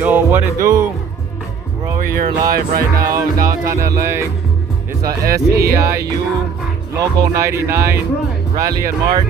Yo, what it do? We're over here live right now, downtown LA. It's a SEIU Local 99 Rally and March.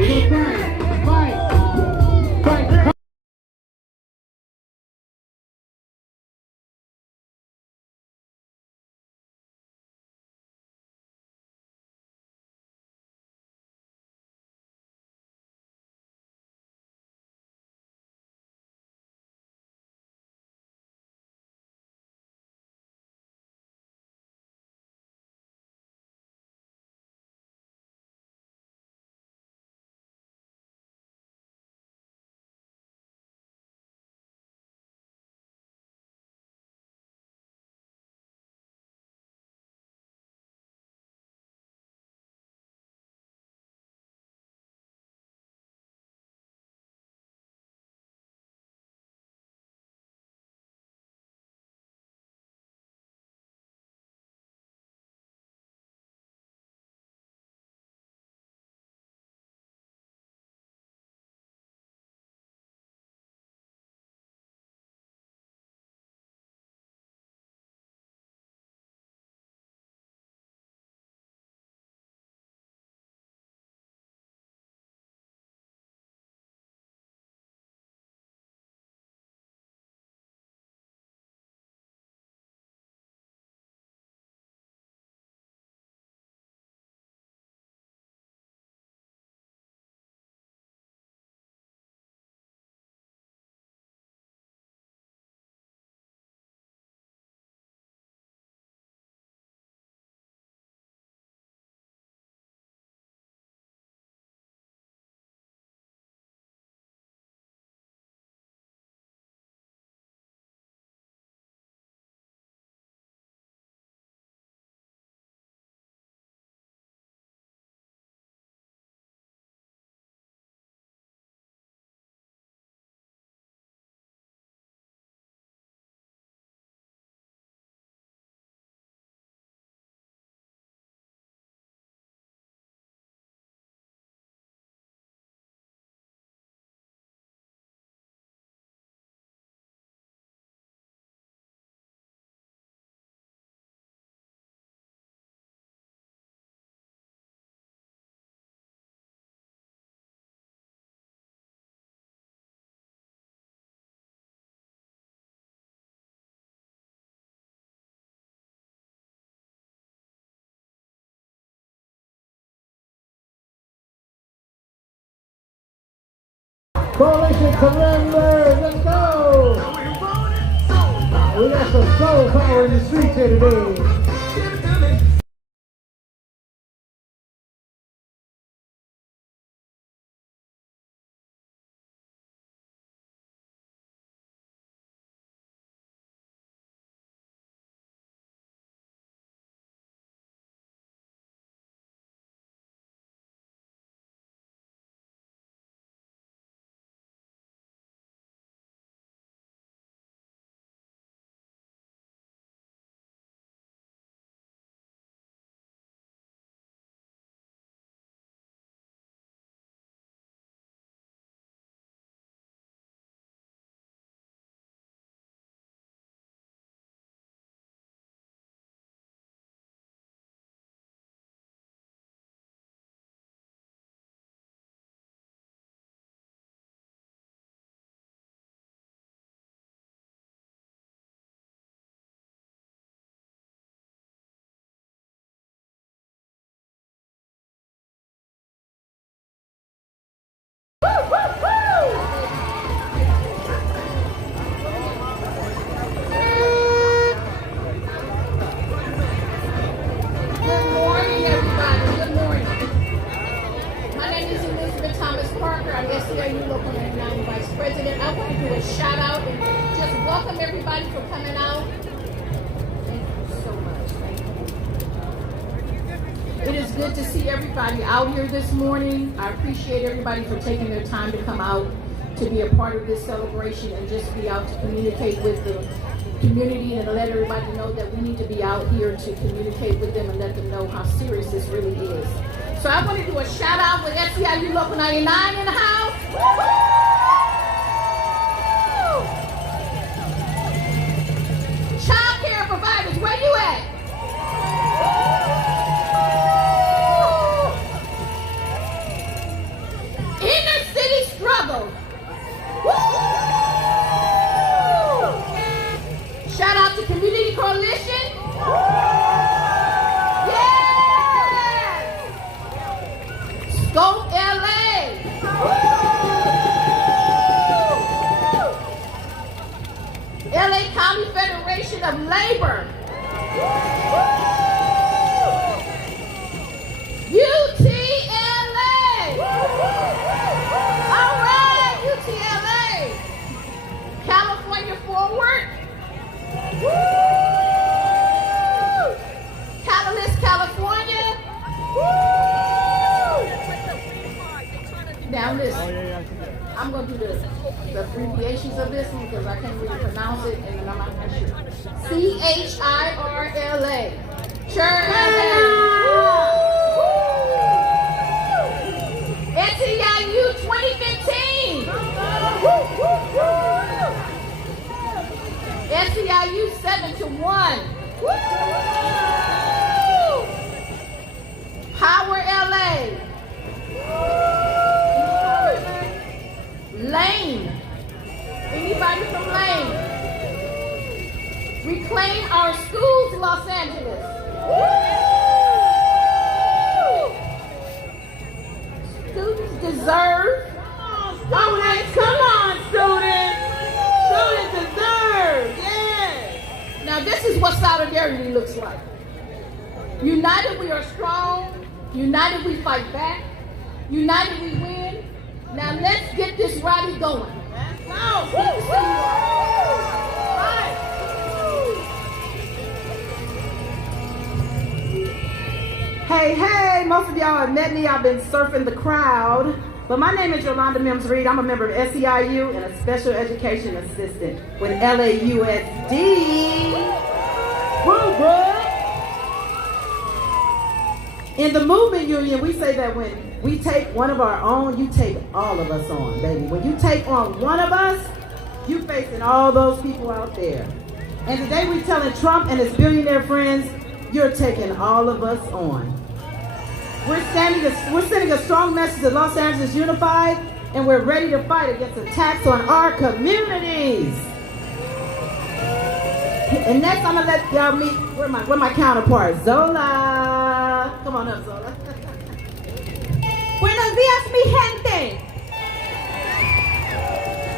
Coalition Surrender, let's go! We got some soul power in the streets here today. I'm SEIU Local 99 Vice President. I want to do a shout out and just welcome everybody for coming out. Thank you so much. Thank you. It is good to see everybody out here this morning. I appreciate everybody for taking their time to come out to be a part of this celebration and just be out to communicate with the community and to let everybody know that we need to be out here to communicate with them and let them know how serious this really is. So I want to do a shout out with SEIU Local 99 in the house. Woo-hoo! Federation of Labor. UTLA. All right, UTLA. California Forward. CaliLife, California. Now listen, I'm going to do the abbreviations of this one because I can't really pronounce it and then I'm not sure. CHIRLA. SEIU 2015. SEIU 7-1. Power LA. Lane. Anybody from Lane? Reclaim our schools, Los Angeles. Students deserve. All right, come on, students. Students deserve. Yeah. Now this is what solidarity looks like. United we are strong. United we fight back. United we win. Now let's get this rally going. Let's go. Right. Hey, hey, most of y'all have met me. I've been surfing the crowd. But my name is Yolanda Mims Reed. I'm a member of SEIU and a special education assistant with LAUSD. Woo, woo. In the movement union, we say that when we take one of our own, you take all of us on, baby. When you take on one of us, you facing all those people out there. And today we're telling Trump and his billionaire friends, you're taking all of us on. We're sending a strong message to Los Angeles Unified, and we're ready to fight against attacks on our communities. And next, I'm gonna let y'all meet where my counterpart, Zola. Come on up, Zola. Buenos días, mi gente.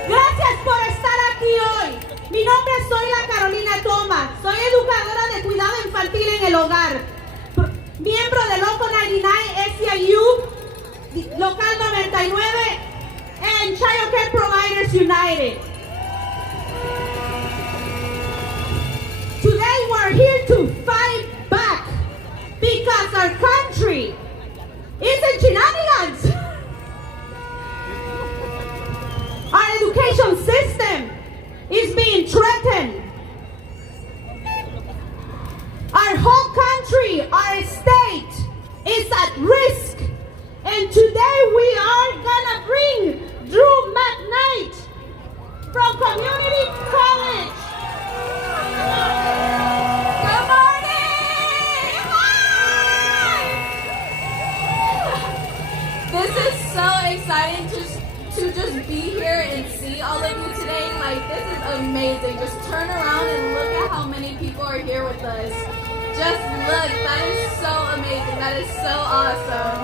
Gracias por estar aquí hoy. Mi nombre es Zoila Carolina Thomas. Soy educadora de cuidado infantil en el hogar. Miembro de Local 99 SEIU, Local 99, and Child Care Providers United. Today we're here to fight back because our country is in shenanigans. Our education system is being threatened. Our whole country, our state is at risk. And today we are gonna bring Drew McKnight from Community College. Good morning! Hi! This is so exciting to just be here and see all of you today. Like, this is amazing. Just turn around and look at how many people are here with us. Just look. That is so amazing. That is so awesome.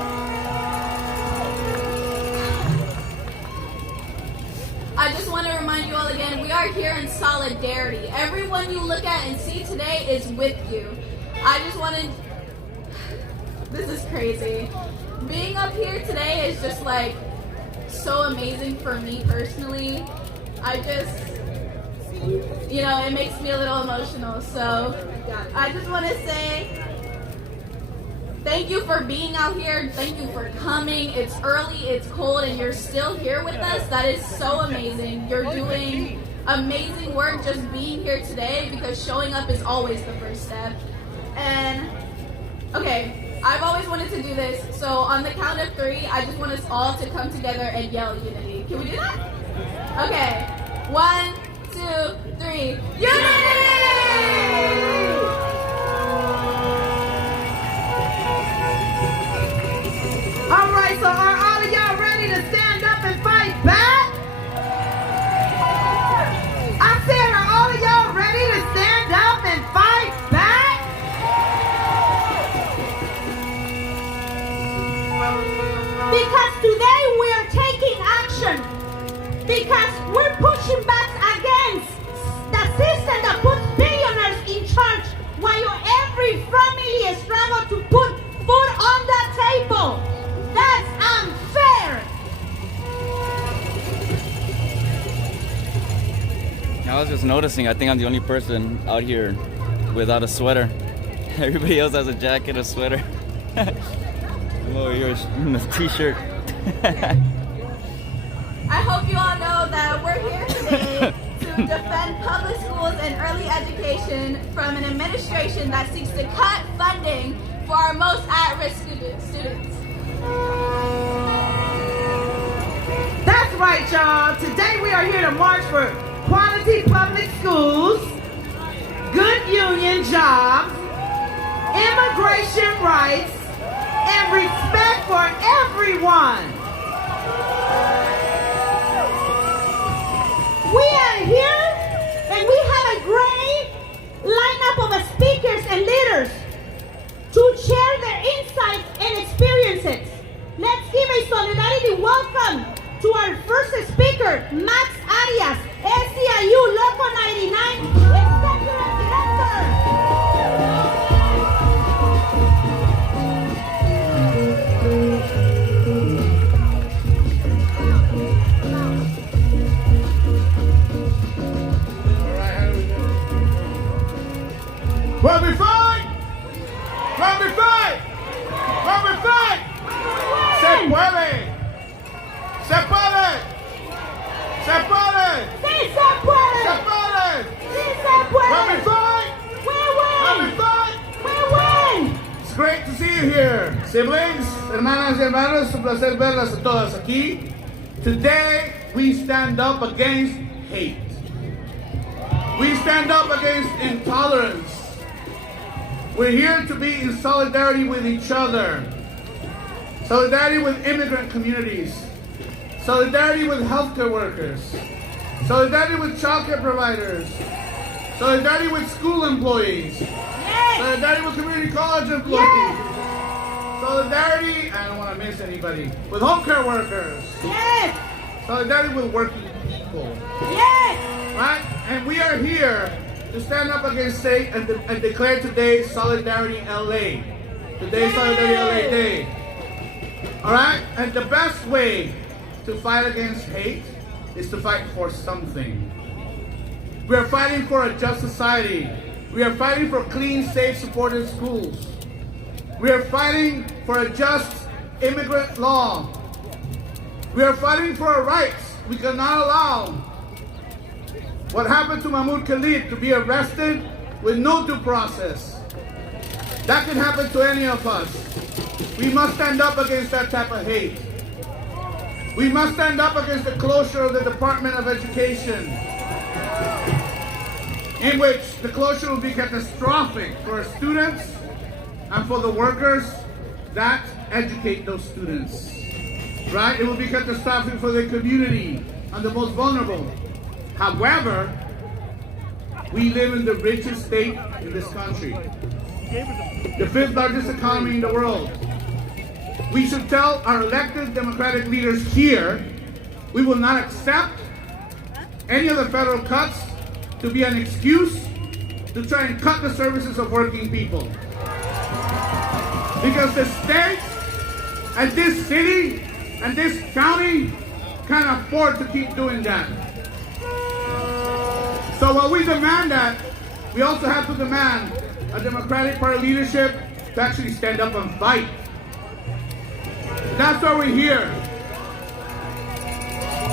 I just want to remind you all again, we are here in solidarity. Everyone you look at and see today is with you. I just wanted... This is crazy. Being up here today is just like so amazing for me personally. I just, you know, it makes me a little emotional. So I just want to say thank you for being out here. Thank you for coming. It's early, it's cold, and you're still here with us. That is so amazing. You're doing amazing work just being here today, because showing up is always the first step. And okay, I've always wanted to do this, so on the count of 3, I just want us all to come together and yell unity. Can we do that? Okay. 1, 2, 3. Unity! All right, so are all of y'all ready to stand up and fight back? I said, are all of y'all ready to stand up and fight back? Because today we are taking action. Because we're pushing back against the system that I was just noticing, I think I'm the only person out here without a sweater. Everybody else has a jacket, a sweater. I'm over here in a t-shirt. I hope you all know that we're here today to defend public schools and early education from an administration that seeks to cut funding for our most at-risk students. That's right, y'all. Today we are here to march for quality public schools, good union jobs, immigration rights, and respect for everyone. We are here and we have a great lineup of speakers and leaders to share their insights and experiences. Let's give a solidarity welcome to our first speaker, Max Arias, SEIU Local 99 Executive Director. When we fight! When we fight! When we fight! Se puede! Se puede! Se puede! Sí se puede! Se puede! Sí se puede! When we fight! We When we win! fight! We win! It's great to see you here. Siblings, hermanas y hermanos, es un placer verlas a todas aquí. Today, we stand up against hate. We stand up against intolerance. We're here to be in solidarity with each other. Solidarity with immigrant communities. Solidarity with healthcare workers. Solidarity with childcare providers. Solidarity with school employees. Yes! Solidarity with community college employees. Yes! Solidarity, I don't want to miss anybody, with home care workers. Yes! Solidarity with working people. Yes! Right? And we are here to stand up against state and declare today Solidarity LA. Today, Solidarity LA Day. Alright? And the best way to fight against hate is to fight for something. We are fighting for a just society. We are fighting for clean, safe, supported schools. We are fighting for a just immigrant law. We are fighting for our rights. We cannot allow what happened to Mahmoud Khalid to be arrested with no due process. That can happen to any of us. We must stand up against that type of hate. We must stand up against the closure of the Department of Education, in which the closure will be catastrophic for our students and for the workers that educate those students. Right? It will be catastrophic for the community and the most vulnerable. However, we live in the richest state in this country, the 5th largest economy in the world. We should tell our elected democratic leaders here, we will not accept any of the federal cuts to be an excuse to try and cut the services of working people. Because the state and this city and this county can't afford to keep doing that. So while we demand that, we also have to demand a Democratic Party leadership to actually stand up and fight. That's why we're here.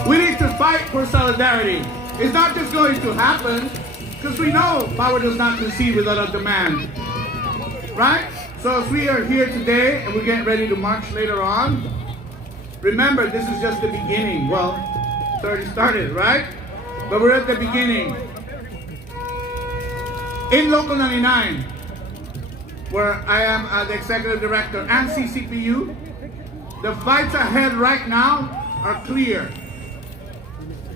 We need to fight for solidarity. It's not just going to happen, because we know power does not concede without a demand. Right? So as we are here today and we're getting ready to march later on, remember this is just the beginning. Well, it's already started, right? But we're at the beginning. In Local 99, where I am the executive director and CCPU, the fights ahead right now are clear.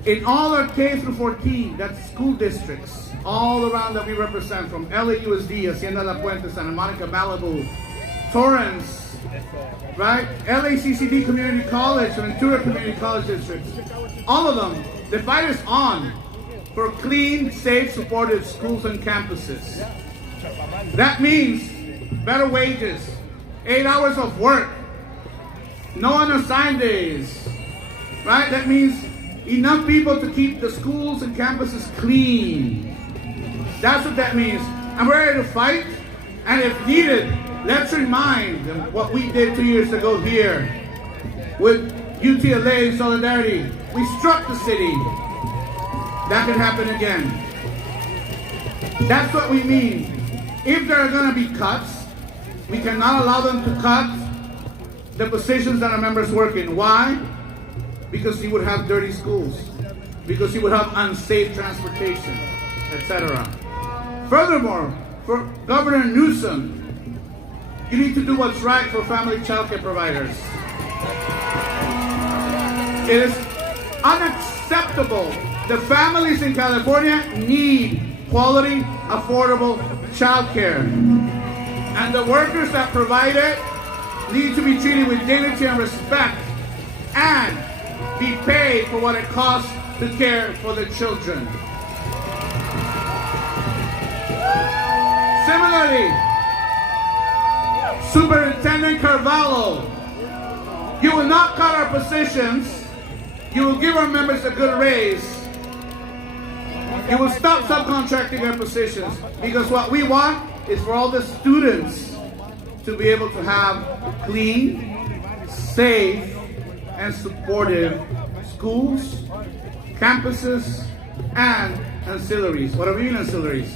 In all our K through 14, that's school districts, all around that we represent, from LAUSD, Hacienda La Puente, Santa Monica, Malibu, Torrance, right? LACCD Community College, Ventura Community College districts, all of them, the fight is on for clean, safe, supportive schools and campuses. That means better wages, 8 hours of work, no unassigned days, right? That means enough people to keep the schools and campuses clean. That's what that means. And we're ready to fight. And if needed, let's remind them what we did 2 years ago here with UTLA Solidarity. We struck the city. That can happen again. That's what we mean. If there are going to be cuts, we cannot allow them to cut the positions that our members work in. Why? Because you would have dirty schools, because you would have unsafe transportation, etc. Furthermore, for Governor Newsom, you need to do what's right for family child care providers. It is unacceptable. The families in California need quality, affordable child care. And the workers that provide it need to be treated with dignity and respect and be paid for what it costs to care for the children. Similarly, Superintendent Carvalho, you will not cut our positions. You will give our members a good raise. You will stop subcontracting our positions, because what we want is for all the students to be able to have clean, safe, and supportive schools, campuses, and ancillaries. What are we in ancillaries?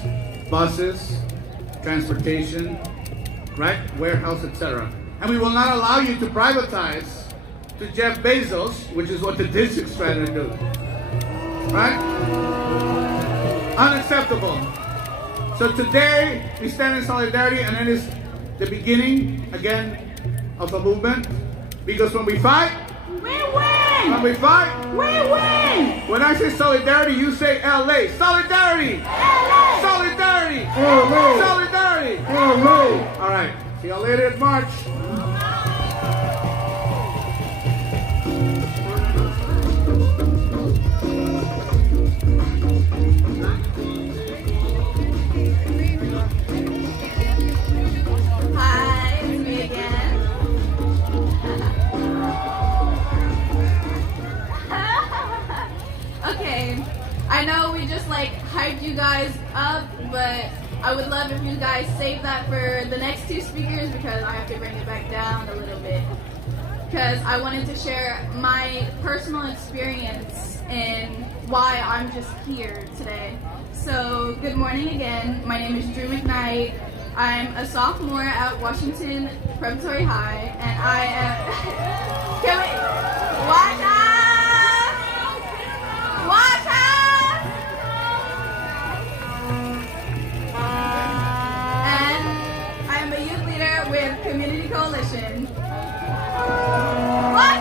Buses, transportation, right? Warehouse, etc. And we will not allow you to privatize to Jeff Bezos, which is what the district's trying to do. Right? Unacceptable. So today, we stand in solidarity, and it is the beginning, again, of a movement. Because when we fight, We win! when we fight, We win! when I say solidarity, you say LA. Solidarity! LA! Solidarity! LA! Solidarity! LA! All right. See y'all later in March. Hi, it's me again. Okay, I know we just like hyped you guys up, but I would love if you guys save that for the next two speakers, because I have to bring it back down a little bit. Because I wanted to share my personal experience and why I'm just here today. So, good morning again. My name is Drew McKnight. I'm a sophomore at Washington Preparatory High, and I am. Can we watch out? Watch out! And I'm a youth leader with Community Coalition. What?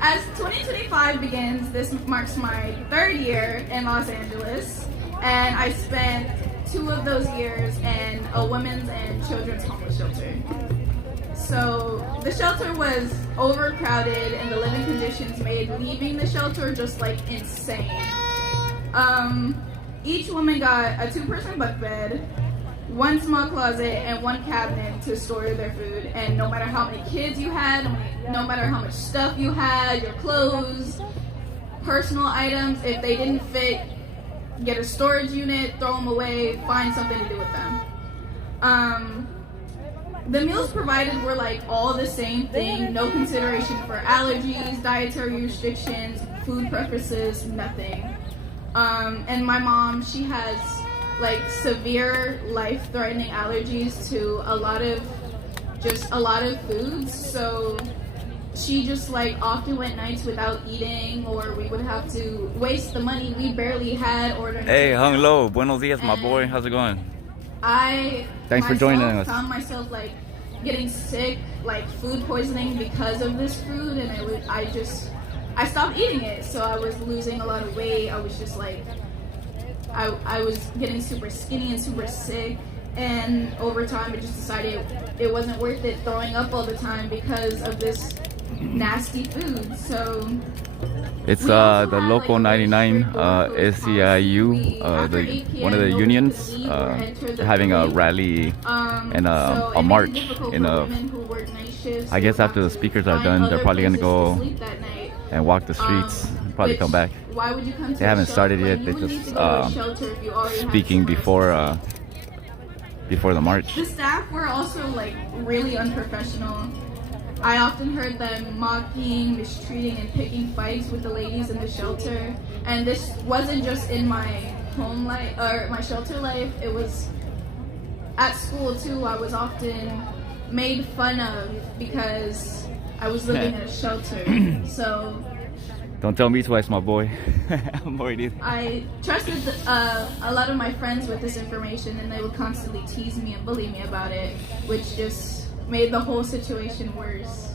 As 2025 begins, this marks my third year in Los Angeles, and I spent 2 of those years in a women's and children's homeless shelter. So the shelter was overcrowded, and the living conditions made leaving the shelter just like insane. Each woman got a 2-person bunk bed, 1 small closet, and 1 cabinet to store their food. And no matter how many kids you had, no matter how much stuff you had, your clothes, personal items, if they didn't fit, get a storage unit, throw them away, find something to do with them. The meals provided were like all the same thing, no consideration for allergies, dietary restrictions, food preferences, nothing. And my mom, she has like severe life-threatening allergies to a lot of foods, so she just like often went nights without eating, or we would have to waste the money we barely had ordering. Hey, hello, buenos dias, my boy. How's it going? Thanks for joining us. I found myself like getting sick, like food poisoning because of this food, and I stopped eating it, so I was losing a lot of weight. I was just like, I was getting super skinny and super sick, and over time I just decided it wasn't worth it throwing up all the time because of this nasty food. So it's the local 99 SEIU, one of the unions, having a rally and a march in shifts. I guess after the speakers are done, they're probably gonna go and walk the streets. Probably come back. Why would you come to They haven't started yet. They're just speaking before the march. The staff were also like really unprofessional. I often heard them mocking, mistreating, and picking fights with the ladies in the shelter. And this wasn't just in my home life or my shelter life. It was at school too. I was often made fun of because I was living in a shelter. So don't tell me twice, my boy. I'm worried either. I trusted a lot of my friends with this information, and they would constantly tease me and bully me about it, which just made the whole situation worse.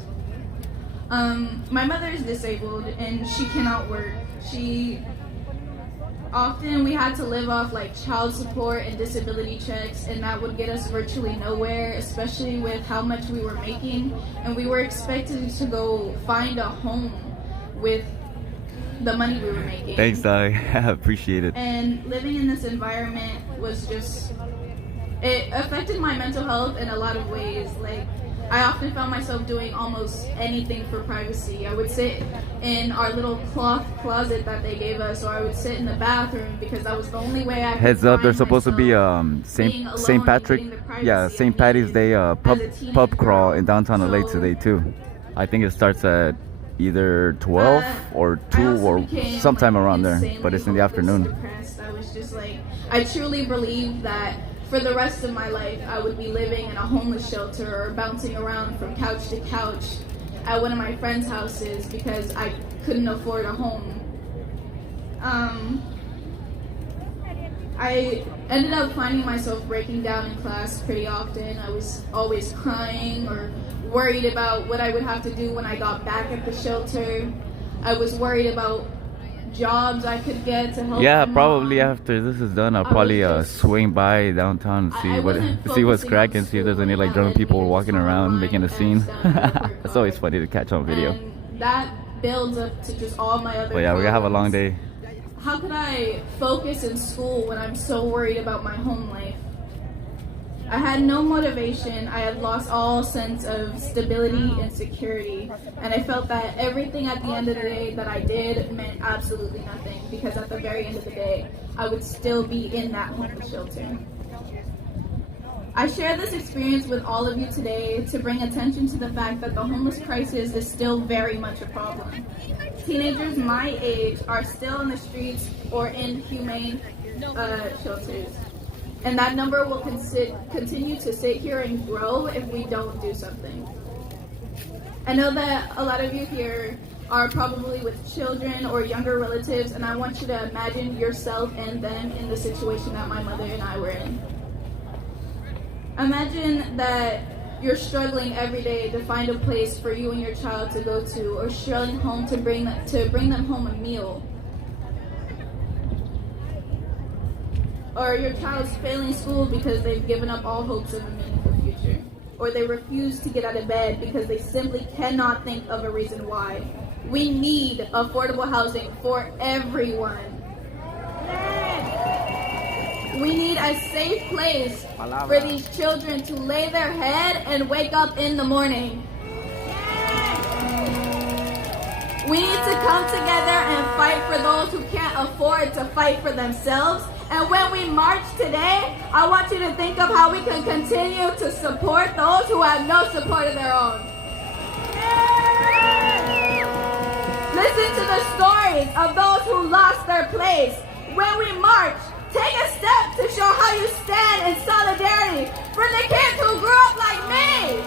My mother is disabled and she cannot work. We had to live off like child support and disability checks, and that would get us virtually nowhere, especially with how much we were making, and we were expected to go find a home with the money we were making. Thanks, dog. I appreciate it. And living in this environment was it affected my mental health in a lot of ways. Like, I often found myself doing almost anything for privacy. I would sit in our little cloth closet that they gave us, or I would sit in the bathroom because that was the only way I could Heads up, there's find supposed to be myself St. Patrick, St. Patty's Day pub crawl in downtown LA today too. I think it starts at either 12 or 2 or sometime around there, but it's in the afternoon. Depressed. I was just like, I truly believe that for the rest of my life I would be living in a homeless shelter or bouncing around from couch to couch at one of my friends' houses because I couldn't afford a home. I ended up finding myself breaking down in class pretty often. I was always crying or worried about what I would have to do when I got back at the shelter. I was worried about jobs I could get to help. Yeah, probably after this is done, I'll probably swing by downtown and see what's cracking, see if there's any like drunk people walking around making a scene. It's always funny to catch on video. And that builds up to just all my other. But yeah, we're gonna have a long day. How could I focus in school when I'm so worried about my home life? I had no motivation. I had lost all sense of stability and security, and I felt that everything at the end of the day that I did meant absolutely nothing, because at the very end of the day I would still be in that homeless shelter. I share this experience with all of you today to bring attention to the fact that the homeless crisis is still very much a problem. Teenagers my age are still in the streets or in humane shelters. And that number will continue to sit here and grow if we don't do something. I know that a lot of you here are probably with children or younger relatives, and I want you to imagine yourself and them in the situation that my mother and I were in. Imagine that you're struggling every day to find a place for you and your child to go to, or struggling home to bring them home a meal. Or your child's failing school because they've given up all hopes of a meaningful future. Or they refuse to get out of bed because they simply cannot think of a reason why. We need affordable housing for everyone. We need a safe place for these children to lay their head and wake up in the morning. We need to come together and fight for those who can't afford to fight for themselves. And when we march today, I want you to think of how we can continue to support those who have no support of their own. Listen to the stories of those who lost their place. When we march, take a step to show how you stand in solidarity for the kids who grew up like me.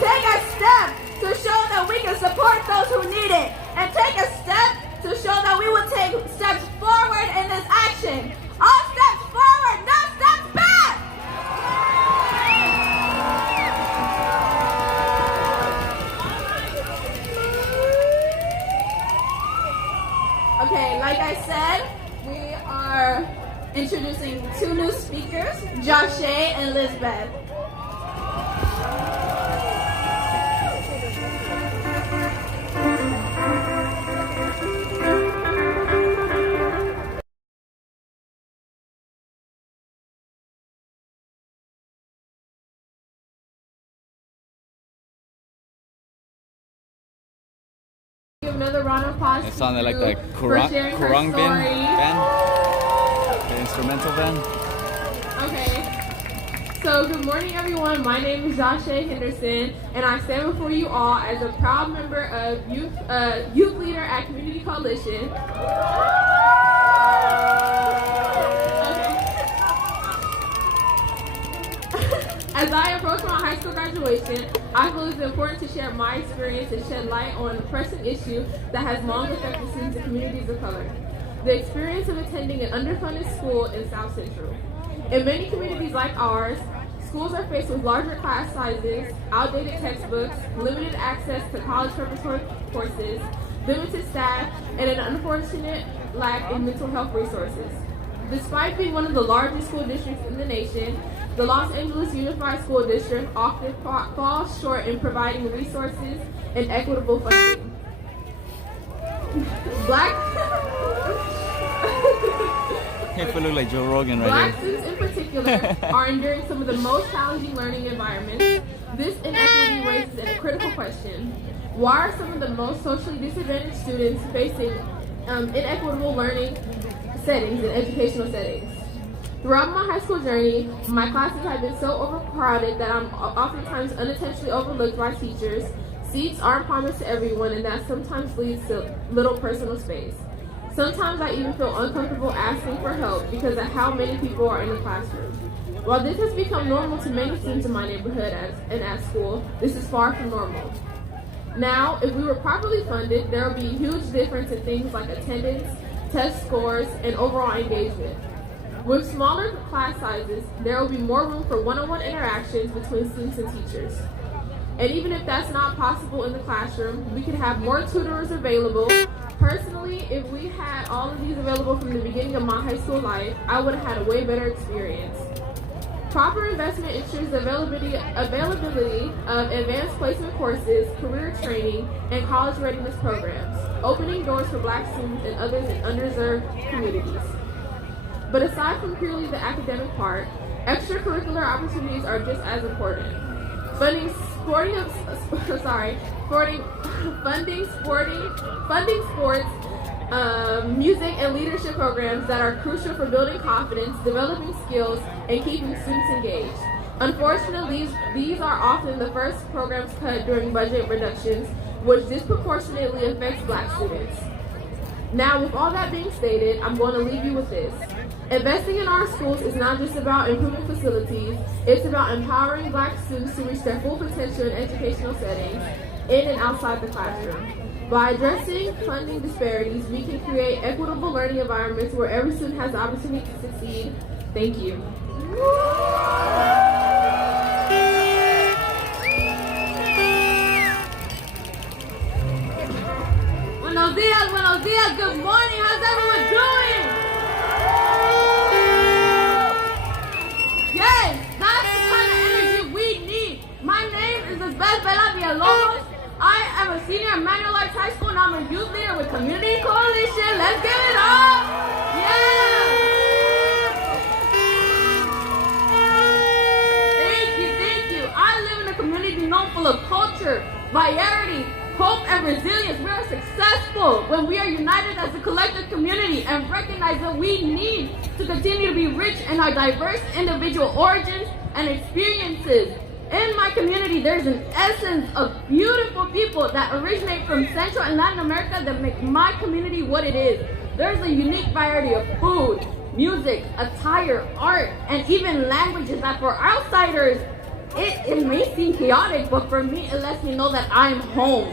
Take a step to show that we can support those who need it. And take a step to show that we will take steps forward in this action. All steps forward, no steps back! Okay, like I said, we are introducing 2 new speakers, Josh and Lizbeth. another round of applause. It sounded like the the Kurang band, the instrumental band. Okay. So good morning, everyone. My name is Josh Henderson, and I stand before you all as a proud member of youth leader at Community Coalition. As I approach my high school graduation, I feel it's important to share my experience and shed light on a pressing issue that has long affected students in communities of color. The experience of attending an underfunded school in South Central. In many communities like ours, schools are faced with larger class sizes, outdated textbooks, limited access to college preparatory courses, limited staff, and an unfortunate lack in mental health resources. Despite being one of the largest school districts in the nation, the Los Angeles Unified School District often falls short in providing resources and equitable funding. People look like Joe Rogan right Black here. students in particular are enduring some of the most challenging learning environments. This inequity raises a critical question. Why are some of the most socially disadvantaged students facing inequitable learning settings and educational settings? Throughout my high school journey, my classes have been so overcrowded that I'm oftentimes unintentionally overlooked by teachers. Seats aren't promised to everyone, and that sometimes leads to little personal space. Sometimes I even feel uncomfortable asking for help because of how many people are in the classroom. While this has become normal to many students in my neighborhood and at school, this is far from normal. Now, if we were properly funded, there would be a huge difference in things like attendance, test scores, and overall engagement. With smaller class sizes, there will be more room for one-on-one interactions between students and teachers. And even if that's not possible in the classroom, we could have more tutors available. Personally, if we had all of these available from the beginning of my high school life, I would have had a way better experience. Proper investment ensures the availability of advanced placement courses, career training, and college readiness programs, opening doors for Black students and others in underserved communities. But aside from purely the academic part, extracurricular opportunities are just as important. Funding sports, music, and leadership programs that are crucial for building confidence, developing skills, and keeping students engaged. Unfortunately, these are often the first programs cut during budget reductions, which disproportionately affects Black students. Now, with all that being stated, I'm going to leave you with this. Investing in our schools is not just about improving facilities, it's about empowering Black students to reach their full potential in educational settings, in and outside the classroom. By addressing funding disparities, we can create equitable learning environments where every student has the opportunity to succeed. Thank you. Buenos dias, good morning, how's everyone doing? Yes, that's the kind of energy we need. My name is Lisbeth Vela Villalobos. I am a senior at Manual Arts High School and I'm a youth leader with Community Coalition. Let's give it up! Yeah! Thank you. I live in a community known full of culture, variety, hope, and resilience. We are successful when we are united as a collective community and recognize that we need to continue to be rich in our diverse individual origins and experiences. In my community, there's an essence of beautiful people that originate from Central and Latin America that make my community what it is. There's a unique variety of food, music, attire, art, and even languages that for outsiders, it may seem chaotic, but for me, it lets me know that I'm home.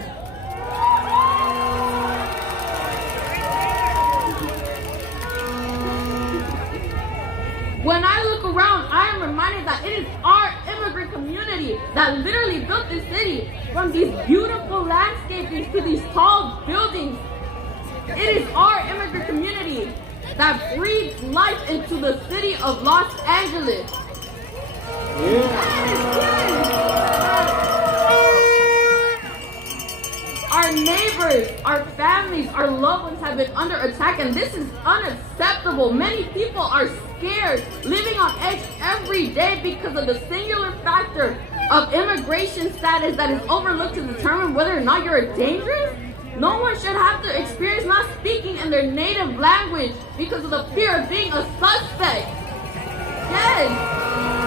When I look around, I am reminded that it is our immigrant community that literally built this city, from these beautiful landscapes to these tall buildings. It is our immigrant community that breathes life into the city of Los Angeles. Our neighbors, our families, our loved ones have been under attack, and this is unacceptable. Many people are scared, living on edge every day because of the singular factor of immigration status that is overlooked to determine whether or not you're dangerous. No one should have to experience not speaking in their native language because of the fear of being a suspect. Yes,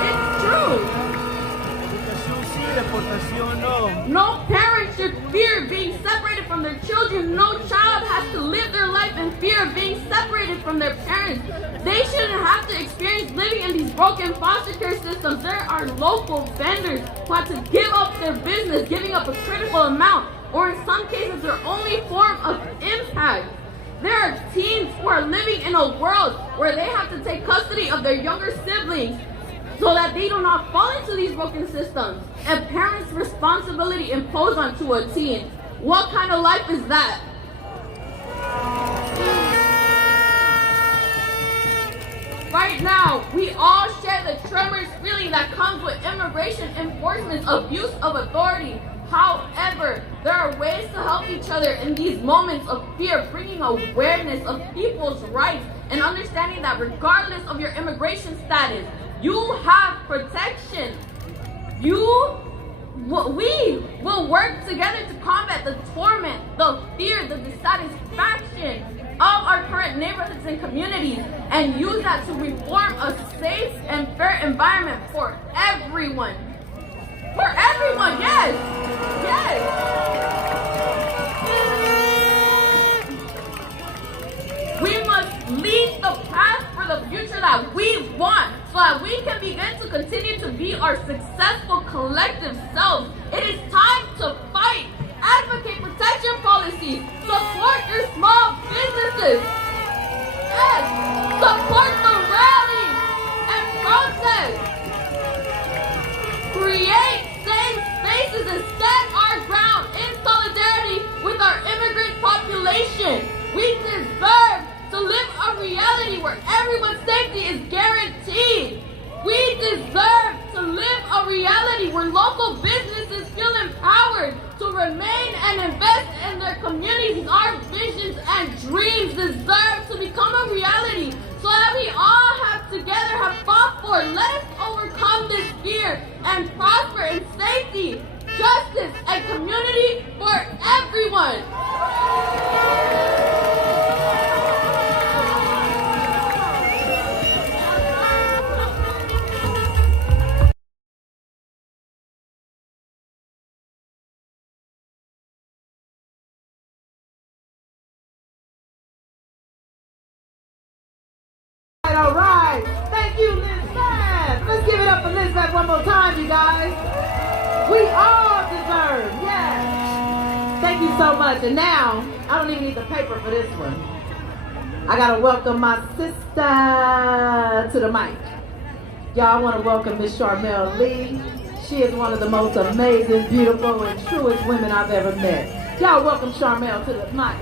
it's true. No parent should fear being separated from their children. No child has to live their life in fear of being separated from their parents. They shouldn't have to experience living in these broken foster care systems. There are local vendors who have to give up their business, giving up a critical amount, or in some cases their only form of impact. There are teens who are living in a world where they have to take custody of their younger siblings so that they do not fall into these broken systems. A parent's responsibility imposed onto a teen. What kind of life is that? Right now, we all share the tremors feeling that comes with immigration enforcement's abuse of authority. However, there are ways to help each other in these moments of fear, bringing awareness of people's rights and understanding that regardless of your immigration status, you have protection. We will work together to combat the torment, the fear, the dissatisfaction of our current neighborhoods and communities and use that to reform a safe and fair environment for everyone. For everyone, yes! Yes! We must lead the path for the future that we want so that we can begin to continue to be our successful collective selves. It is time to fight. Advocate protection policies. Support your small businesses. Yes! Support the rallies and protests. Create safe spaces and stand our ground in solidarity with our immigrant population. We deserve to live a reality where everyone's safety is guaranteed. We deserve to live a reality where local businesses feel empowered to remain and invest in their communities. Our visions and dreams deserve to become a reality so that we all have fought for. Let us overcome this fear and prosper in safety, justice, and community for everyone. All right. Thank you, Lizbeth. Let's give it up for Lizbeth one more time, you guys. We all deserve, yes. Thank you so much. And now, I don't even need the paper for this one. I got to welcome my sister to the mic. Y'all, I want to welcome Miss Charmel Lee. She is one of the most amazing, beautiful, and truest women I've ever met. Y'all welcome Charmel to the mic.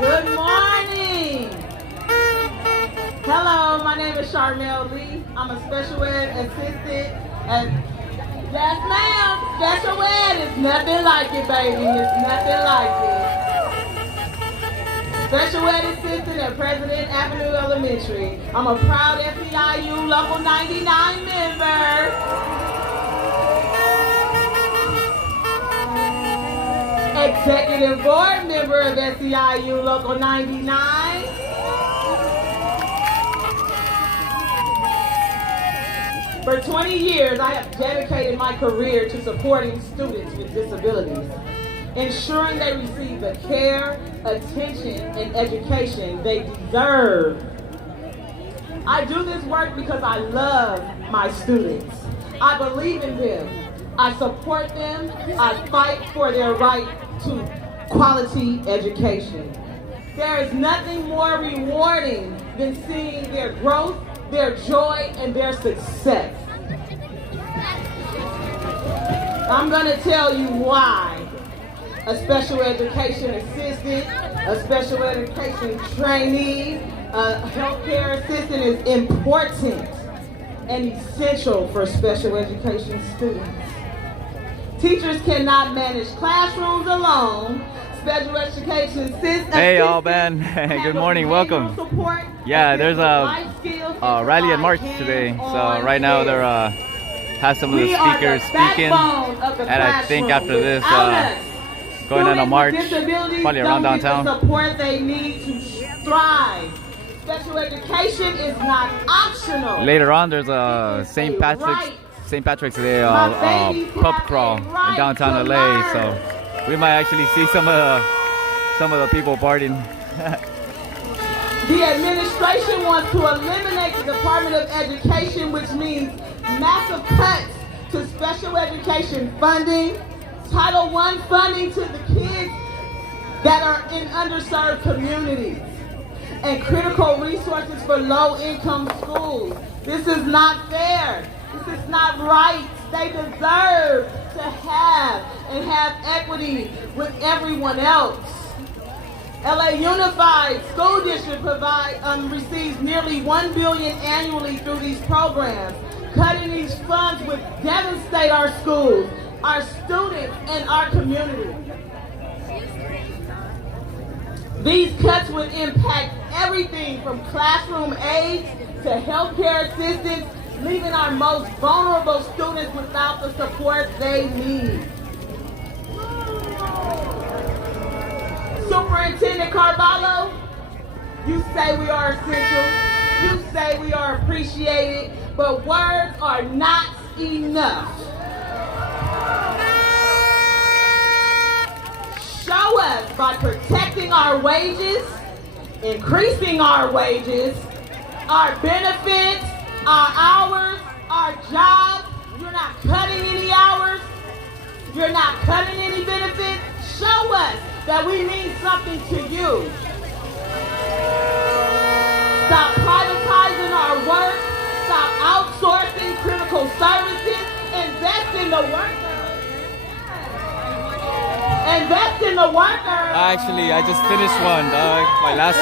Good morning. Hello, my name is Charmel Lee. I'm a special ed assistant at, yes ma'am, special ed is nothing like it, baby. It's nothing like it. Special ed assistant at President Avenue Elementary. I'm a proud SEIU Local 99 member. Executive board member of SEIU Local 99. For 20 years, I have dedicated my career to supporting students with disabilities, ensuring they receive the care, attention, and education they deserve. I do this work because I love my students. I believe in them. I support them. I fight for their right to quality education. There is nothing more rewarding than seeing their growth, their joy, and their success. I'm going to tell you why a special education assistant, a special education trainee, a healthcare assistant is important and essential for special education students. Teachers cannot manage classrooms alone, special education system. Hey, all man. Good morning. Welcome. Yeah, there's a rally and march today. So right now they're have some of the speakers speaking, and I think after this, going on a march, probably around downtown. The support they need to thrive. Special education is not optional. Later on, there's a St. Patrick's Day pub crawl in downtown LA. So we might actually see some of the people partying. The administration wants to eliminate the Department of Education, which means massive cuts to special education funding, Title I funding to the kids that are in underserved communities, and critical resources for low-income schools. This is not fair. This is not right. They deserve to have equity with everyone else. LA Unified School District receives nearly $1 billion annually through these programs. Cutting these funds would devastate our schools, our students, and our community. These cuts would impact everything from classroom aides to healthcare assistance, leaving our most vulnerable students without the support they need. Superintendent Carvalho, you say we are essential, you say we are appreciated, but words are not enough. Show us by protecting our wages, increasing our wages, our benefits, our hours, our jobs. You're not cutting any hours. You're not cutting any benefits. Show us that we mean something to you. Stop privatizing our work. Stop outsourcing critical services. Invest in the workers. Invest in the workers. Actually, I just finished one. My last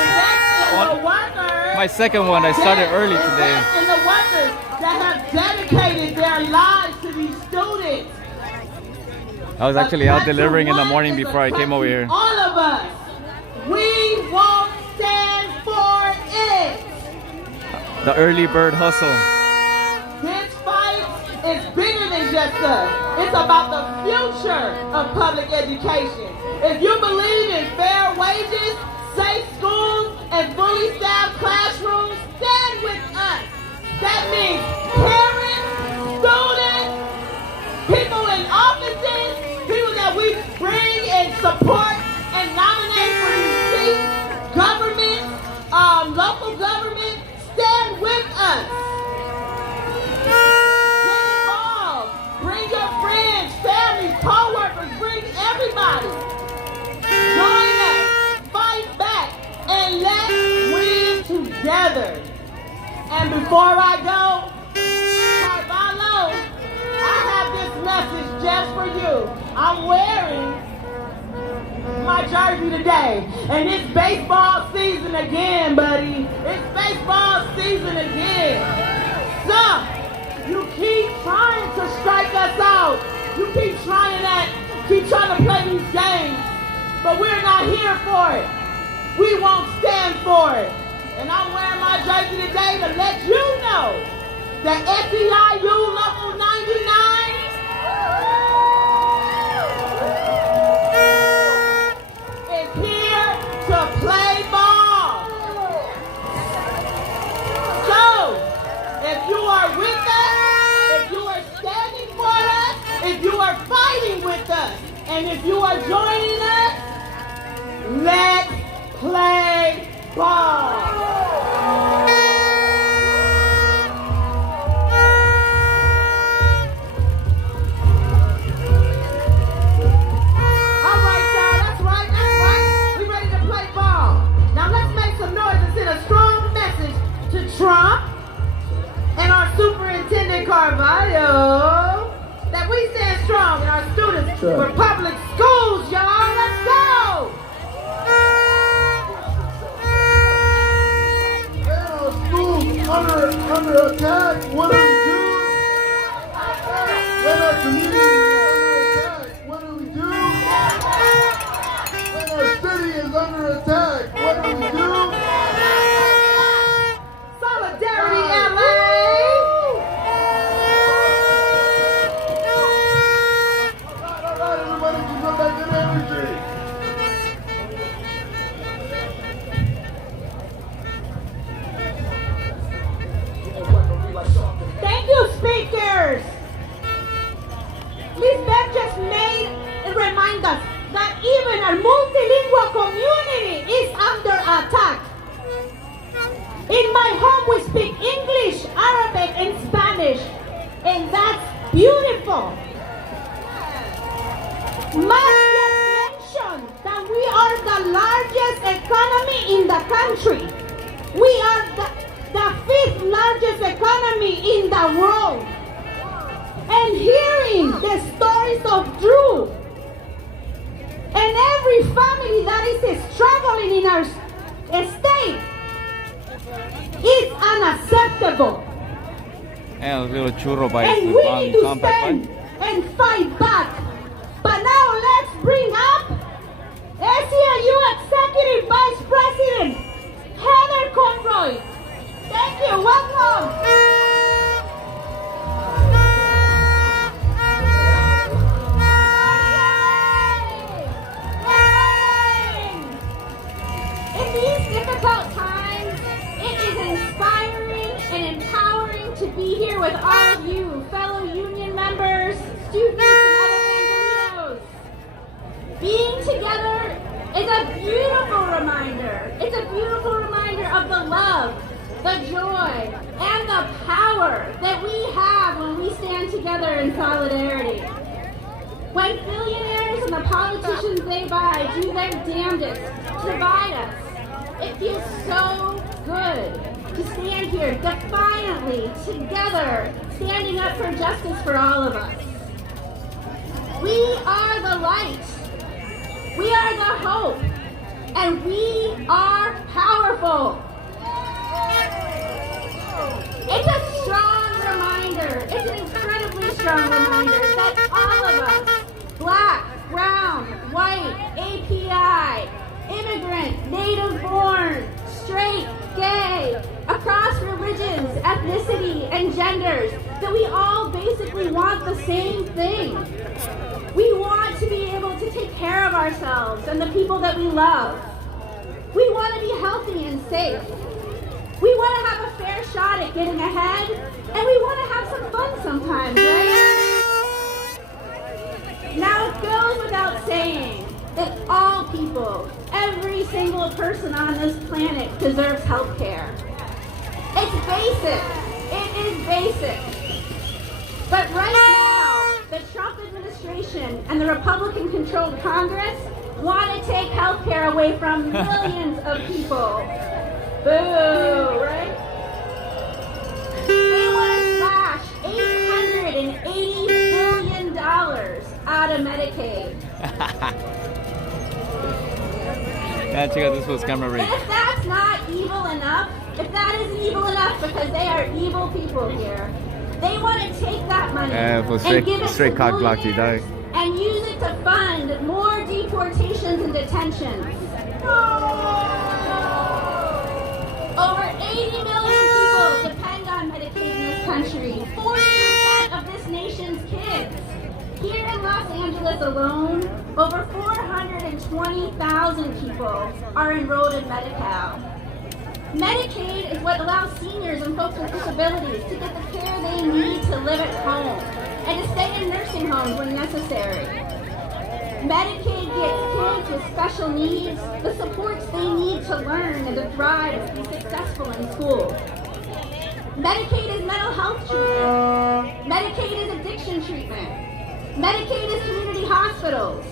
one. My second one. I started early today. Invest in the workers that have dedicated their lives to these students. I was actually out delivering in the morning before I came over here. All of us, we won't stand for it. The early bird hustle. This fight is bigger than just us. It's about the future of public education. If you believe in fair wages, safe schools, and fully staffed classrooms, stand with us. That means parents, students, people in offices, people that we bring and support and nominate for these seats, government, local government, stand with us. Get involved. Bring your friends, family, co-workers, bring everybody. Join us, fight back, and let's win together. And before I go, Carvalho, I have this message just for you. I'm wearing my jersey today. And it's baseball season again, buddy. It's baseball season again. So, you keep trying to strike us out. You keep trying to play these games. But we're not here for it. We won't stand for it. And I'm wearing my jersey today to let you know that SEIU Local 99 is here to play ball. So, if you are with us, if you are standing for us, if you are fighting with us, and if you are joining us, let's play ball. Trump and our Superintendent Carvalho that we stand strong in our students for public schools, y'all. Let's go! Schools under attack. What do we do? When our community is under attack, what do we do? When In my home, we speak English, Arabic, and Spanish, and that's beautiful. Must get mentioned that we are the largest economy in the country. We are the fifth largest economy in the world. And hearing the stories of Drew and every family that is struggling in our state is unacceptable. And a little churro by And we need to stand and fight back. But now let's bring up SEIU Executive Vice President Heather Conroy. Thank you. Welcome. In these difficult times, it is inspiring and empowering to be here with all of you, fellow union members, students, and other Angelinos. Being together is a beautiful reminder. It's a beautiful reminder of the love, the joy, and the power that we have when we stand together in solidarity. When billionaires and the politicians they buy do their damnedest to divide us, it feels so good to stand here defiantly, together, standing up for justice for all of us. We are the light. We are the hope. And we are powerful. It's a strong reminder. It's an incredibly strong reminder that all of us, black, brown, white, API, immigrant, native born, straight, gay, across religions, ethnicity, and genders, that we all basically want the same thing. We want to be able to take care of ourselves and the people that we love. We want to be healthy and safe. We want to have a fair shot at getting ahead, and we want to have some fun sometimes, right? Now it goes without saying that all people, every single person on this planet deserves health care. It's basic. It is basic. But right now, the Trump administration and the Republican-controlled Congress want to take health care away from millions of people. Boo, right? They want to slash $880 billion out of Medicaid. Yeah, check out this was camera ready. And if that's not evil enough, if that isn't evil enough because they are evil people here, they want to take that money and give it to billionaires and use it to fund more deportations and detentions. Over 80 million people depend on Medicaid in this country. 40% of this nation's kids. Here in Los Angeles alone, over 420,000 people are enrolled in Medi-Cal. Medicaid is what allows seniors and folks with disabilities to get the care they need to live at home and to stay in nursing homes when necessary. Medicaid gives kids with special needs the supports they need to learn and to thrive and be successful in school. Medicaid is mental health treatment. Medicaid is addiction treatment. Medicaid is community hospitals.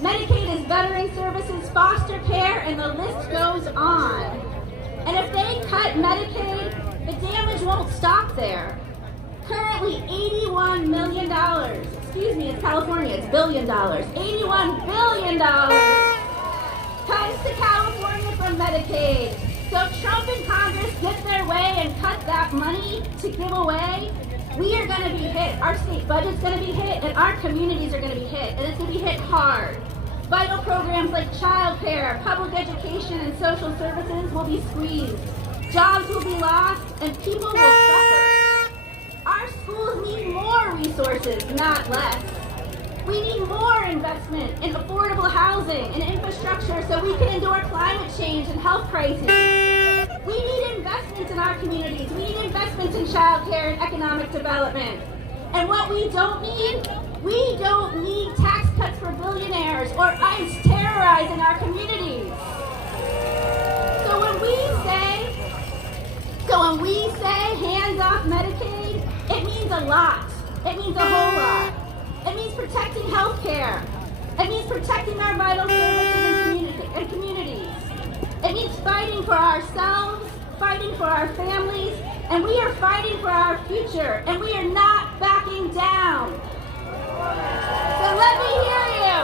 Medicaid is veteran services, foster care, and the list goes on. And if they cut Medicaid, the damage won't stop there. Currently, $81 million, excuse me, it's California, it's $1 billion, $81 billion comes to California from Medicaid. So if Trump and Congress get their way and cut that money to give away, we are going to be hit. Our state budget's going to be hit, and our communities are going to be hit, and it's going to be hit hard. Vital programs like child care, public education, and social services will be squeezed. Jobs will be lost, and people will suffer. Our schools need more resources, not less. We need more investment in affordable housing and infrastructure so we can endure climate change and health crises. We need investments in our communities. We need investments in child care and economic development. And what we don't need tax cuts for billionaires or ICE terrorizing our communities. So when we say means a lot. It means a whole lot. It means protecting health care. It means protecting our vital services and communities. It means fighting for ourselves, fighting for our families, and we are fighting for our future, and we are not backing down. So let me hear you.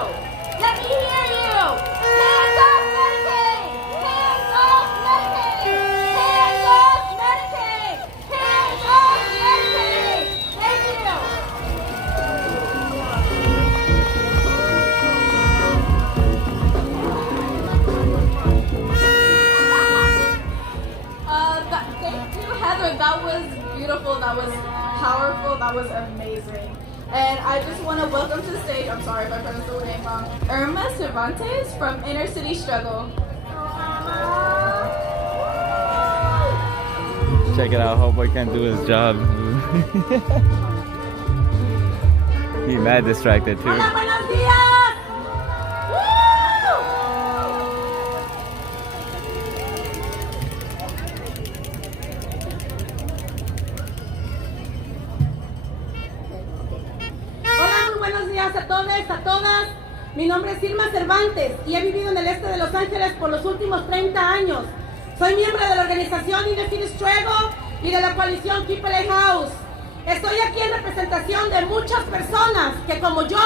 Let me hear you. Hands off Medicaid. Hands off Medicaid. Hands off Medicaid. Hands off Medicaid. Thank you. Thank you, Heather. That was beautiful. That was powerful. That was amazing. And I just want to welcome to the stage, I'm sorry if I pronounced the name wrong, Irma Cervantes from Inner City Struggle. Check it out. Homeboy can't do his job. He's mad distracted too. Hola, buenos días. Woo! Hola, muy buenos días a todos, a todas. Mi nombre es Irma Cervantes y he vivido en el este de Los Ángeles por los últimos 30 años. Soy miembro de la organización Inner City Struggle y de la coalición Keep LA House. Estoy aquí en representación de muchas personas que, como yo,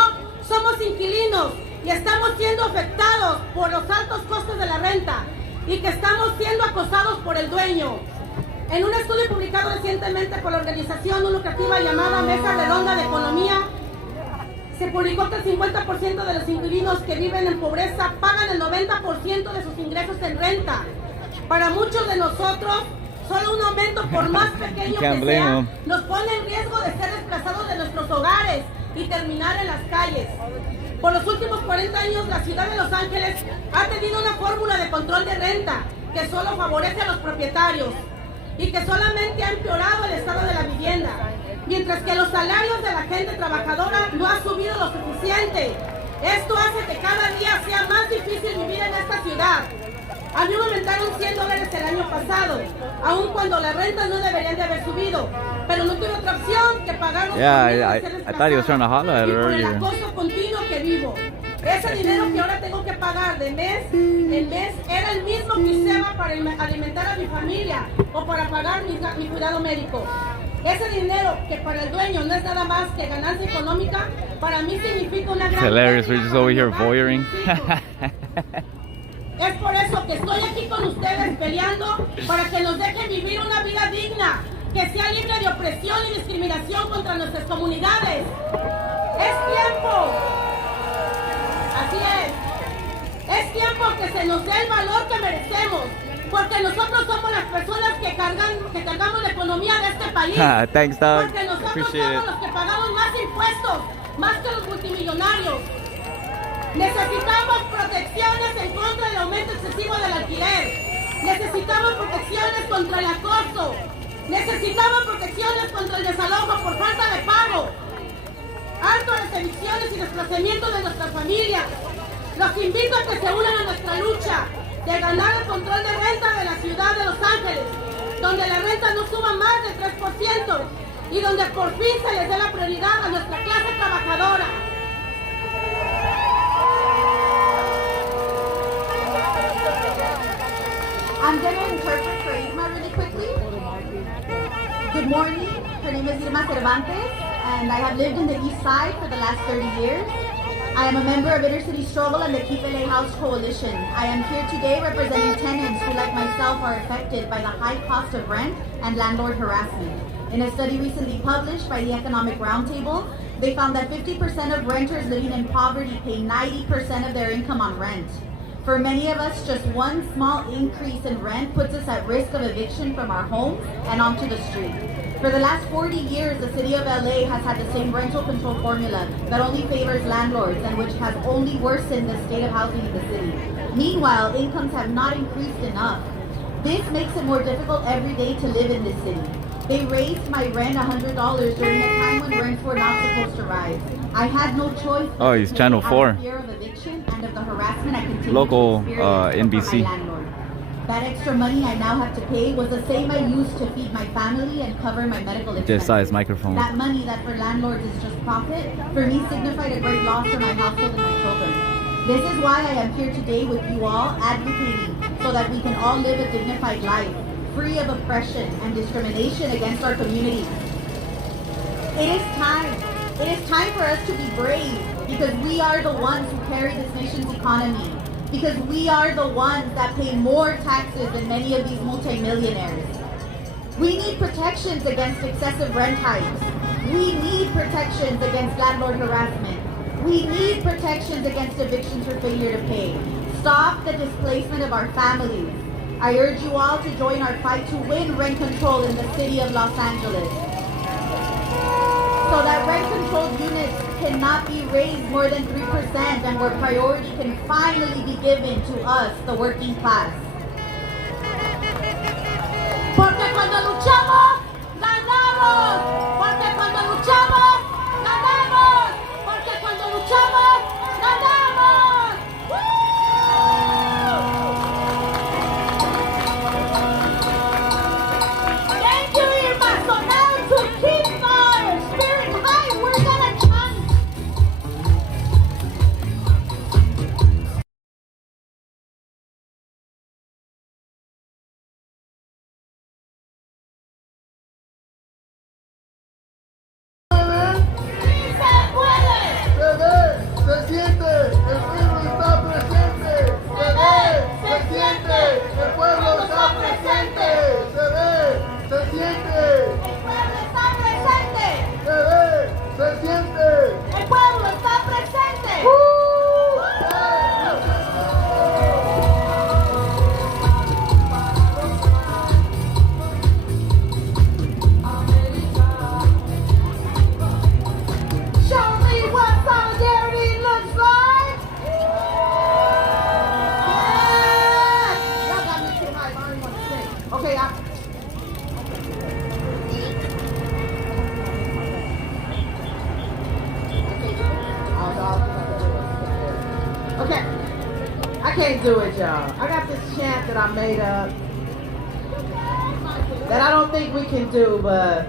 somos inquilinos y estamos siendo afectados por los altos costos de la renta y que estamos siendo acosados por el dueño. En un estudio publicado recientemente por la organización no lucrativa llamada Mesa Redonda de Economía, se publicó que el 50% de los inquilinos que viven en pobreza pagan el 90% de sus ingresos en renta. Para muchos de nosotros, solo un aumento, por más pequeño que sea, nos pone en riesgo de ser desplazados de nuestros hogares y terminar en las calles. Por los últimos 40 años, la ciudad de Los Ángeles ha tenido una fórmula de control de renta que solo favorece a los propietarios y que solamente ha empeorado el estado de la vivienda, mientras que los salarios de la gente trabajadora no han subido lo suficiente. Esto hace que cada día sea más difícil vivir en esta ciudad. A mí me aumentaron $100 el año pasado, aun cuando las rentas no deberían de haber subido, pero no tuve otra opción que pagar los I thought he was trying to holler at her y por el earlier. acoso continuo que vivo. Ese dinero que ahora tengo que pagar de mes en mes era el mismo que usaba para alimentar a mi familia o para pagar mi cuidado médico. Ese dinero que para el dueño no es nada más que ganancia económica, para mí significa una gran Hilarious, pérdida we're just para over mi here hogar y voyeuring. mis hijos. Es por eso que estoy aquí con ustedes peleando para que nos dejen vivir una vida digna, que sea libre de opresión y discriminación contra nuestras comunidades. Es tiempo. Así es tiempo que se nos dé el valor que merecemos, porque nosotros somos las personas que cargamos la economía de este país. Thanks, dog. Porque nosotros Appreciate somos it. los que pagamos más impuestos, más que los multimillonarios. Necesitamos protecciones en contra del aumento excesivo del alquiler. Necesitamos protecciones contra el acoso. Necesitamos protecciones contra el desalojo por falta de pago. Alto las evicciones y desplazamientos de nuestras familias. Los invito a que se unan a nuestra lucha de ganar el control de renta de la ciudad de Los Ángeles, donde la renta no suba más del 3% y donde por fin se les dé la prioridad a nuestra clase trabajadora. I'm going to interpret for Irma really quickly. Good morning. Her name is Irma Cervantes, and I have lived in the East Side for the last 30 years. I am a member of Inner City Struggle and the Keep LA House Coalition. I am here today representing tenants who, like myself, are affected by the high cost of rent and landlord harassment. In a study recently published by the Economic Roundtable, they found that 50% of renters living in poverty pay 90% of their income on rent. For many of us, just one small increase in rent puts us at risk of eviction from our homes and onto the street. For the last 40 years, the city of LA has had the same rental control formula that only favors landlords and which has only worsened the state of housing in the city. Meanwhile, incomes have not increased enough. This makes it more difficult every day to live in this city. They raised my rent $100 during a time when rents were not supposed to rise. I had no choice. Oh, he's Channel 4. Fear of eviction and of the harassment I continue Local, to experience from NBC. my landlord. That extra money I now have to pay was the same I used to feed my family and cover my medical expenses. Just saw his microphone. That money that for landlords is just profit, for me signified a great loss for my household and my children. This is why I am here today with you all advocating so that we can all live a dignified life, free of oppression and discrimination against our communities. It is time. It is time for us to be brave because we are the ones who carry this nation's economy. Because we are the ones that pay more taxes than many of these multimillionaires. We need protections against excessive rent hikes. We need protections against landlord harassment. We need protections against evictions for failure to pay. Stop the displacement of our families. I urge you all to join our fight to win rent control in the city of Los Angeles. So that rent-controlled units cannot be raised more than 3% and where priority can finally be given to us, the working class. Porque cuando luchamos, ganamos. Porque cuando luchamos, ganamos. Porque cuando luchamos, ganamos. Thank you, Irma. So now to keep our spirit high, we're gonna chant. Do it, y'all. I got this chant that I made up that I don't think we can do, but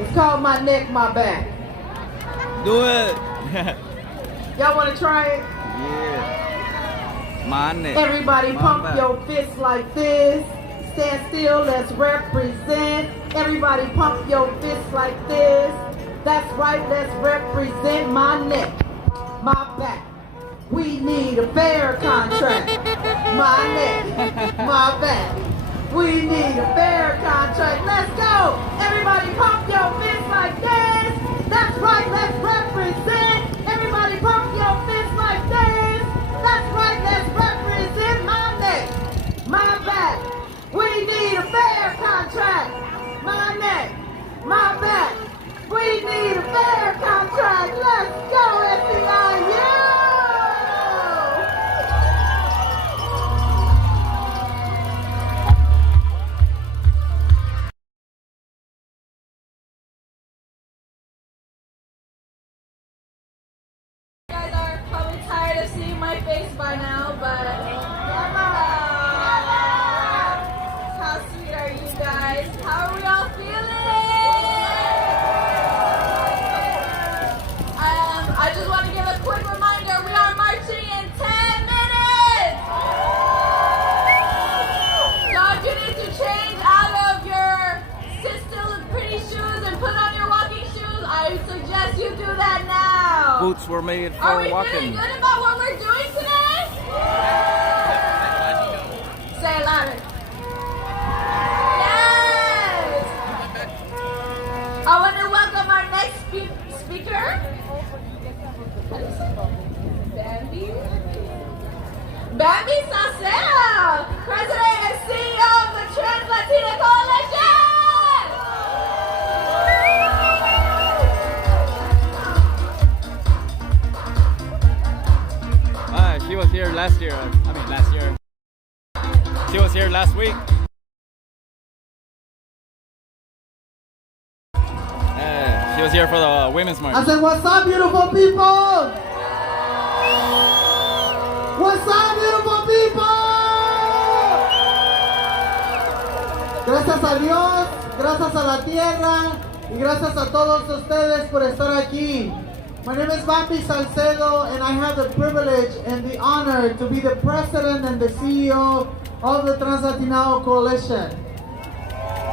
it's called My Neck, My Back. Do it. Y'all want to try it? Yeah. My neck. Everybody my pump back. your fists like this. Stand still, let's represent. Everybody pump your fists like this. That's right, let's represent my neck, my back. We need a fair contract. My neck, my back. We need a fair contract. Let's go. Everybody pump your fists like this. That's right, let's represent. Everybody pump your fists like this. That's right, let's represent my neck, my back. We need a fair contract. My neck, my back. We need a fair contract. Let's go, SEIU. My face by now, but how sweet are you guys? How are we all feeling? I just want to give a quick reminder, we are marching in 10 minutes! So if you need to change out of your still pretty shoes and put on your walking shoes, I suggest you do that now. Boots were made for Are we walking. feeling good about what we're doing today? Say it louder. Yes! I want to welcome our next speaker. Bambi Sacera, President and CEO of the Trans Latina Coalition! She was here last year. Last year. She was here last week. She was here for the Women's March. I said, what's up, beautiful people? What's up, beautiful people? Gracias a Dios, gracias a la tierra y gracias a todos ustedes por estar aquí. My name is Bambi Salcedo and I have the privilege and the honor to be the president and the CEO of the Trans-Latino Coalition.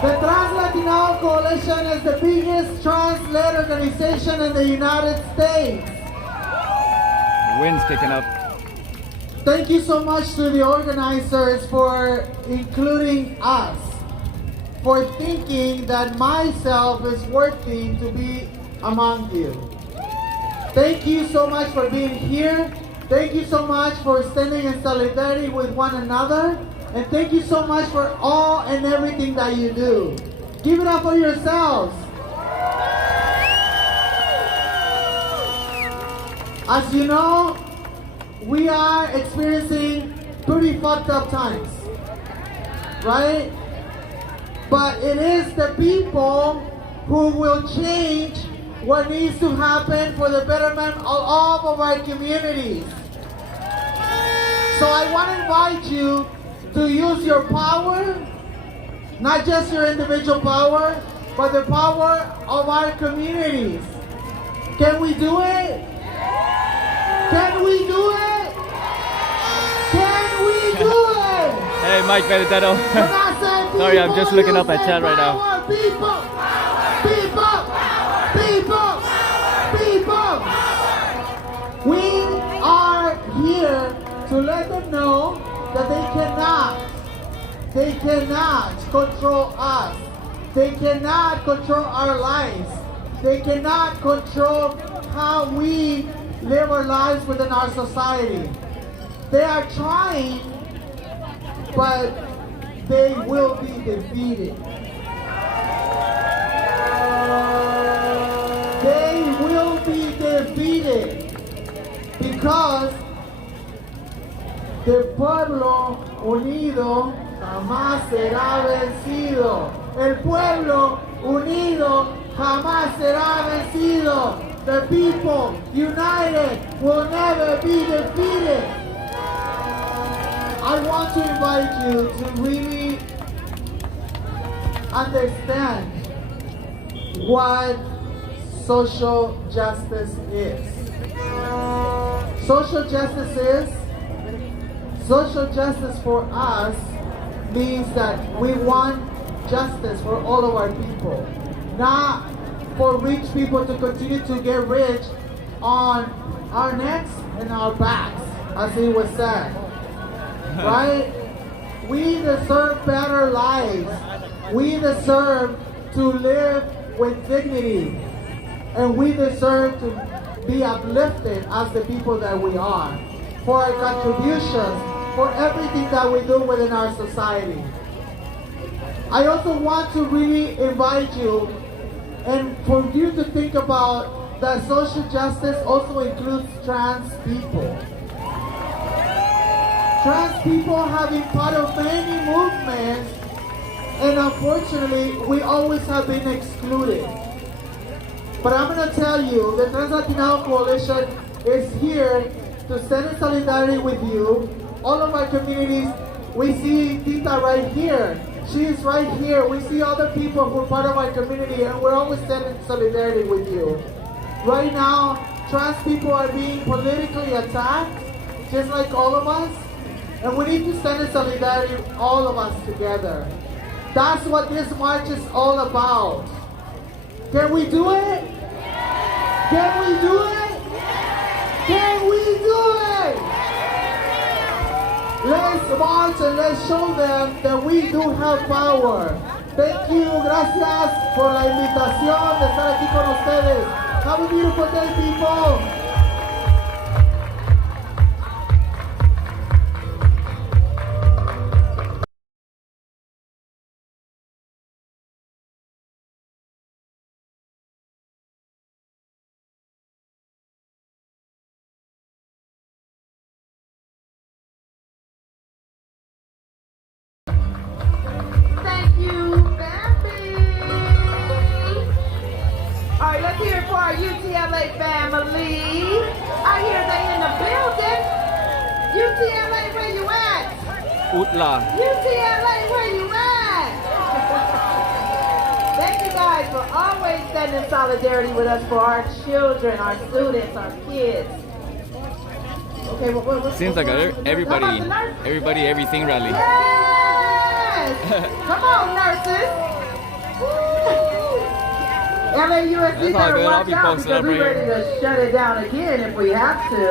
The Trans-Latino Coalition is the biggest trans-led organization in the United States. Wind's kicking up. Thank you so much to the organizers for including us, for thinking that myself is worthy to be among you. Thank you so much for being here. Thank you so much for standing in solidarity with one another. And thank you so much for all and everything that you do. Give it up for yourselves. As you know, we are experiencing pretty fucked up times, right? But it is the people who will change what needs to happen for the betterment of all of our communities. So I want to invite you to use your power, not just your individual power, but the power of our communities. Can we do it? Can we do it? Can we do it? Hey, Mike Benedetto. Sorry, I'm just looking up at chat right now. People! People! People! We are here to let them know that they cannot control us. They cannot control our lives. They cannot control how we live our lives within our society. They are trying, but they will be defeated. They will be defeated because el pueblo unido jamás será vencido. El pueblo unido jamás será vencido. The people united will never be defeated. I want to invite you to really understand what social justice is. Social justice for us means that we want justice for all of our people, not for rich people to continue to get rich on our necks and our backs, as it was said. Right? We deserve better lives. We deserve to live with dignity. And we deserve to be uplifted as the people that we are, for our contributions, for everything that we do within our society. I also want to really invite you and for you to think about that social justice also includes trans people. Trans people have been part of many movements, and unfortunately, we always have been excluded. But I'm going to tell you, the Trans-Latino Coalition is here to stand in solidarity with you. All of our communities, we see Tita right here. She is right here. We see other people who are part of our community, and we're always standing in solidarity with you. Right now, trans people are being politically attacked, just like all of us. And we need to stand in solidarity, all of us together. That's what this march is all about. Can we do it? Can we do it? Can we do it? Let's march and let's show them that we do have power. Thank you, gracias por la invitación de estar aquí con ustedes. Have a beautiful day, people. Thank you, Bambi. All right, let's hear it for our UTLA family. I hear they in the building. UTLA, where you at? Utla. UTLA, where you at? will always stand in solidarity with us for our children, our students, our kids. Okay, Seems like everybody, everything rally. Yes! Come on, nurses. LAUSD That's all better good. I'll watch be out posted because up we're right ready here. to shut it down again if we have to.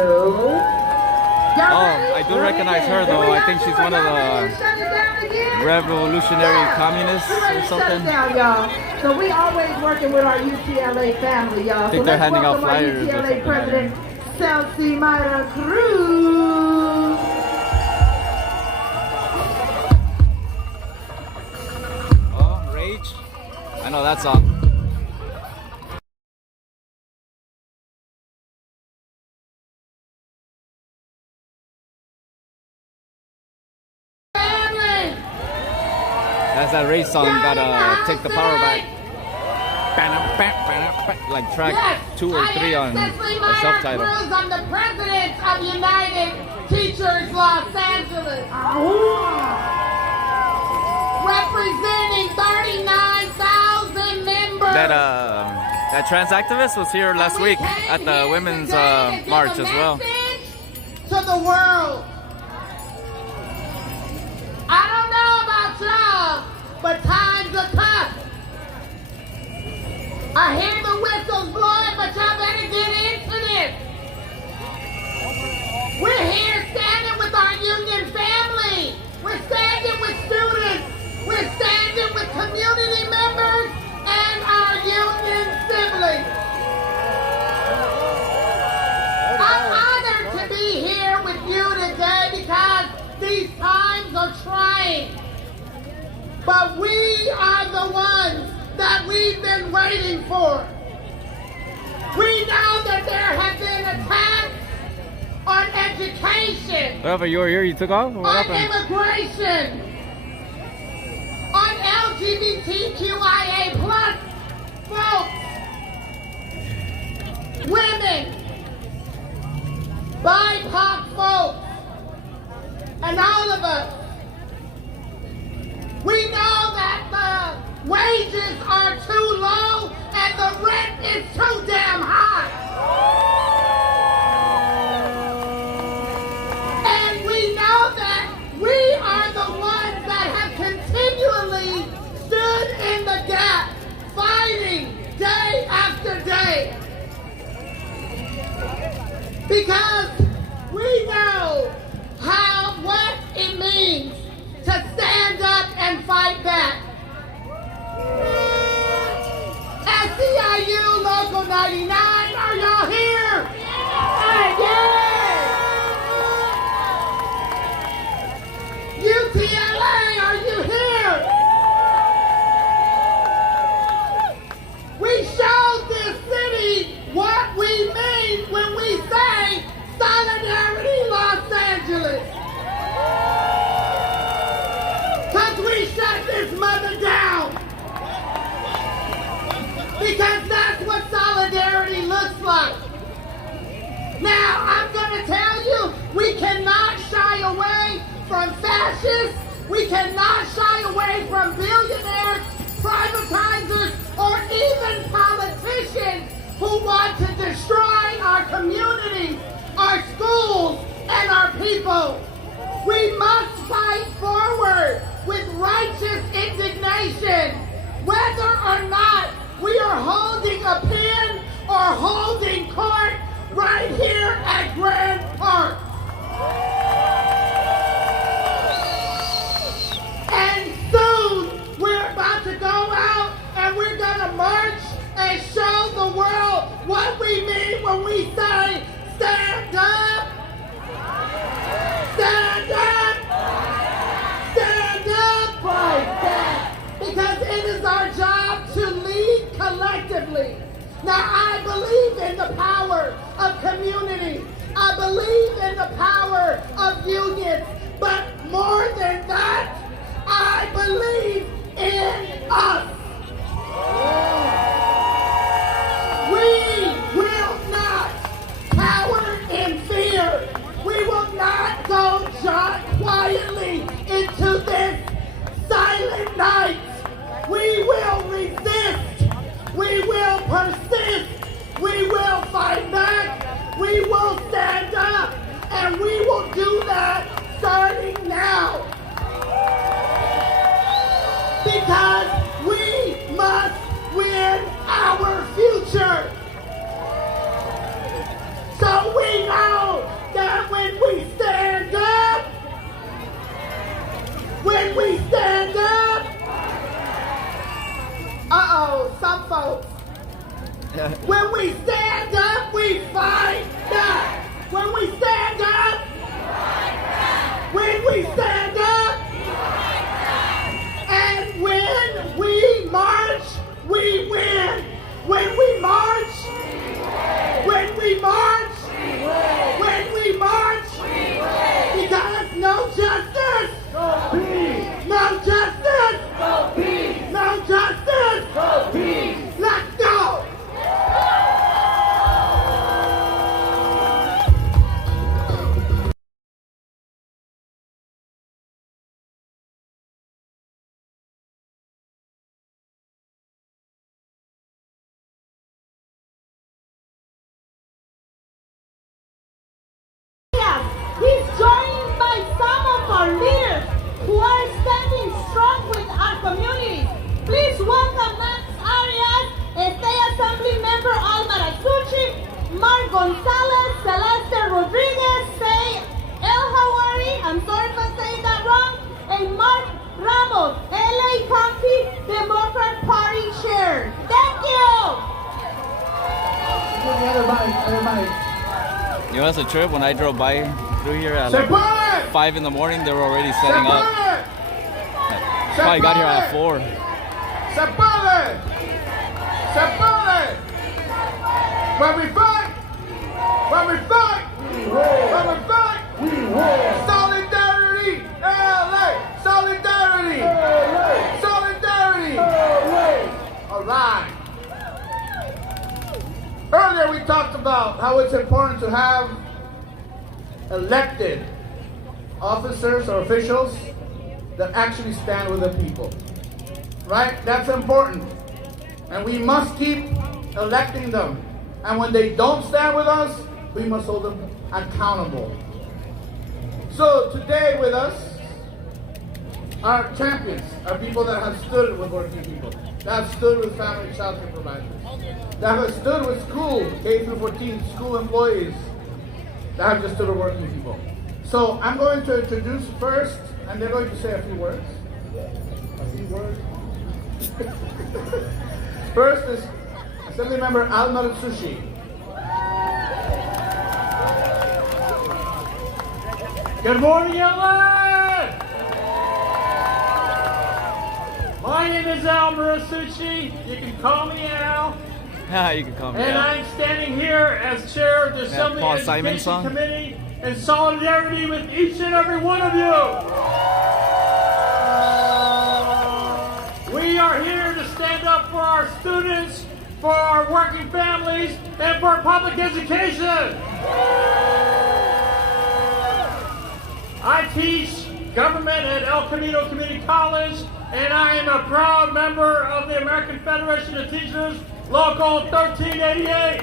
I do recognize her though. I think she's one of the revolutionary communists or something. Down, y'all. So we always working with our UTLA family, y'all. I think they're handing out flyers or UTLA something. President Celsi Myra Cruz. Oh, Rage. I know that song. That's that Rage song. Gotta take the power back. Like track 2 or 3 on the self-title. I'm the president of United Teachers Los Angeles. Representing 39,000 members. That trans activist was here last week at the women's march as well. To the world. I don't know about y'all, but times are tough. I hear the whistles blowing, but y'all better get into this. We're here standing with our union family. We're standing with students. We're standing with community members and our union siblings. I'm honored to be here with you today because these times are trying. But we are the ones that we've been waiting for. We know that there have been attacks on education, Whatever, you were here, you took off? What on happened? immigration, on LGBTQIA plus folks, women, BIPOC folks, and all of us. We know that the wages are too low and the rent is too damn high. And we know that we are the ones that have continually stood in the gap, fighting day after day. Because we know what it means to stand up and fight back. SEIU Local 99, are y'all here? UTLA, are you here? We showed this city what we mean when we say Solidarity Los Angeles. Because we shut this mother down. Because that's what solidarity looks like. Now, I'm going to tell you, we cannot shy away from fascists. We cannot shy away from billionaires, privatizers, or even politicians who want to destroy our communities, our schools, and our people. We must fight forward with righteous indignation, whether or not we are holding a pen or holding court right here at Grand Park. And soon we're about to go out and we're going to march and show the world what we mean when we say stand up, stand up, stand up, fight back. Because it is our job to lead collectively. Now, I believe in the power of community. I believe in the power of unions. But more than that, I believe in us. We will not cower in fear. We will not go jog quietly into this silent night. We will resist. because we must win our future. So we know that when we stand up, some folks, when we stand up, we fight back. When we stand up, when we stand up, and when we march, we win. When we march, when we march, when we march, because no justice, no peace. No justice, no peace. No justice, no peace. Let's go. He's joined by some of our leaders who are standing strong with our community. Please welcome Max Arias, State Assembly Member Alma Rasucci, Mark Gonzalez, Celeste Rodriguez, Say El Hawari, I'm sorry if I'm saying that wrong, and Mark Ramos, LA County Democrat Party Chair. Thank you! You know, it's a trip. When I drove by through here at like 5 in the morning, they were already setting up. Probably got here at 4. Se puede! Se puede! When we fight! When we fight! When we fight! Solidarity! LA! Solidarity! Solidarity! Alright. Earlier we talked about how it's important to have elected officers or officials that actually stand with the people. Right? That's important. And we must keep electing them. And when they don't stand with us, we must hold them accountable. So today with us are champions, are people that have stood with working people, that have stood with family and child care providers, that have stood with school, K through 14 school employees, that have just stood with working people. So I'm going to introduce first, and they're going to say a few words. A few words. First is Assembly Member Alma Rasucci. Good morning, LA! My name is Al Marasucci. You can call me Al. You can call me And Al. I'm standing here as chair of the Assembly Paul Simon Education song? Committee in solidarity with each and every one of you. We are here to stand up for our students, for our working families, and for public education. I teach government at El Camino Community College, and I am a proud member of the American Federation of Teachers, Local 1388.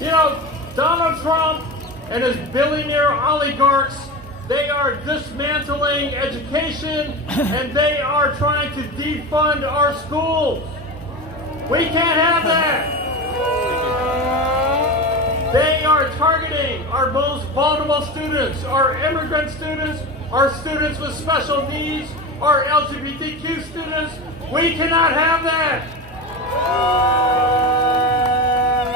You know, Donald Trump and his billionaire oligarchs, they are dismantling education and they are trying to defund our schools. We can't have that. They are targeting our most vulnerable students, our immigrant students, our students with special needs, our LGBTQ students. We cannot have that.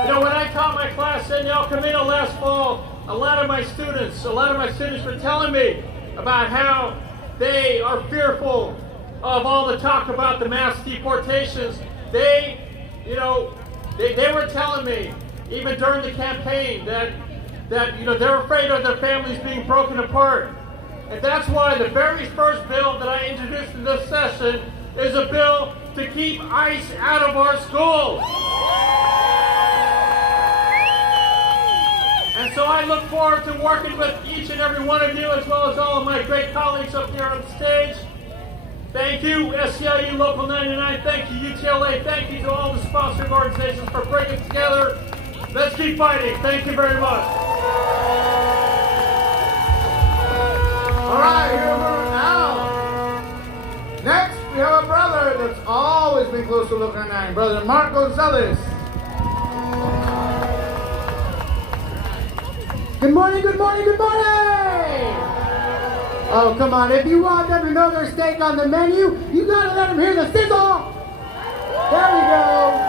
You know, when I taught my class in El Camino last fall, a lot of my students were telling me about how they are fearful of all the talk about the mass deportations. They were telling me, even during the campaign, that they're afraid of their families being broken apart. And that's why the very first bill that I introduced in this session is a bill to keep ICE out of our schools. And so I look forward to working with each and every one of you, as well as all of my great colleagues up here on stage. Thank you, SEIU Local 99. Thank you, UTLA. Thank you to all the sponsoring organizations for bringing it together. Let's keep fighting. Thank you very much. All right, here we're now. been close to Local 9. Brother Mark Gonzalez. Good morning, good morning, good morning! Oh, come on. If you want them to know their steak on the menu, you gotta let them hear the sizzle! There we go!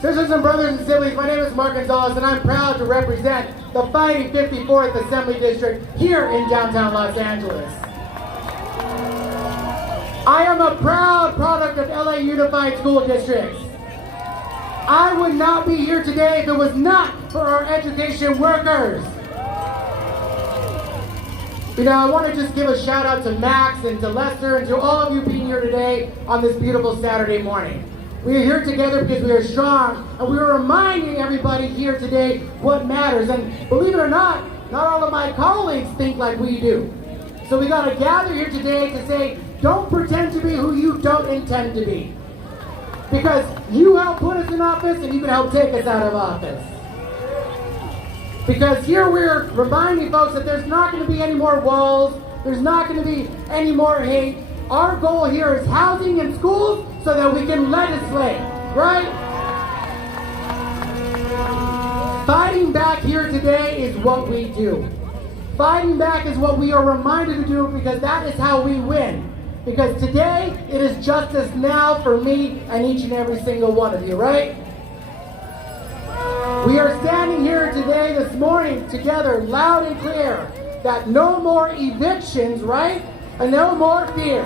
Sisters and brothers and siblings, my name is Mark Gonzalez, and I'm proud to represent the Fighting 54th Assembly District here in downtown Los Angeles. I am a proud product of LA Unified School Districts. I would not be here today if it was not for our education workers. You know, I want to just give a shout out to Max and to Lester and to all of you being here today on this beautiful Saturday morning. We are here together because we are strong, and we are reminding everybody here today what matters. And believe it or not all of my colleagues think like we do. So we got to gather here today to say, don't pretend to be who you don't intend to be. Because you help put us in office, and you can help take us out of office. Because here we're reminding folks that there's not going to be any more walls, there's not going to be any more hate. Our goal here is housing and schools so that we can legislate, right? Fighting back here today is what we do. Fighting back is what we are reminded to do because that is how we win. Because today, it is justice now for me and each and every single one of you, right? We are standing here today, this morning, together, loud and clear, that no more evictions, right? And no more fear.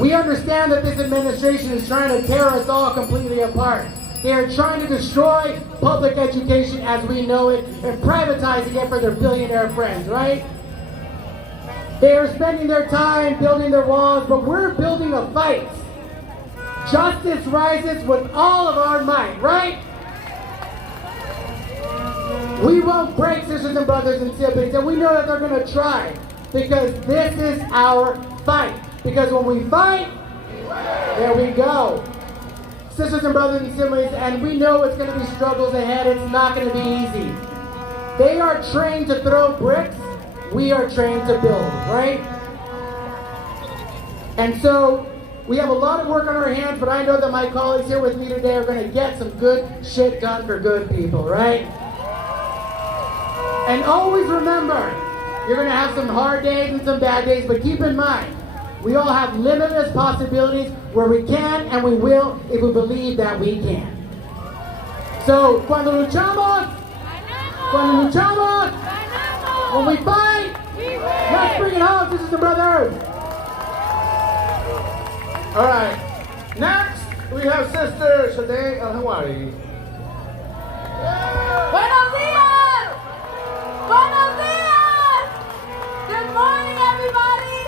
We understand that this administration is trying to tear us all completely apart. They are trying to destroy public education as we know it and privatizing it for their billionaire friends, right? They are spending their time building their walls, but we're building a fight. Justice rises with all of our might, right? We won't break, sisters and brothers and siblings, and we know that they're going to try, because this is our fight. Because when we fight, there we go. Sisters and brothers and siblings, and we know it's going to be struggles ahead. It's not going to be easy. They are trained to throw bricks. We are trained to build, right? And so, we have a lot of work on our hands, but I know that my colleagues here with me today are going to get some good shit done for good people, right? And always remember, you're going to have some hard days and some bad days, but keep in mind, we all have limitless possibilities where we can and we will if we believe that we can. So, cuando luchamos, when we fight, let's bring it home, sisters and brothers. All right. Next, we have Sister Shade El-Hawari. Buenos días! Buenos días! Good morning, everybody!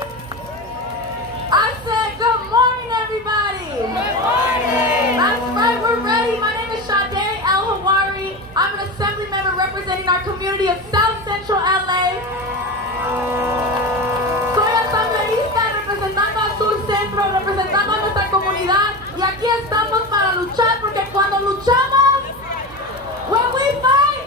I said good morning, everybody! Good morning! That's right, we're ready. My name is Shade El-Hawari. I'm an assembly member representing our community of South Central LA. Soy asambleísta representando a Sur Centro, representando a nuestra comunidad. Y aquí estamos para luchar, porque cuando luchamos, when we fight,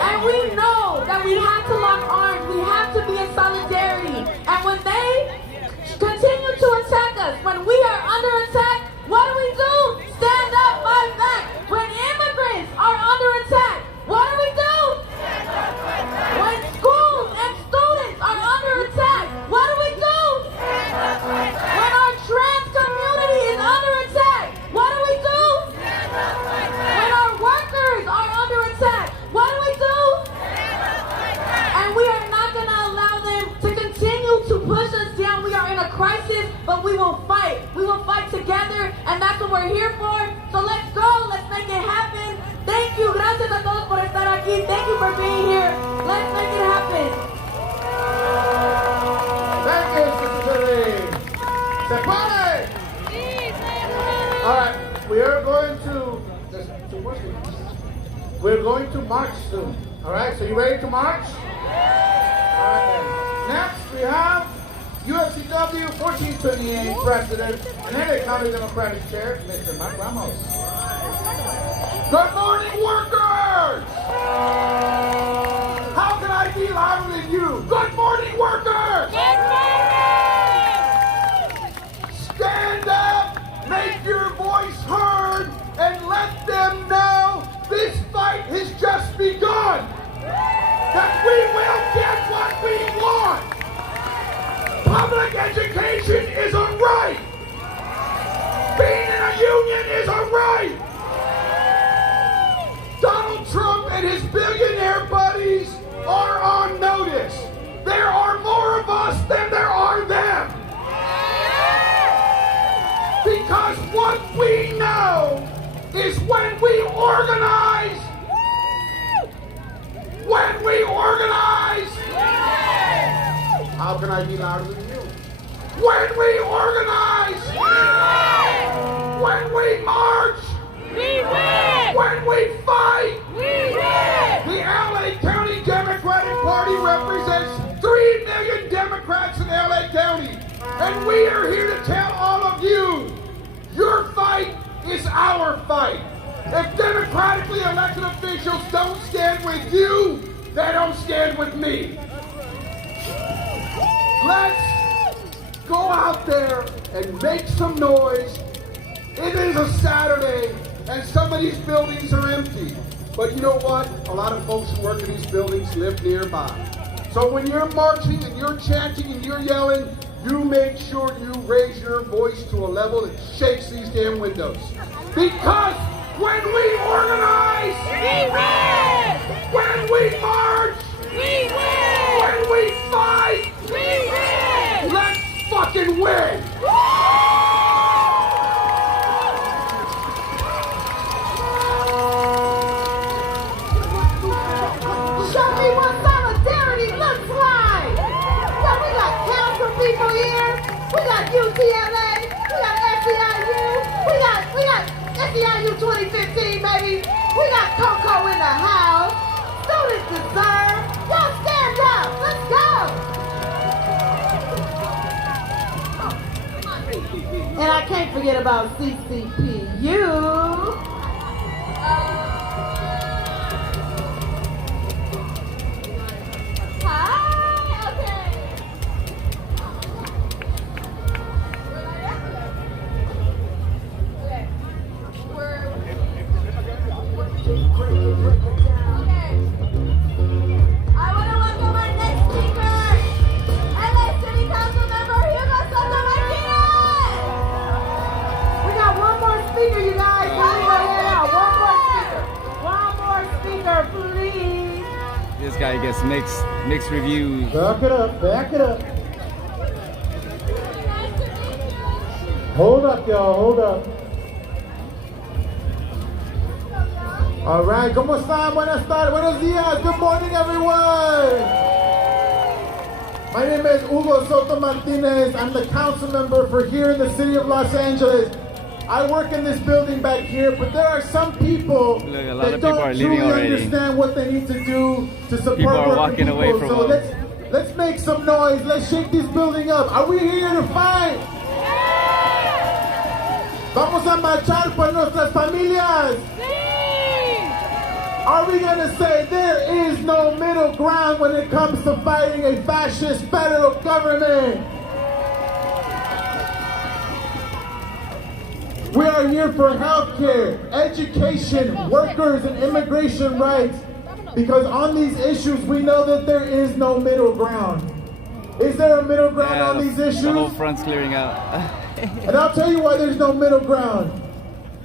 and we know that we have to lock arms, we have to be in solidarity. And when they continue to attack us, when we are under attack, what do? Stand up, fight back. When immigrants are under attack, what do? When schools and students are under attack, what do? When our trans community is under attack, what do? When our workers are under attack, what do? And we are not going to allow them to continue to push us down. We are in a crisis, but we will fight. We will fight together, and that's what we're here for. So let's go. Let's make it happen. Thank you. Gracias a todos por estar aquí. Thank you for being here. Let's make it happen. Thank you, Sister Shade. Separe! All right, we are going to, we're going to march soon. All right, so you ready to march? All right, then. Next, we have UFCW 1428 President and LA County Democratic Chair, Mr. Mike Ramos. Good morning, workers! How can I be louder than you? Good morning, workers! Good morning! that we will get what we want. Public education is a right. Being in a union is a right. Donald Trump and his billionaire buddies are on notice. There are more of us than there are them. Because what we know is when we organize, how can I be louder than you? When we organize, when we march, when we fight, the LA County Democratic Party represents 3 million Democrats in LA County. And we are here to tell all of you, your fight is our fight. If democratically elected officials don't stand with you, they don't stand with me. Let's go out there and make some noise. It is a Saturday, and some of these buildings are empty. But you know what? A lot of folks who work in these buildings live nearby. So when you're marching and you're chanting and you're yelling, you make sure you raise your voice to a level that shakes these damn windows. Because when we organize, we win! When we march, we win! When we fight, we win! Let's fucking win! Show me what solidarity looks like. Yeah, we got council people here. We got UTLA. We got SEIU. We got SEIU 2015, baby. We got Coco in the house. Students deserve. Y'all stand up. Let's go. And I can't forget about CCPU. This guy gets mixed reviews. Back it up, back it up. Hold up, y'all, hold up. All right, ¿cómo están? Buenas tardes, buenos días. Good morning, everyone. My name is Hugo Soto Martinez. I'm the council member for here in the city of Los Angeles. I work in this building back here, but there are some people that don't truly understand what they need to do to support people are working walking people. away from So them. let's make some noise. Let's shake this building up. Are we here to fight? Vamos a marchar por nuestras familias. Are we going to say there is no middle ground when it comes to fighting a fascist federal government? We are here for healthcare, education, workers, and immigration rights. Because on these issues, we know that there is no middle ground. Is there a middle ground on these issues? The whole front's clearing out. And I'll tell you why there's no middle ground.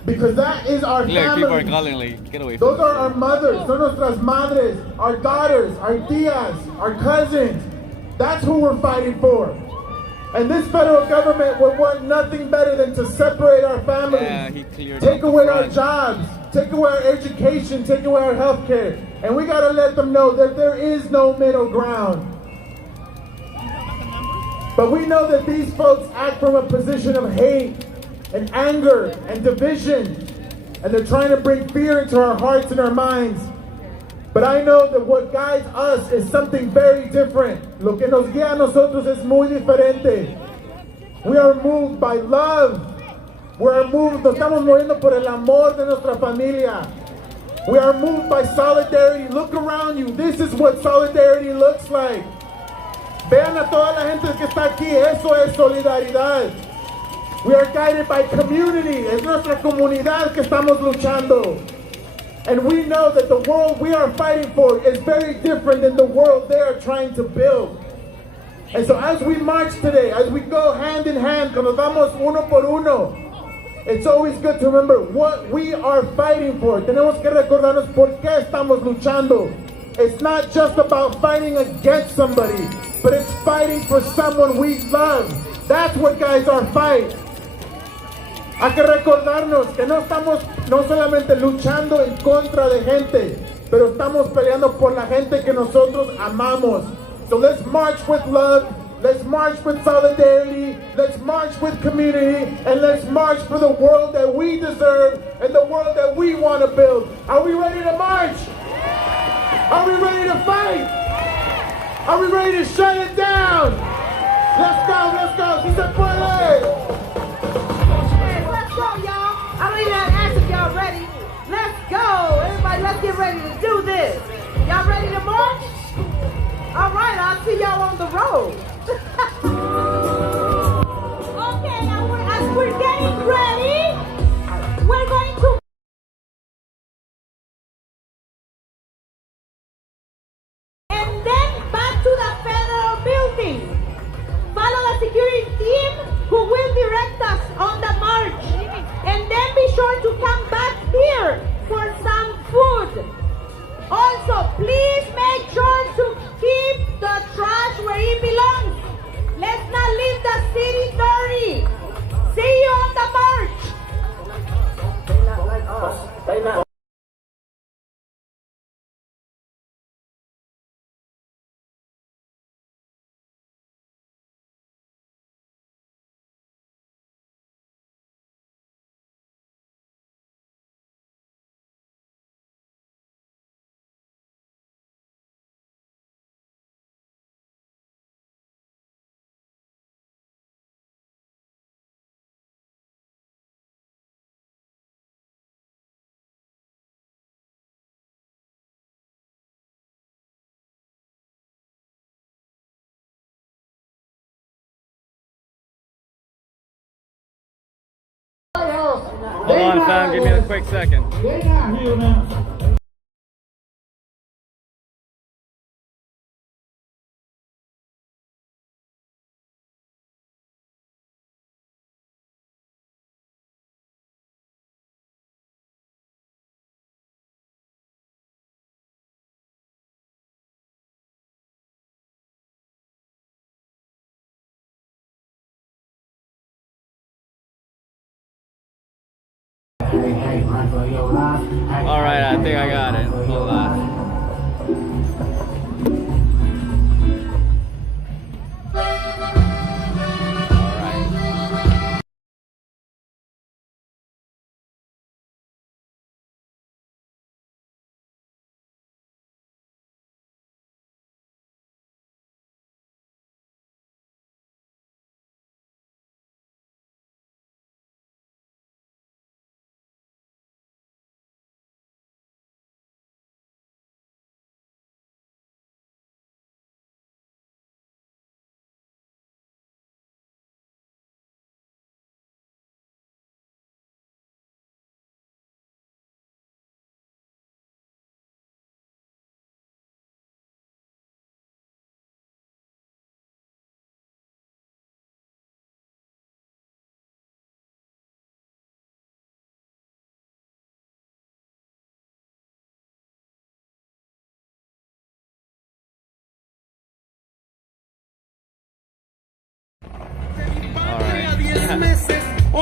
Because that is our Look, people are family. calling like, get away from Those are our mothers, son nuestras madres, our daughters, our tias, our cousins. That's who we're fighting for. And this federal government would want nothing better than to separate our families, Yeah, he cleared take out the away our front. jobs, take away our education, take away our health care. And we gotta let them know that there is no middle ground. But we know that these folks act from a position of hate and anger and division. And they're trying to bring fear into our hearts and our minds. But I know that what guides us is something very different. Lo que nos guía a nosotros es muy diferente. We are moved by love. We are moved, nos estamos moviendo por el amor de nuestra familia. We are moved by solidarity. Look around you. This is what solidarity looks like. Vean a toda la gente que está aquí. Eso es solidaridad. We are guided by community. Es nuestra comunidad que estamos luchando. And we know that the world we are fighting for is very different than the world they are trying to build. And so as we march today, as we go hand in hand, como vamos uno por uno, it's always good to remember what we are fighting for. Tenemos que recordarnos por qué estamos luchando. It's not just about fighting against somebody, but it's fighting for someone we love. That's what guides our fight. Hay que recordarnos que no estamos no solamente luchando en contra de gente, pero estamos peleando por la gente que nosotros amamos. So let's march with love, let's march with solidarity, let's march with community, and let's march for the world that we deserve and the world that we want to build. Are we ready to march? Are we ready to fight? Are we ready to shut it down? Let's go, si se puede. Let's go, y'all. I don't even have to ask if y'all ready. Let's go. Everybody, let's get ready to do this. Y'all ready to march? All right, I'll see y'all on the road. Okay, now as we're getting ready, we're going to and then back to the federal building. Follow the security team who will direct us on the march. And then be sure to come back here for some food. Also, please make sure to keep the trash where it belongs. Let's not leave the city dirty. See you on the march. Hold on, fam. Give me a quick second. All right, I think I got it. Hold on.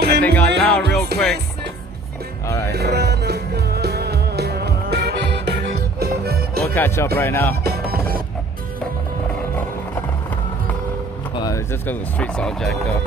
I think I loud real quick. All right. We'll catch up right now. It's just because the street's all jacked up.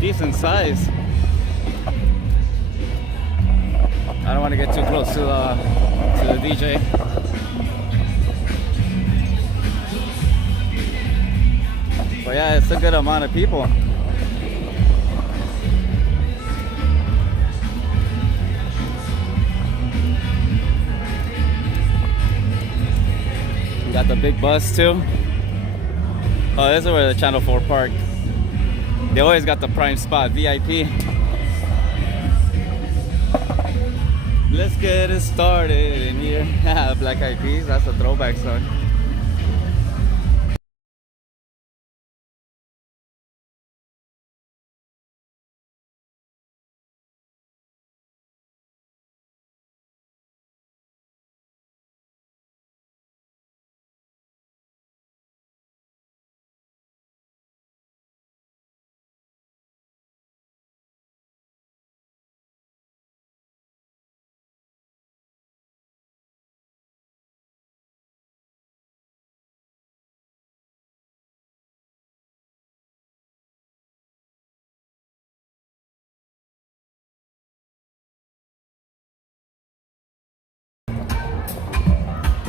Decent size. I don't want to get too close to the DJ. But yeah, it's a good amount of people. We got the big bus too. Oh, this is where the Channel 4 park. They always got the prime spot, VIP. Let's get it started in here. Black Eyed Peas, that's a throwback song.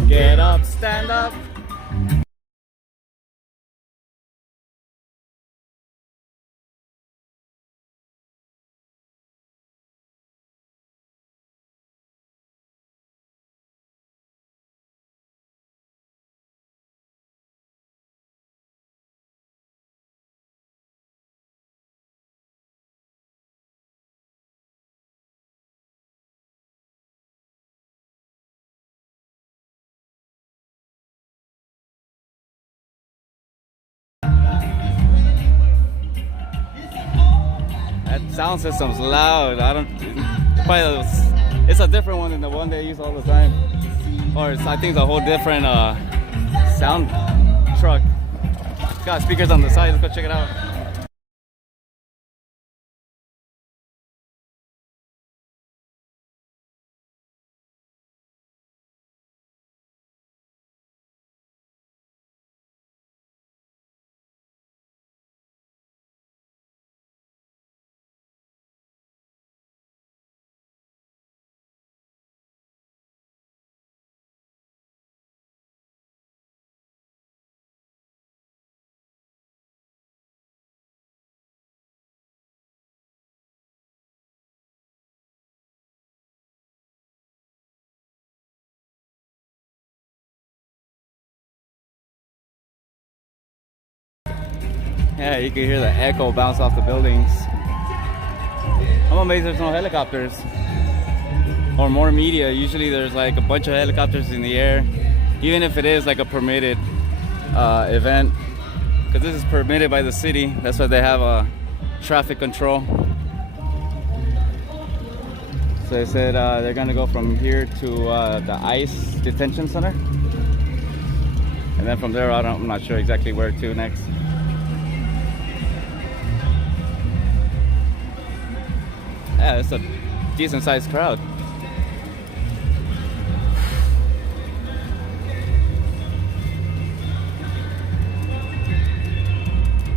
Get up, stand up. That sound system's loud. It's a different one than the one they use all the time. Or I think it's a whole different sound truck. It's got speakers on the side. Let's go check it out. Yeah, you can hear the echo bounce off the buildings. I'm amazed there's no helicopters or more media. Usually there's like a bunch of helicopters in the air, even if it is like a permitted event, because this is permitted by the city. That's why they have a traffic control. So they said they're gonna go from here to the ICE detention center, and then from there I'm not sure exactly where to next. Yeah, it's a decent sized crowd.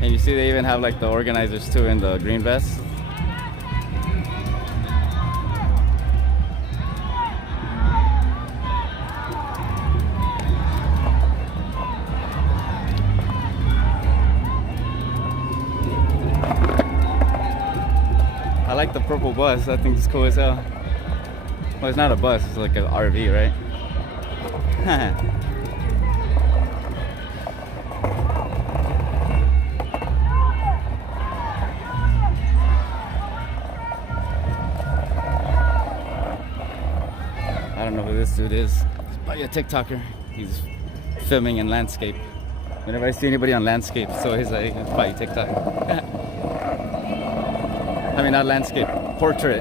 And you see they even have like the organizers too in the green vests. I like the purple bus. I think it's cool as hell. Well, it's not a bus. It's like an RV, right? I don't know who this dude is. He's probably a TikToker. He's filming in landscape. Whenever I see anybody on landscape, so he's like, it's probably TikTok. I mean, not landscape, portrait.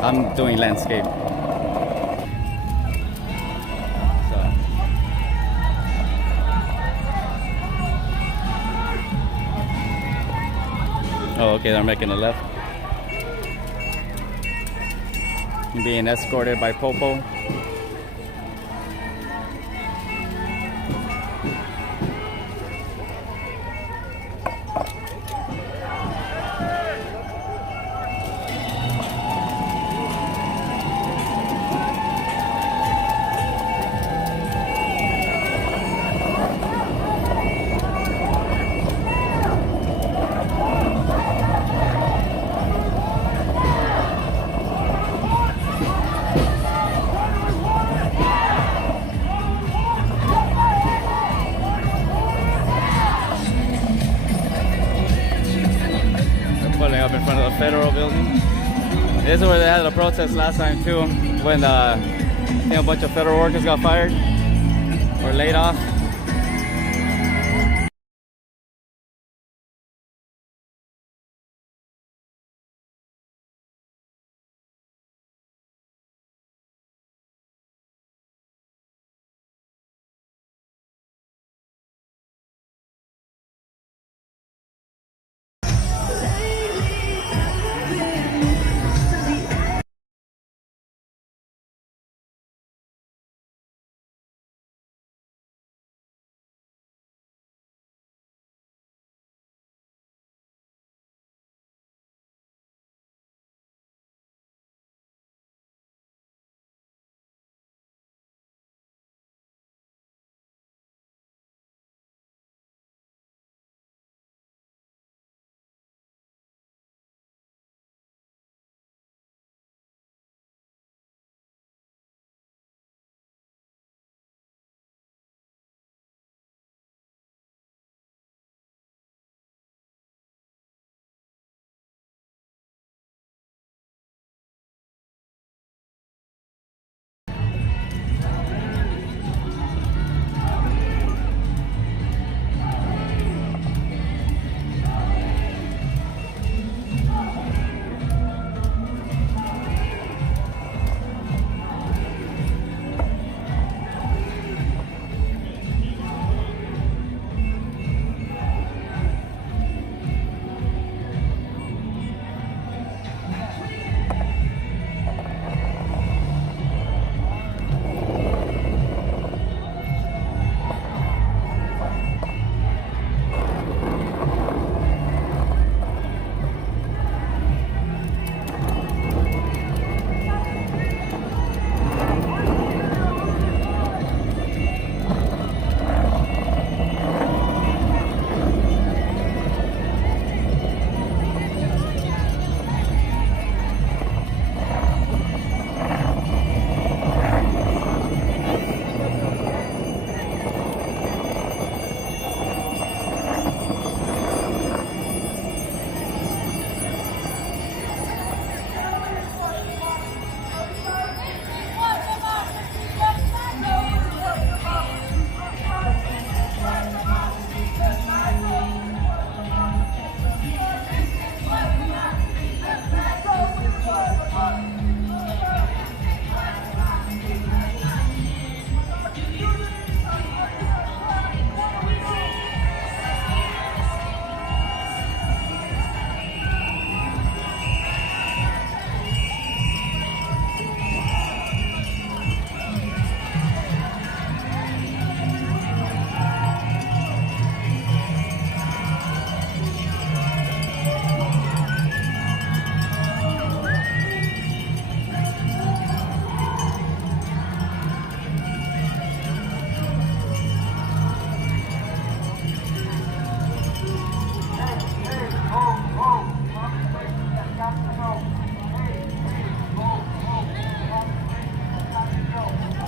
I'm doing landscape. So. Oh, okay, they're making a left. Being escorted by Popo. is where they had a protest last time too, when I think a bunch of federal workers got fired or laid off.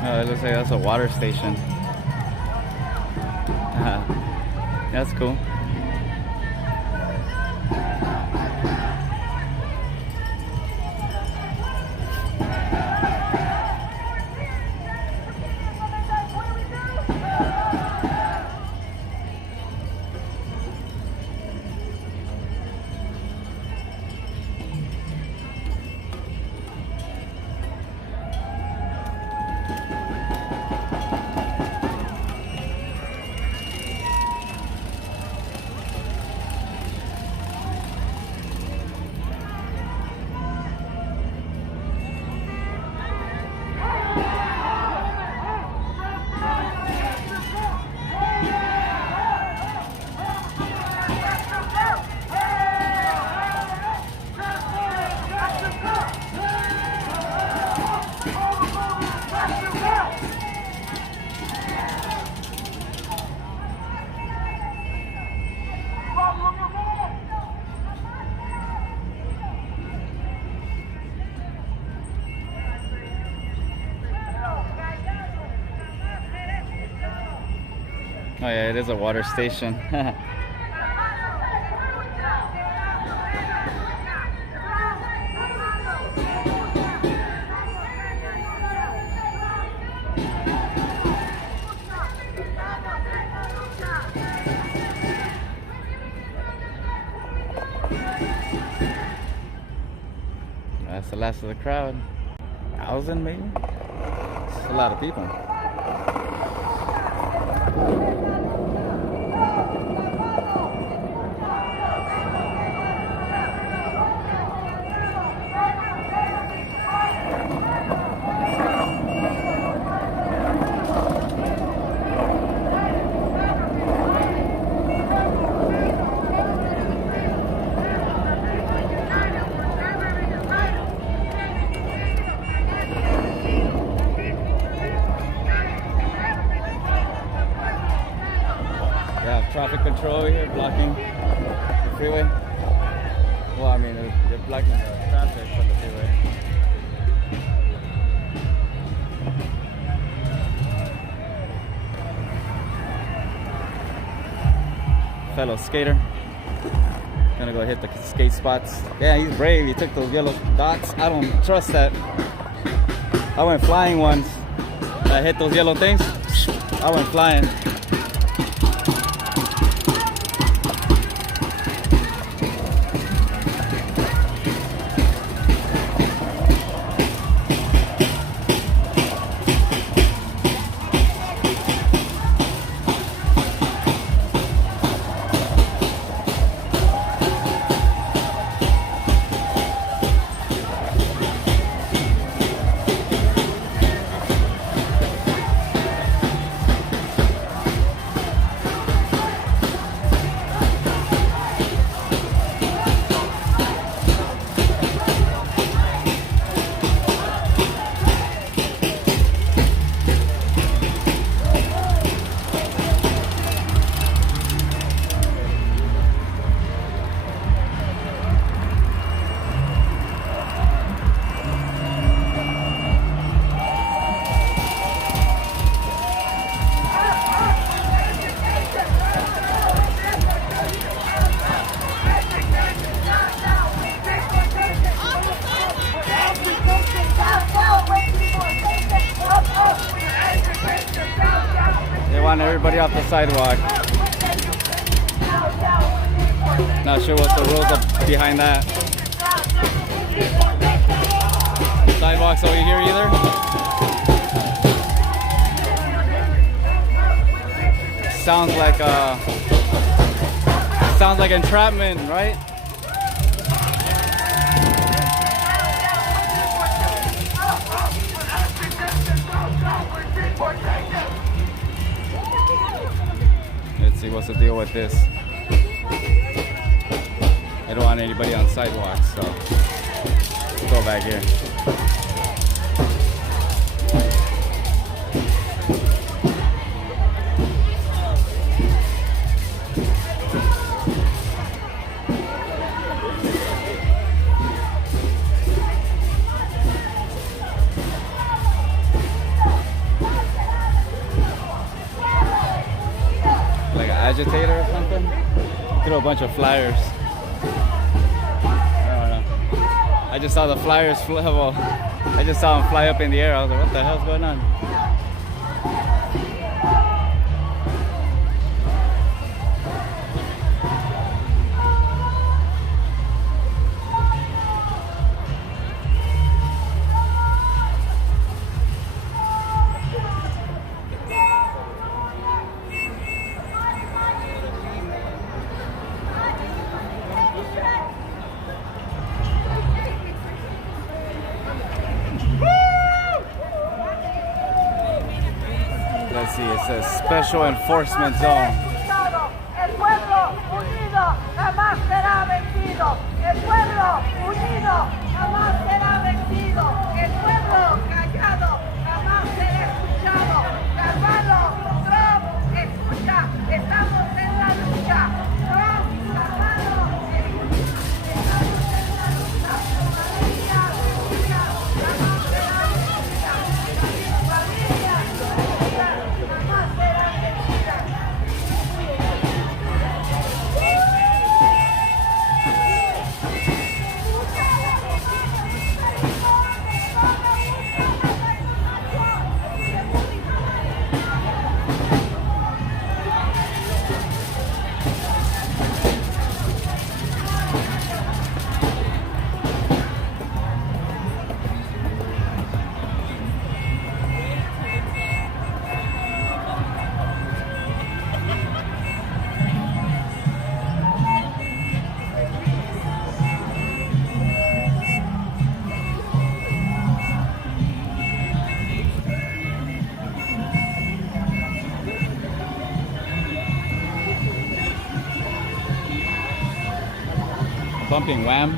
It looks like that's a water station. That's cool. Oh yeah, it is a water station. last of the crowd. 1,000 maybe? It's a lot of people. Traffic control over here blocking the freeway. Well, I mean, they're blocking the traffic from the freeway. Fellow skater. Gonna go hit the skate spots. Yeah, he's brave. He took those yellow dots. I don't trust that. I went flying once. I hit those yellow things. I went flying. Everybody off the sidewalk. Not sure what the rules are behind that. Sidewalks over here either. Sounds like entrapment, right? Let's see what's the deal with this. I don't want anybody on sidewalks, so let's go back here. Agitator or something? Threw a bunch of flyers. I don't know. I just saw the flyers fly. Well, I just saw them fly up in the air. I was like, what the hell's going on? Let's see, it says Special Enforcement Zone. El pueblo unido jamás será vencido. El pueblo unido jamás será vencido. El pueblo callado jamás será escuchado. Carvalho, Trump, escucha, estamos en la lucha. Trump, Carvalho, escucha, estamos en la lucha. Familia, lucha, jamás será vencida. Familia, lucha, jamás será vencida. bumping Wham.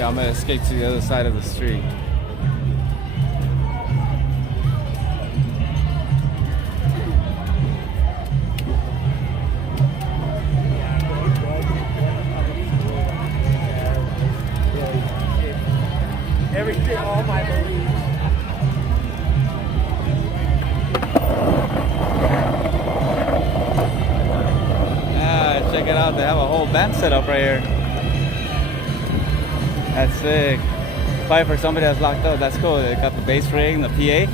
I'm gonna escape to the other side of the street. Everything, all my beliefs. Ah, check it out. They have a whole band set up right here. That's sick. Probably for somebody that's locked up. That's cool. They got the bass ring, the PA.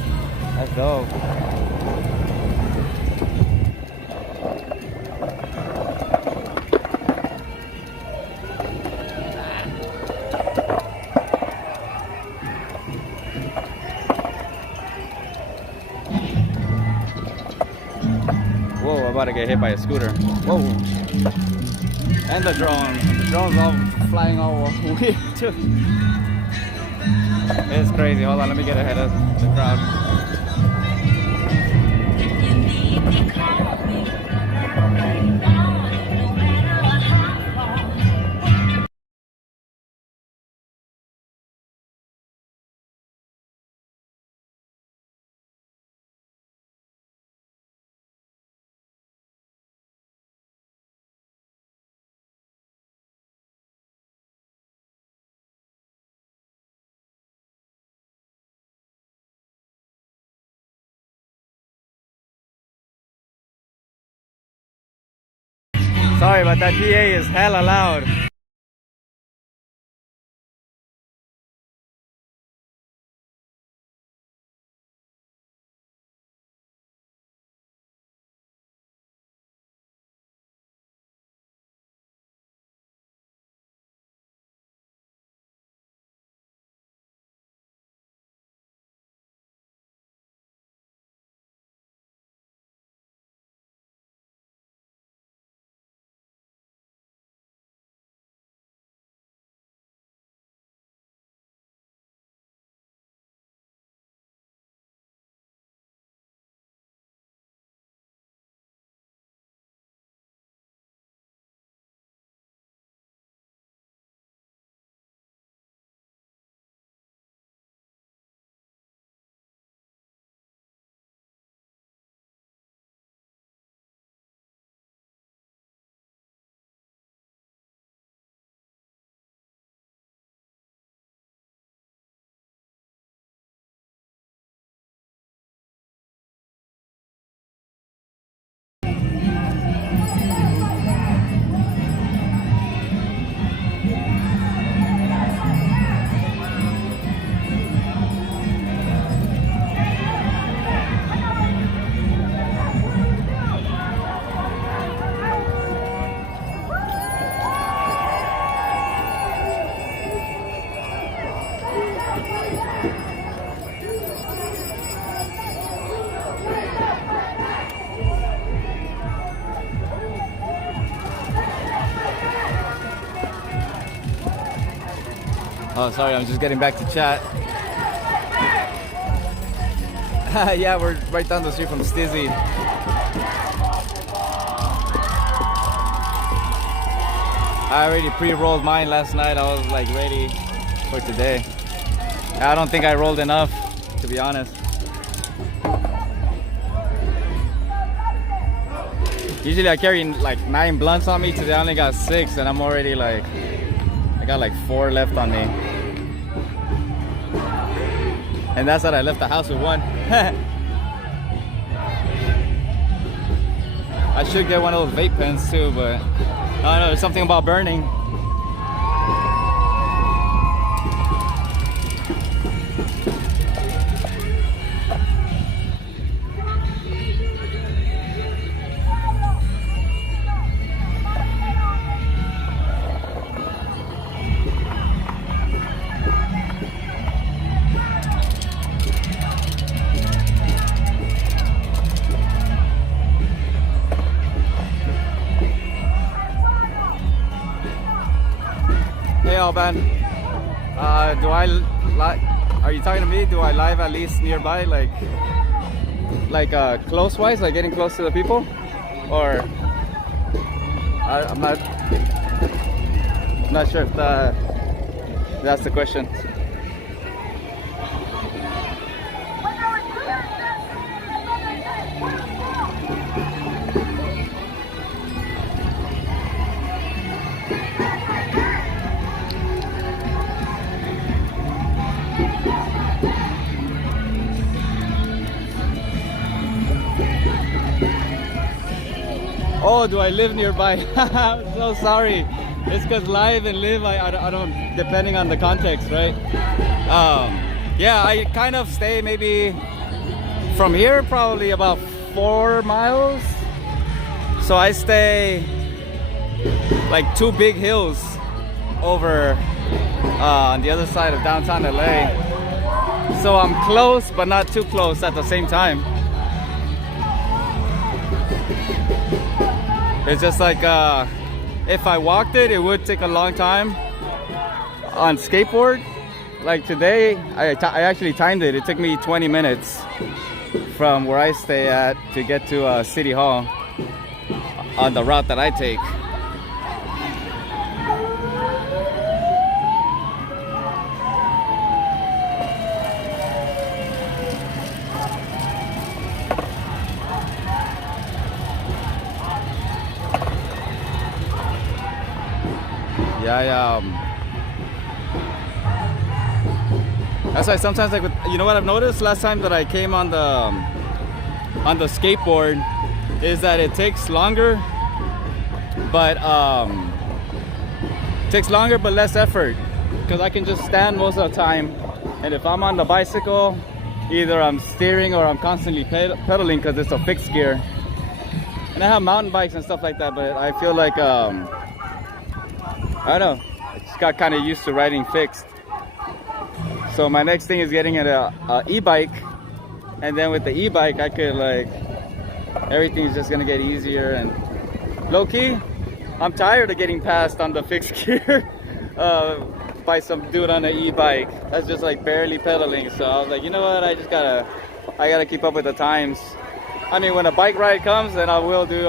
That's dope. Whoa, I'm about to get hit by a scooter. Whoa. And the drone. The drone's all flying all weird too. It's crazy. Hold on, let me get ahead of the crowd. Sorry, but that PA is hella loud. Oh, sorry, I'm just getting back to chat. Yeah, we're right down the street from Stizzy. I already pre-rolled mine last night. I was like ready for today. I don't think I rolled enough, to be honest. Usually I carry like 9 blunts on me. Today I only got 6 and I'm already like, I got like 4 left on me. And that's that I left the house with 1. I should get one of those vape pens too, but I don't know, there's something about burning. Hey Alban, are you talking to me? Do I live at least nearby, like close wise, like getting close to the people? Or I'm not sure if that's the question. Oh, do I live nearby? I'm so sorry. It's because live and live, I don't, depending on the context, right? Yeah, I kind of stay maybe from here, probably about 4 miles. So I stay like 2 big hills over on the other side of downtown LA. So I'm close, but not too close at the same time. It's just like if I walked it, it would take a long time. On skateboard, like today, I actually timed it. It took me 20 minutes from where I stay at to get to City Hall on the route that I take. Yeah, that's why sometimes, like, you know what I've noticed last time that I came on the skateboard is that it takes longer, but less effort, because I can just stand most of the time. And if I'm on the bicycle, either I'm steering or I'm constantly pedaling because it's a fixed gear. And I have mountain bikes and stuff like that, but I feel like I don't know, I just got kind of used to riding fixed. So my next thing is getting an e-bike, and then with the e-bike I could, like, everything's just gonna get easier. And low-key, I'm tired of getting passed on the fixed gear by some dude on an e-bike that's just like barely pedaling. So I was like, you know what, I gotta keep up with the times. I mean, when a bike ride comes, then I will do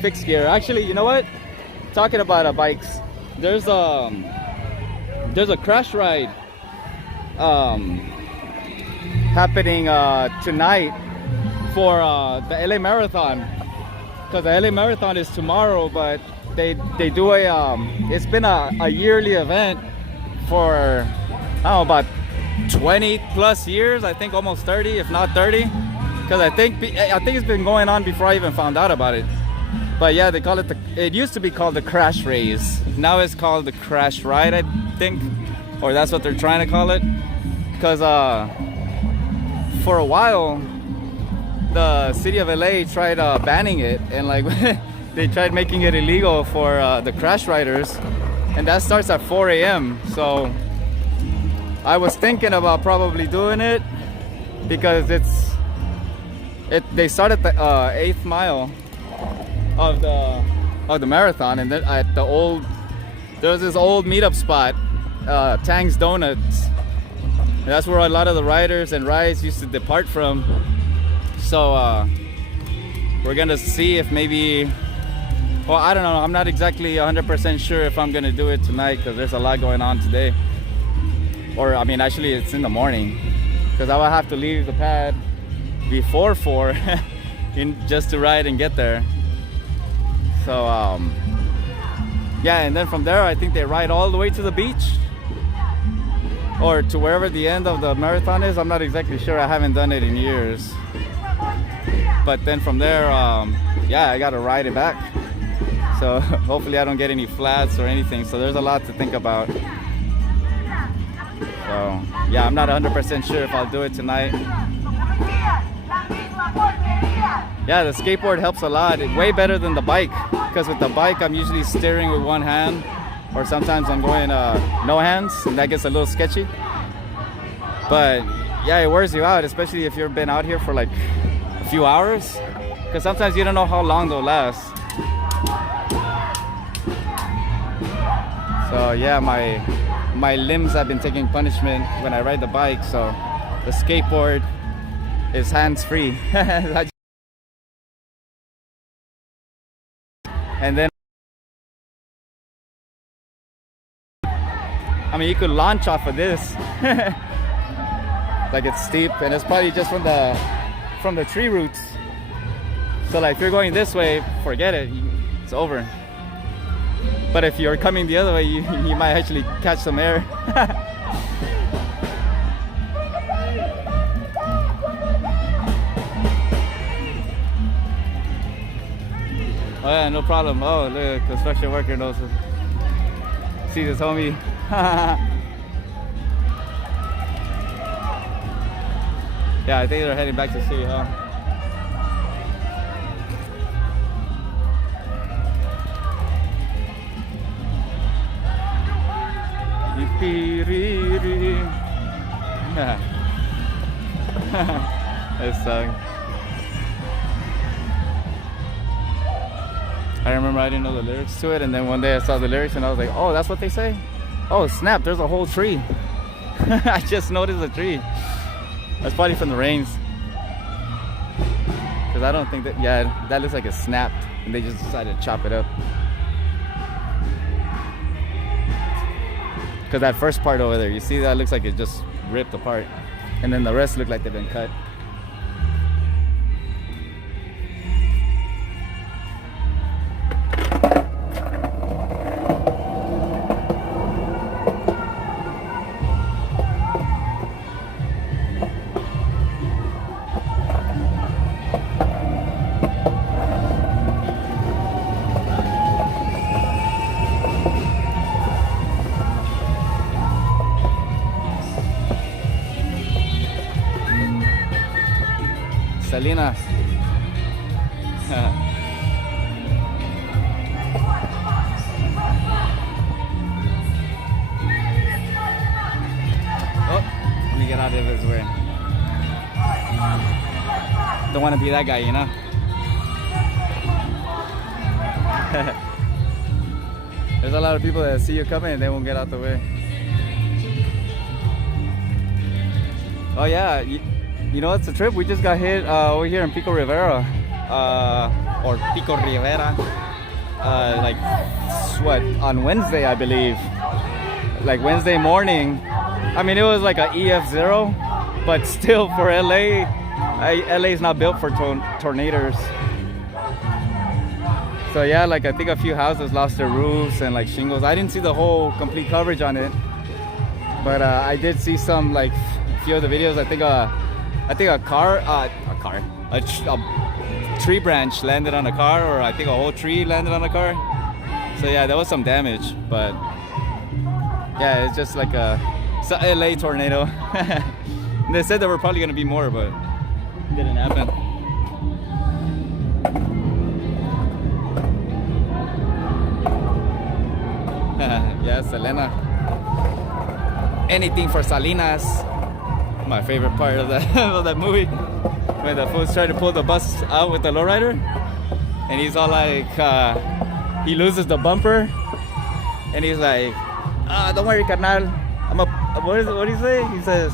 fixed gear. Actually, you know what? Talking about bikes, there's a crash ride happening tonight for the LA Marathon, because the LA Marathon is tomorrow, but they do it's been a yearly event for, I don't know, about 20 plus years, I think almost 30, if not 30, because I think it's been going on before I even found out about it. But yeah, they call it it used to be called the crash race. Now it's called the crash ride, I think, or that's what they're trying to call it. Because for a while, the city of LA tried banning it, and like they tried making it illegal for the crash riders, and that starts at 4 a.m. So I was thinking about probably doing it because they start at the 8th mile of the marathon, and then at there's this old meetup spot Tang's Donuts. That's where a lot of the riders and rides used to depart from. So we're gonna see if maybe, well, I don't know, I'm not exactly 100% sure if I'm gonna do it tonight because there's a lot going on today. Or I mean, actually it's in the morning because I will have to leave the pad before 4 just to ride and get there. So yeah, and then from there I think they ride all the way to the beach or to wherever the end of the marathon is. I'm not exactly sure, I haven't done it in years. But then from there, yeah, I gotta ride it back. So hopefully I don't get any flats or anything. So there's a lot to think about. So yeah, I'm not 100% sure if I'll do it tonight. Yeah, the skateboard helps a lot. It's way better than the bike. Because with the bike, I'm usually steering with one hand. Or sometimes I'm going no hands, and that gets a little sketchy. But yeah, it wears you out, especially if you've been out here for like a few hours. Because sometimes you don't know how long they'll last. So yeah, my limbs have been taking punishment when I ride the bike. So the skateboard is hands-free. And then I mean, you could launch off of this. Like it's steep, and it's probably just from the tree roots. So like if you're going this way, forget it, it's over. But if you're coming the other way, you might actually catch some air. Oh yeah, no problem. Oh, look, construction worker knows. See this homie. Yeah, I think they're heading back to City Hall. This song. I remember I didn't know the lyrics to it, and then one day I saw the lyrics and I was like, oh, that's what they say? Oh snap, there's a whole tree. I just noticed a tree. That's probably from the rains. Because I don't think that, yeah, that looks like it snapped and they just decided to chop it up. Because that first part over there, you see that looks like it just ripped apart. And then the rest look like they've been cut. Salinas. Oh, let me get out of his way. Don't want to be that guy, you know? There's a lot of people that see you coming and they won't get out the way. Oh yeah, you know, it's a trip. We just got hit over here in Pico Rivera, or Pico Rivera, like what, on Wednesday, I believe. Like Wednesday morning. I mean, it was like a EF0, but still for LA, LA is not built for tornadoes. So yeah, like I think a few houses lost their roofs and like shingles. I didn't see the whole complete coverage on it, but I did see some, like a few of the videos. I think a tree branch landed on a car, or I think a whole tree landed on a car. So yeah, there was some damage, but yeah, it's just like it's a LA tornado. They said there were probably gonna be more, but it didn't happen. Yeah, Selena. Anything for Salinas. My favorite part of that of that movie, when the fool's trying to pull the bus out with the lowrider, and he's all like, he loses the bumper, and he's like, Don't worry, carnal. What do you say? He says,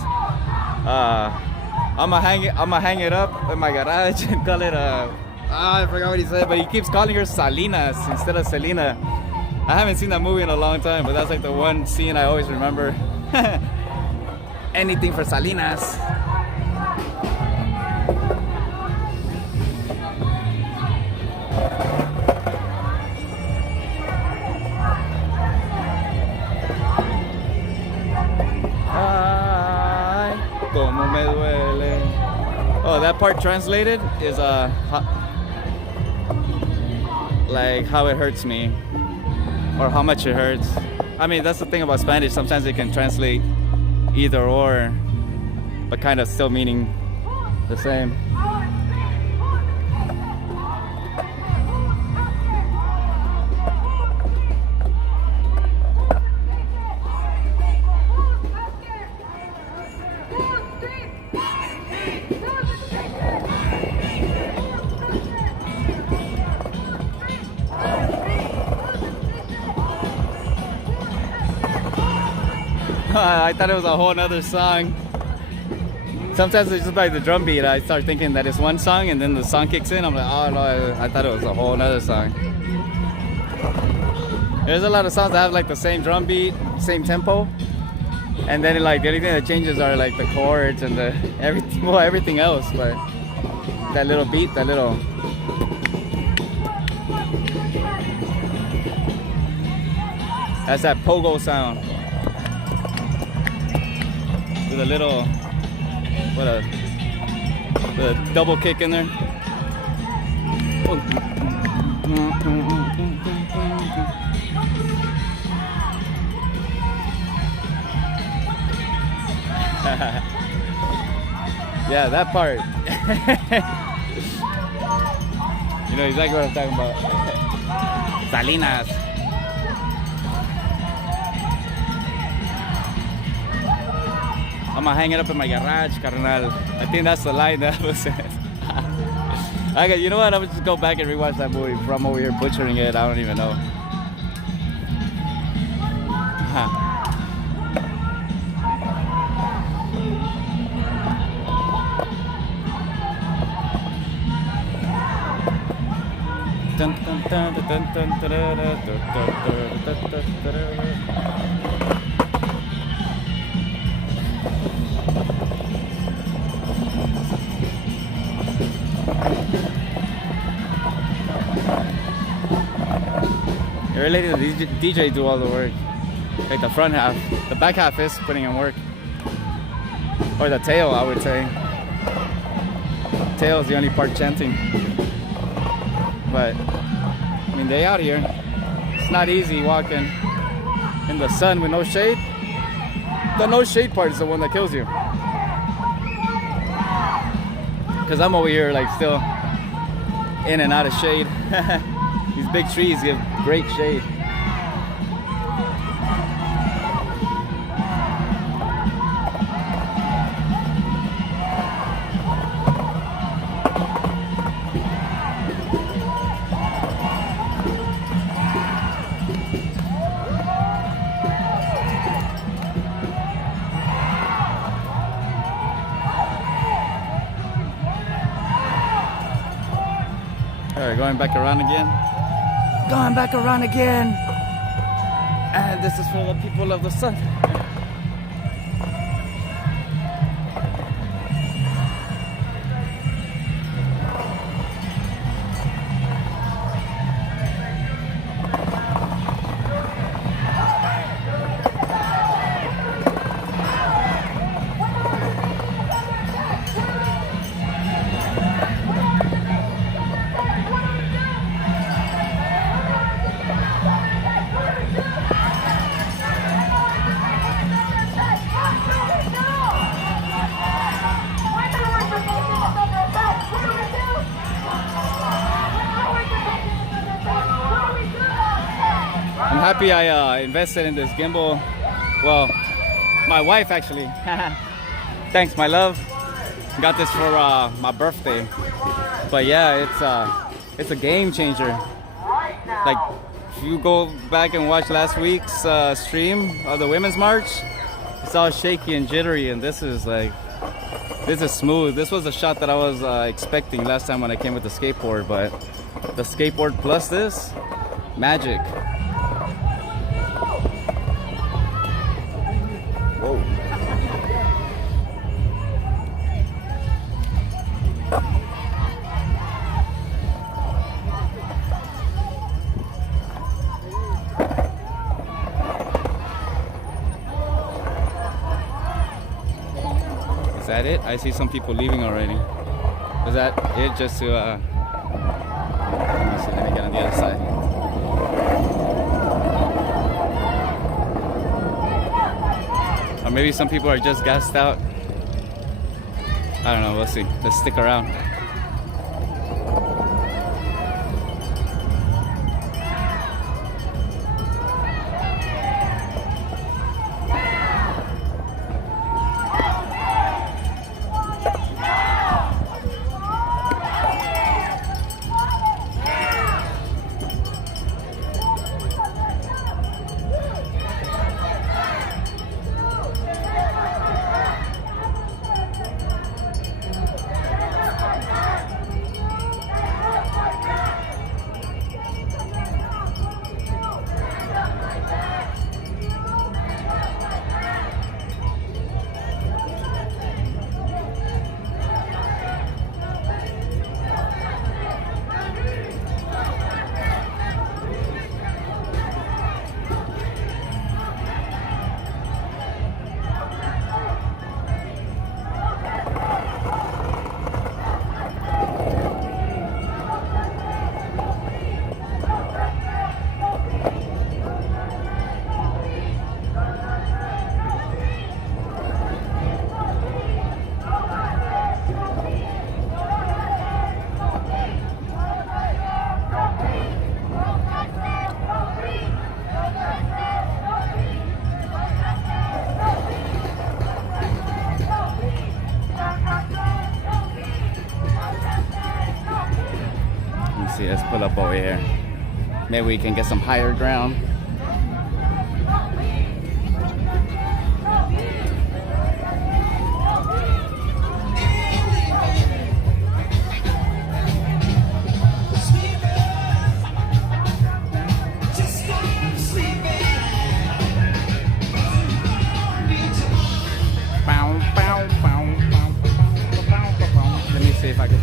I'ma hang it up in my garage and call it I forgot what he said, but he keeps calling her Salinas instead of Selena. I haven't seen that movie in a long time, but that's like the one scene I always remember. Anything for Salinas. Ay, como me duele. Oh, that part translated is like how it hurts me, or how much it hurts. I mean, that's the thing about Spanish. Sometimes it can translate either or, but kind of still meaning the same. I thought it was a whole nother song. Sometimes it's just like the drum beat. I start thinking that it's one song, and then the song kicks in. I'm like, oh no, I thought it was a whole nother song. There's a lot of songs that have like the same drum beat, same tempo, and then like the only thing that changes are like the chords and the everything else. But that little beat, that little. That's that pogo sound. With a little, with a double kick in there. Yeah, that part. You know exactly what I'm talking about. Salinas. I'm gonna hang it up in my garage, carnal. I think that's the line that was said. Okay, you know what? I'm gonna just go back and rewatch that movie from over here butchering it. I don't even know. Really, the DJ do all the work. Like the front half. The back half is putting in work. Or the tail, I would say. Tail is the only part chanting. But, I mean, they out here. It's not easy walking in the sun with no shade. The no shade part is the one that kills you. Because I'm over here, like, still in and out of shade. These big trees give great shade. Alright, going back around again. Going back around again. And this is for the people of the sun. I'm happy I invested in this gimbal. Well, my wife actually. Thanks, my love. Got this for my birthday. But yeah, it's a game changer. Like you go back and watch last week's stream of the Women's March, it's all shaky and jittery, and this is smooth. This was the shot that I was expecting last time when I came with the skateboard, but the skateboard plus this, magic. Whoa. Is that it? I see some people leaving already. Is that it? Just to let me see, let me get on the other side. Or maybe some people are just gassed out. I don't know, we'll see. Let's stick around. See, let's pull up over here. Maybe we can get some higher ground. Let me see if I can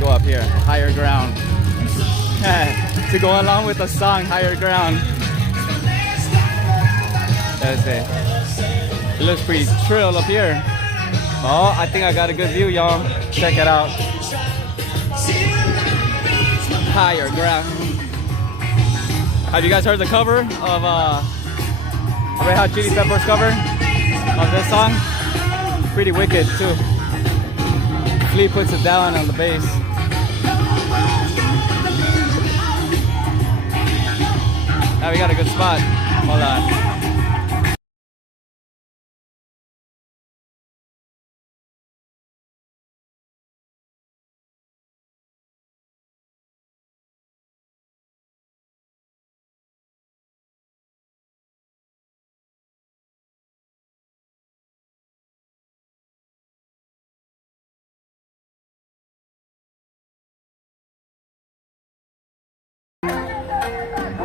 go up here, higher ground. To go along with the song, higher ground. Let's see. It looks pretty trill up here. Oh, I think I got a good view, y'all. Check it out. Higher ground. Have you guys heard the cover of Red Hot Chili Peppers cover of this song? Pretty wicked too. Flea puts it down on the bass. Now we got a good spot. Hold on.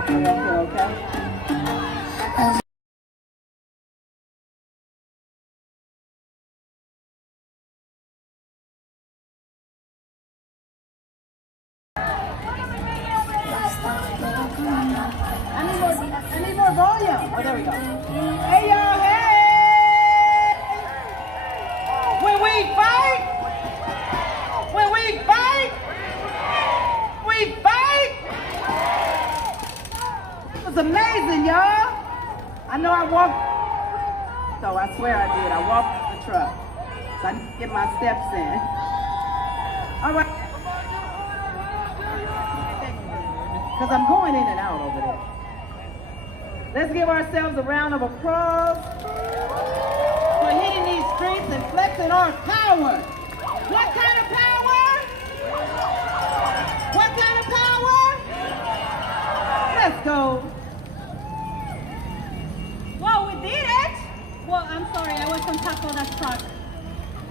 Okay. I need more volume. Oh, there we go. Hey, y'all, hey! When we fight, we fight. It was amazing, y'all. I know I walked, so I swear I did. I walked the truck, so I need to get my steps in. All right. Because I'm going in and out over there. Let's give ourselves a round of applause for hitting these streets and flexing our power. What kind of power? What kind of power? Let's go. Well, we did it. Well, I'm sorry, I was on top of that truck.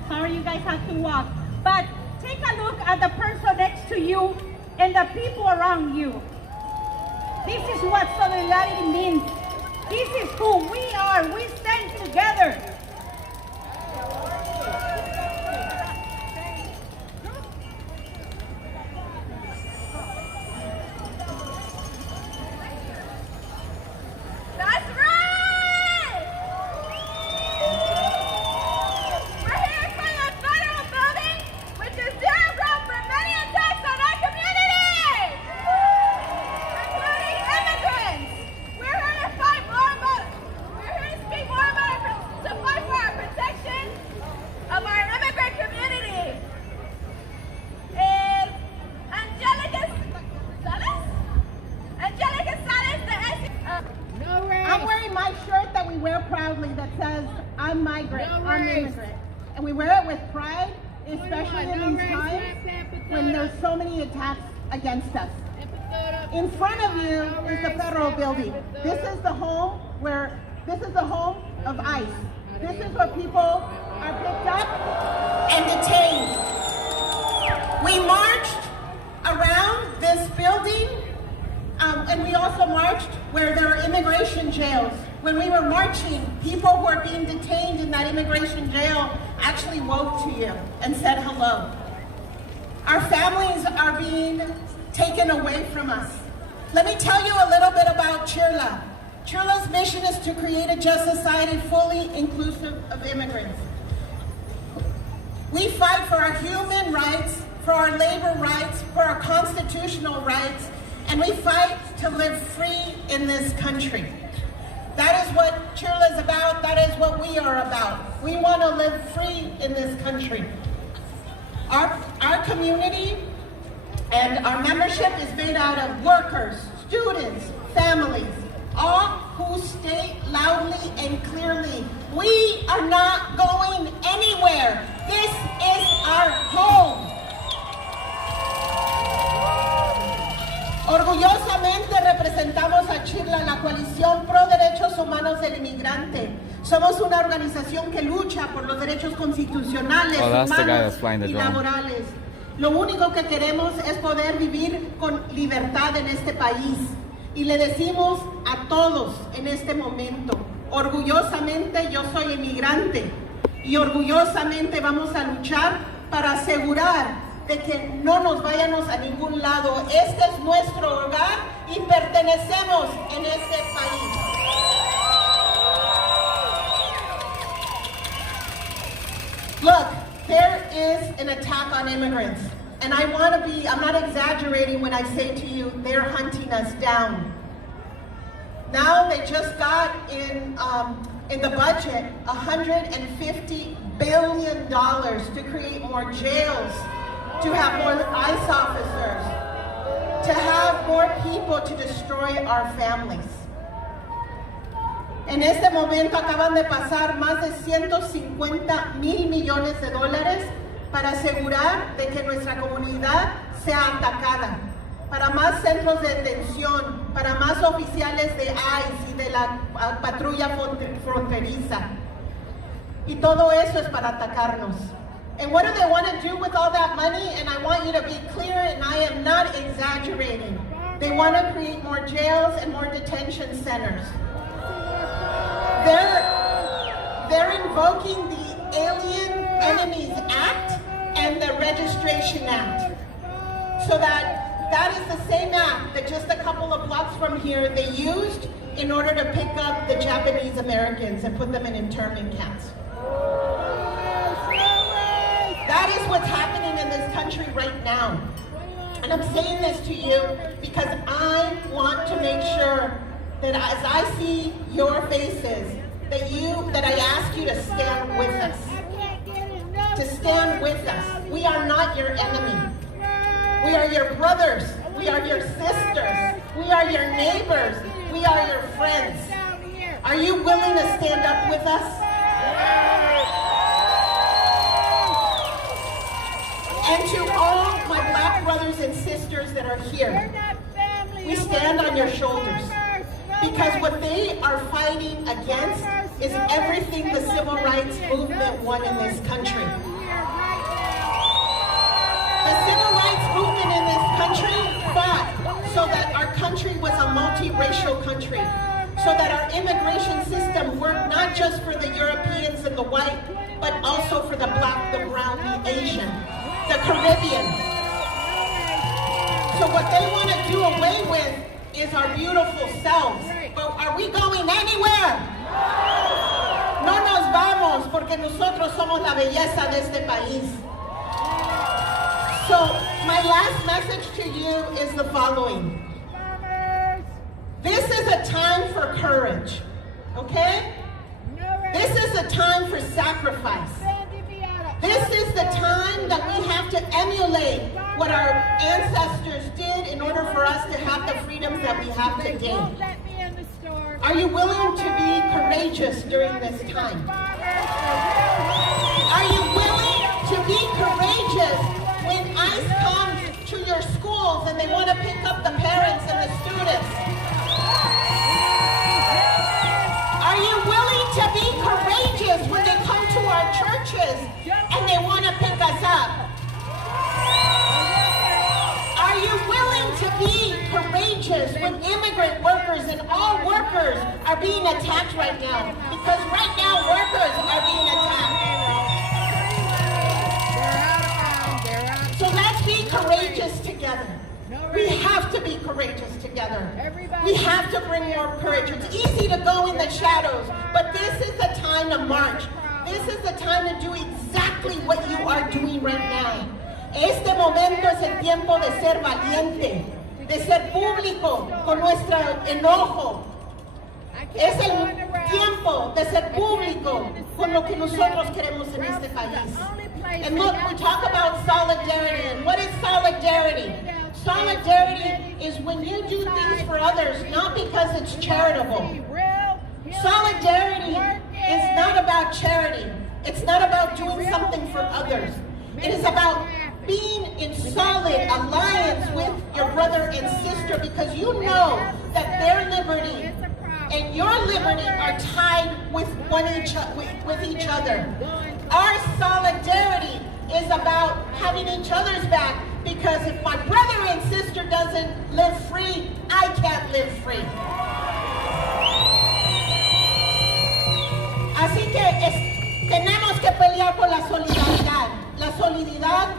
Sorry you guys have to walk. But take a look at the person next to you and the people around you. This is what solidarity means. This is who we are. We stand together. That says, I'm migrant, I'm immigrant. And we wear it with pride, especially in these times when there's so many attacks against us. In front of you is the federal building. This is the home of ICE. This is where people are picked up and detained. We marched around this building, and we also marched where there are immigration jails. When we were marching, people who are being detained in that immigration jail actually woke to you and said hello. Our families are being taken away from us. Let me tell you a little bit about Chirla. Chirla's mission is to create a just society fully inclusive of immigrants. We fight for our human rights, for our labor rights, for our constitutional rights, and we fight to live free in this country. That is what Chirla is about. That is what we are about. We want to live free in this country. Our community and our membership is made out of workers, students, families, all who state loudly and clearly, we are not going anywhere. This is our home. Orgullosamente representamos a Chirla, la coalición pro derechos humanos del inmigrante. Somos una organización que lucha por los derechos constitucionales, humanos y laborales. Lo único que queremos es poder vivir con libertad en este país. Y le decimos a todos en este momento, orgullosamente yo soy inmigrante y orgullosamente vamos a luchar para asegurar de que no nos vayamos a ningún lado. Este es nuestro hogar y pertenecemos en este país. Look, there is an attack on immigrants. And I'm not exaggerating when I say to you, they're hunting us down. Now they just got in the budget $150 billion to create more jails, to have more ICE officers, to have more people to destroy our families. En este momento acaban de pasar más de 150 mil millones de dólares para asegurar de que nuestra comunidad sea atacada, para más centros de detención, para más oficiales de ICE y de la patrulla fronteriza. Y todo eso es para atacarnos. And what do they want to do with all that money? And I want you to be clear, and I am not exaggerating. They want to create more jails and more detention centers. They're invoking the Alien Enemies Act and the Registration Act. So that is the same act that just a couple of blocks from here they used in order to pick up the Japanese Americans and put them in internment camps. That is what's happening in this country right now. And I'm saying this to you because I want to make sure that as I see your faces, that I ask you to stand with us. To stand with us. We are not your enemy. We are your brothers. We are your sisters. We are your neighbors. We are your friends. Are you willing to stand up with us? And to all my black brothers and sisters that are here, we stand on your shoulders. Because what they are fighting against is everything the civil rights movement won in this country. The civil rights movement in this country fought so that our country was a multiracial country, so that our immigration system worked not just for the Europeans and the white, but also for the black, the brown, the Asian, the Caribbean. So what they want to do away with is our beautiful selves. But are we going anywhere? No nos vamos, porque nosotros somos la belleza de este país. So my last message to you is the following. This is a time for courage, okay? This is a time for sacrifice. This is the time that we have to emulate what our ancestors did in order for us to have the freedoms that we have today. Are you willing to be courageous during this time? Are you willing to be courageous when ICE comes to your schools and they want to pick up the parents and the students? Are you willing to be courageous when they come to our churches and they want to pick us up? Are you willing to be courageous when immigrant workers and all workers are being attacked right now? Because right now workers are being attacked. So let's be courageous together. We have to be courageous together. We have to bring more courage. It's easy to go in the shadows, but this is the time to march. This is the time to do exactly what you are doing right now. Este momento es el tiempo de ser valiente, de ser público con nuestro enojo. Es el tiempo de ser público con lo que nosotros queremos en este país. And look, we talk about solidarity. And what is solidarity? Solidarity is when you do things for others, not because it's charitable. Solidarity is not about charity. It's not about doing something for others. It is about being in solid alliance with your brother and sister, because you know that their liberty and your liberty are tied with each other. Our solidarity is about having each other's back, because if my brother and sister doesn't live free, I can't live free. Así que tenemos que pelear por la solidaridad. La solidaridad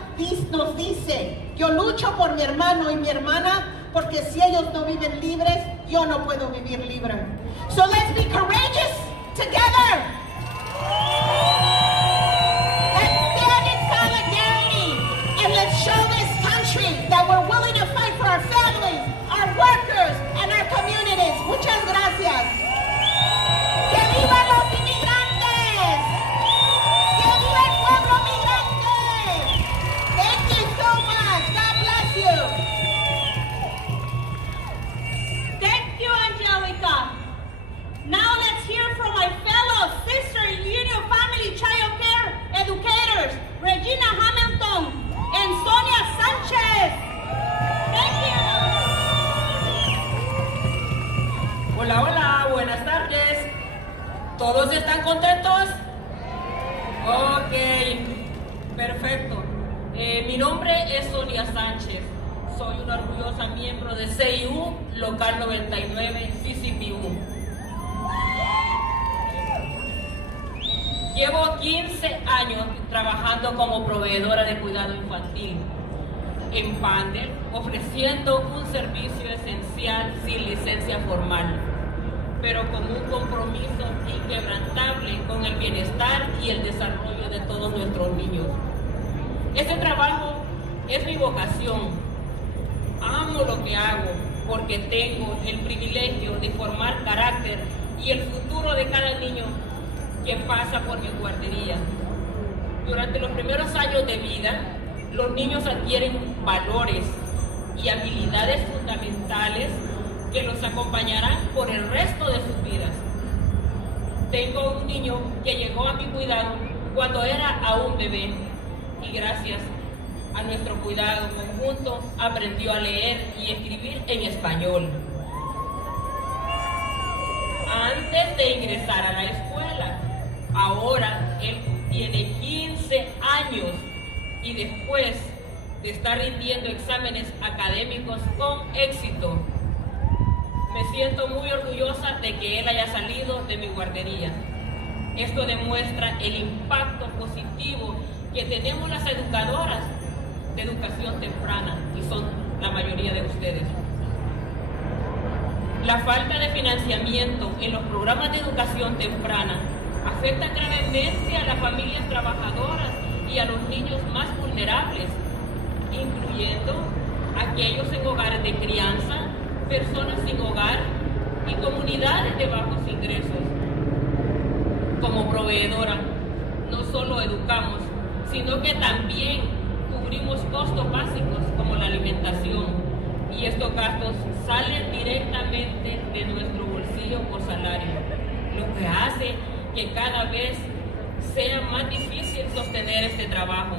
nos dice, yo lucho por mi hermano y mi hermana, porque si ellos no viven libres, yo no puedo vivir libre. So let's be courageous together. Let's stand in solidarity and let's show this country that we're willing to fight for our families, our workers, and our communities. Muchas gracias. ¡Que vivan los inmigrantes! ¡Que viva el pueblo migrante! Thank you so much. God bless you. Thank you, Angelica. Now let's hear from my fellow sister union family child care educators, Regina Hamilton and Sonia Sanchez. Thank you. Hola, hola, buenas tardes. ¿Todos están contentos? Ok, perfecto. Mi nombre es Sonia Sánchez. Soy una orgullosa miembro de SEIU Local 99 CCPU. Llevo 15 años trabajando como proveedora de cuidado infantil en Pander, ofreciendo un servicio esencial sin licencia formal, pero con un compromiso inquebrantable con el bienestar y el desarrollo de todos nuestros niños. Este trabajo es mi vocación. Amo lo que hago porque tengo el privilegio de formar carácter y el futuro de cada niño que pasa por mi guardería. Durante los primeros años de vida, los niños adquieren valores y habilidades fundamentales que los acompañarán por el resto de sus vidas. Tengo un niño que llegó a mi cuidado cuando era aún bebé y gracias A nuestro cuidado conjunto aprendió a leer y escribir en español. Antes de ingresar a la escuela, ahora él tiene 15 años y después de estar rindiendo exámenes académicos con éxito, me siento muy orgullosa de que él haya salido de mi guardería. Esto demuestra el impacto positivo que tenemos las educadoras de educación temprana, y son la mayoría de ustedes. La falta de financiamiento en los programas de educación temprana afecta gravemente a las familias trabajadoras y a los niños más vulnerables, incluyendo aquellos en hogares de crianza, personas sin hogar y comunidades de bajos ingresos. Como proveedora, no solo educamos, sino que también cubrimos costos básicos como la alimentación, y estos gastos salen directamente de nuestro bolsillo por salario, lo que hace que cada vez sea más difícil sostener este trabajo.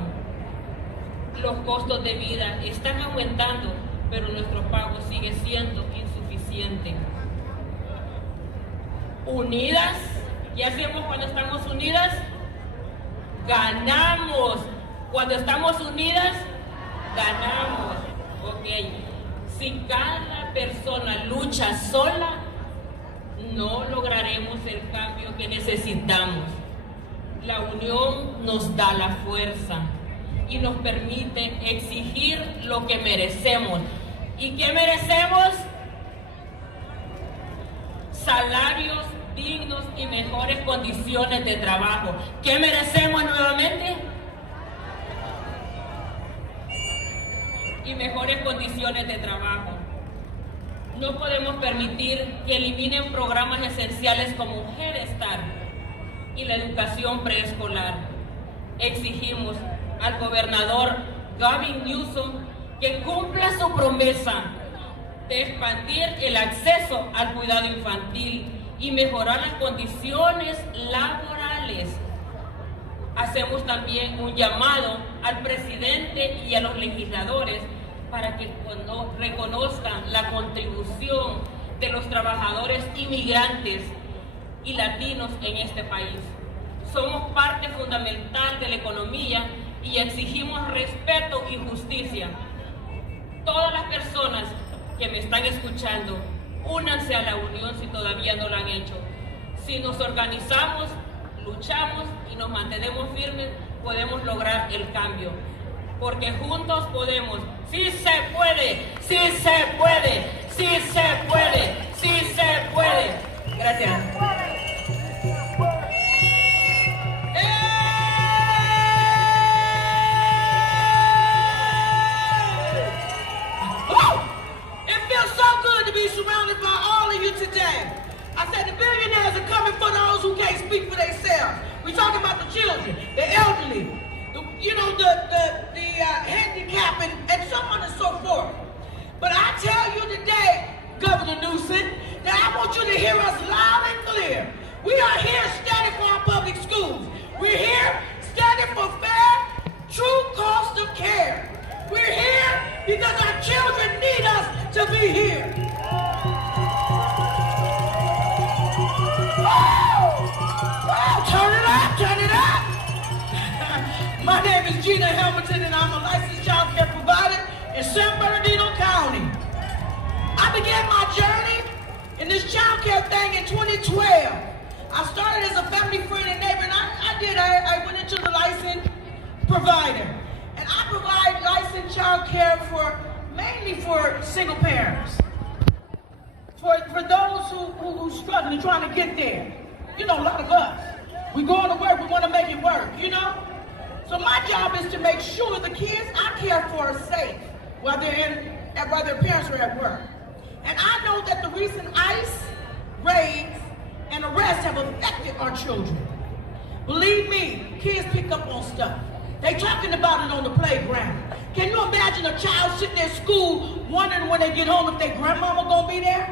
Los costos de vida están aumentando, pero nuestro pago sigue siendo insuficiente. Unidas, ¿qué hacemos cuando estamos unidas? Ganamos. Cuando estamos unidas, ganamos. Ok. Si cada persona lucha sola, no lograremos el cambio que necesitamos. La unión nos da la fuerza y nos permite exigir lo que merecemos. ¿Y qué merecemos? Salarios dignos y mejores condiciones de trabajo. ¿Qué merecemos nuevamente? Y mejores condiciones de trabajo. No podemos permitir que eliminen programas esenciales como Head Start y la educación preescolar. Exigimos al gobernador Gavin Newsom que cumpla su promesa de expandir el acceso al cuidado infantil y mejorar las condiciones laborales. Hacemos también un llamado al presidente y a los legisladores para que reconozcan la contribución de los trabajadores inmigrantes y latinos en este país. Somos parte fundamental de la economía y exigimos respeto y justicia. Todas las personas que me están escuchando, únanse a la unión si todavía no lo han hecho. Si nos organizamos, luchamos y nos mantenemos firmes, podemos lograr el cambio. Porque juntos podemos. ¡Sí se puede! ¡Sí se puede! ¡Sí se puede! ¡Sí se puede! Gracias. Surrounded by all of you today. I said the billionaires are coming for those who can't speak for themselves. We're talking about the children, the elderly, the handicapped, and so on and so forth. But I tell you today, Governor Newsom, that I want you to hear us loud and clear. We are here standing for our public schools. We're here standing for fair, true cost of care. We're here because our children need us to be here. Turn it up, turn it up. My name is Gina Hamilton and I'm a licensed child care provider in San Bernardino County. I began my journey in this child care thing in 2012. I started as a family friend and neighbor, and I went into the licensed provider. And I provide licensed child care mainly for single parents. For those who struggling, trying to get there. You know, a lot of us. We going to work, we want to make it work, you know? So my job is to make sure the kids I care for are safe while their parents are at work. And I know that the recent ICE raids and arrests have affected our children. Believe me, kids pick up on stuff. They talking about it on the playground. Can you imagine a child sitting at school wondering when they get home if their grandmama gonna be there?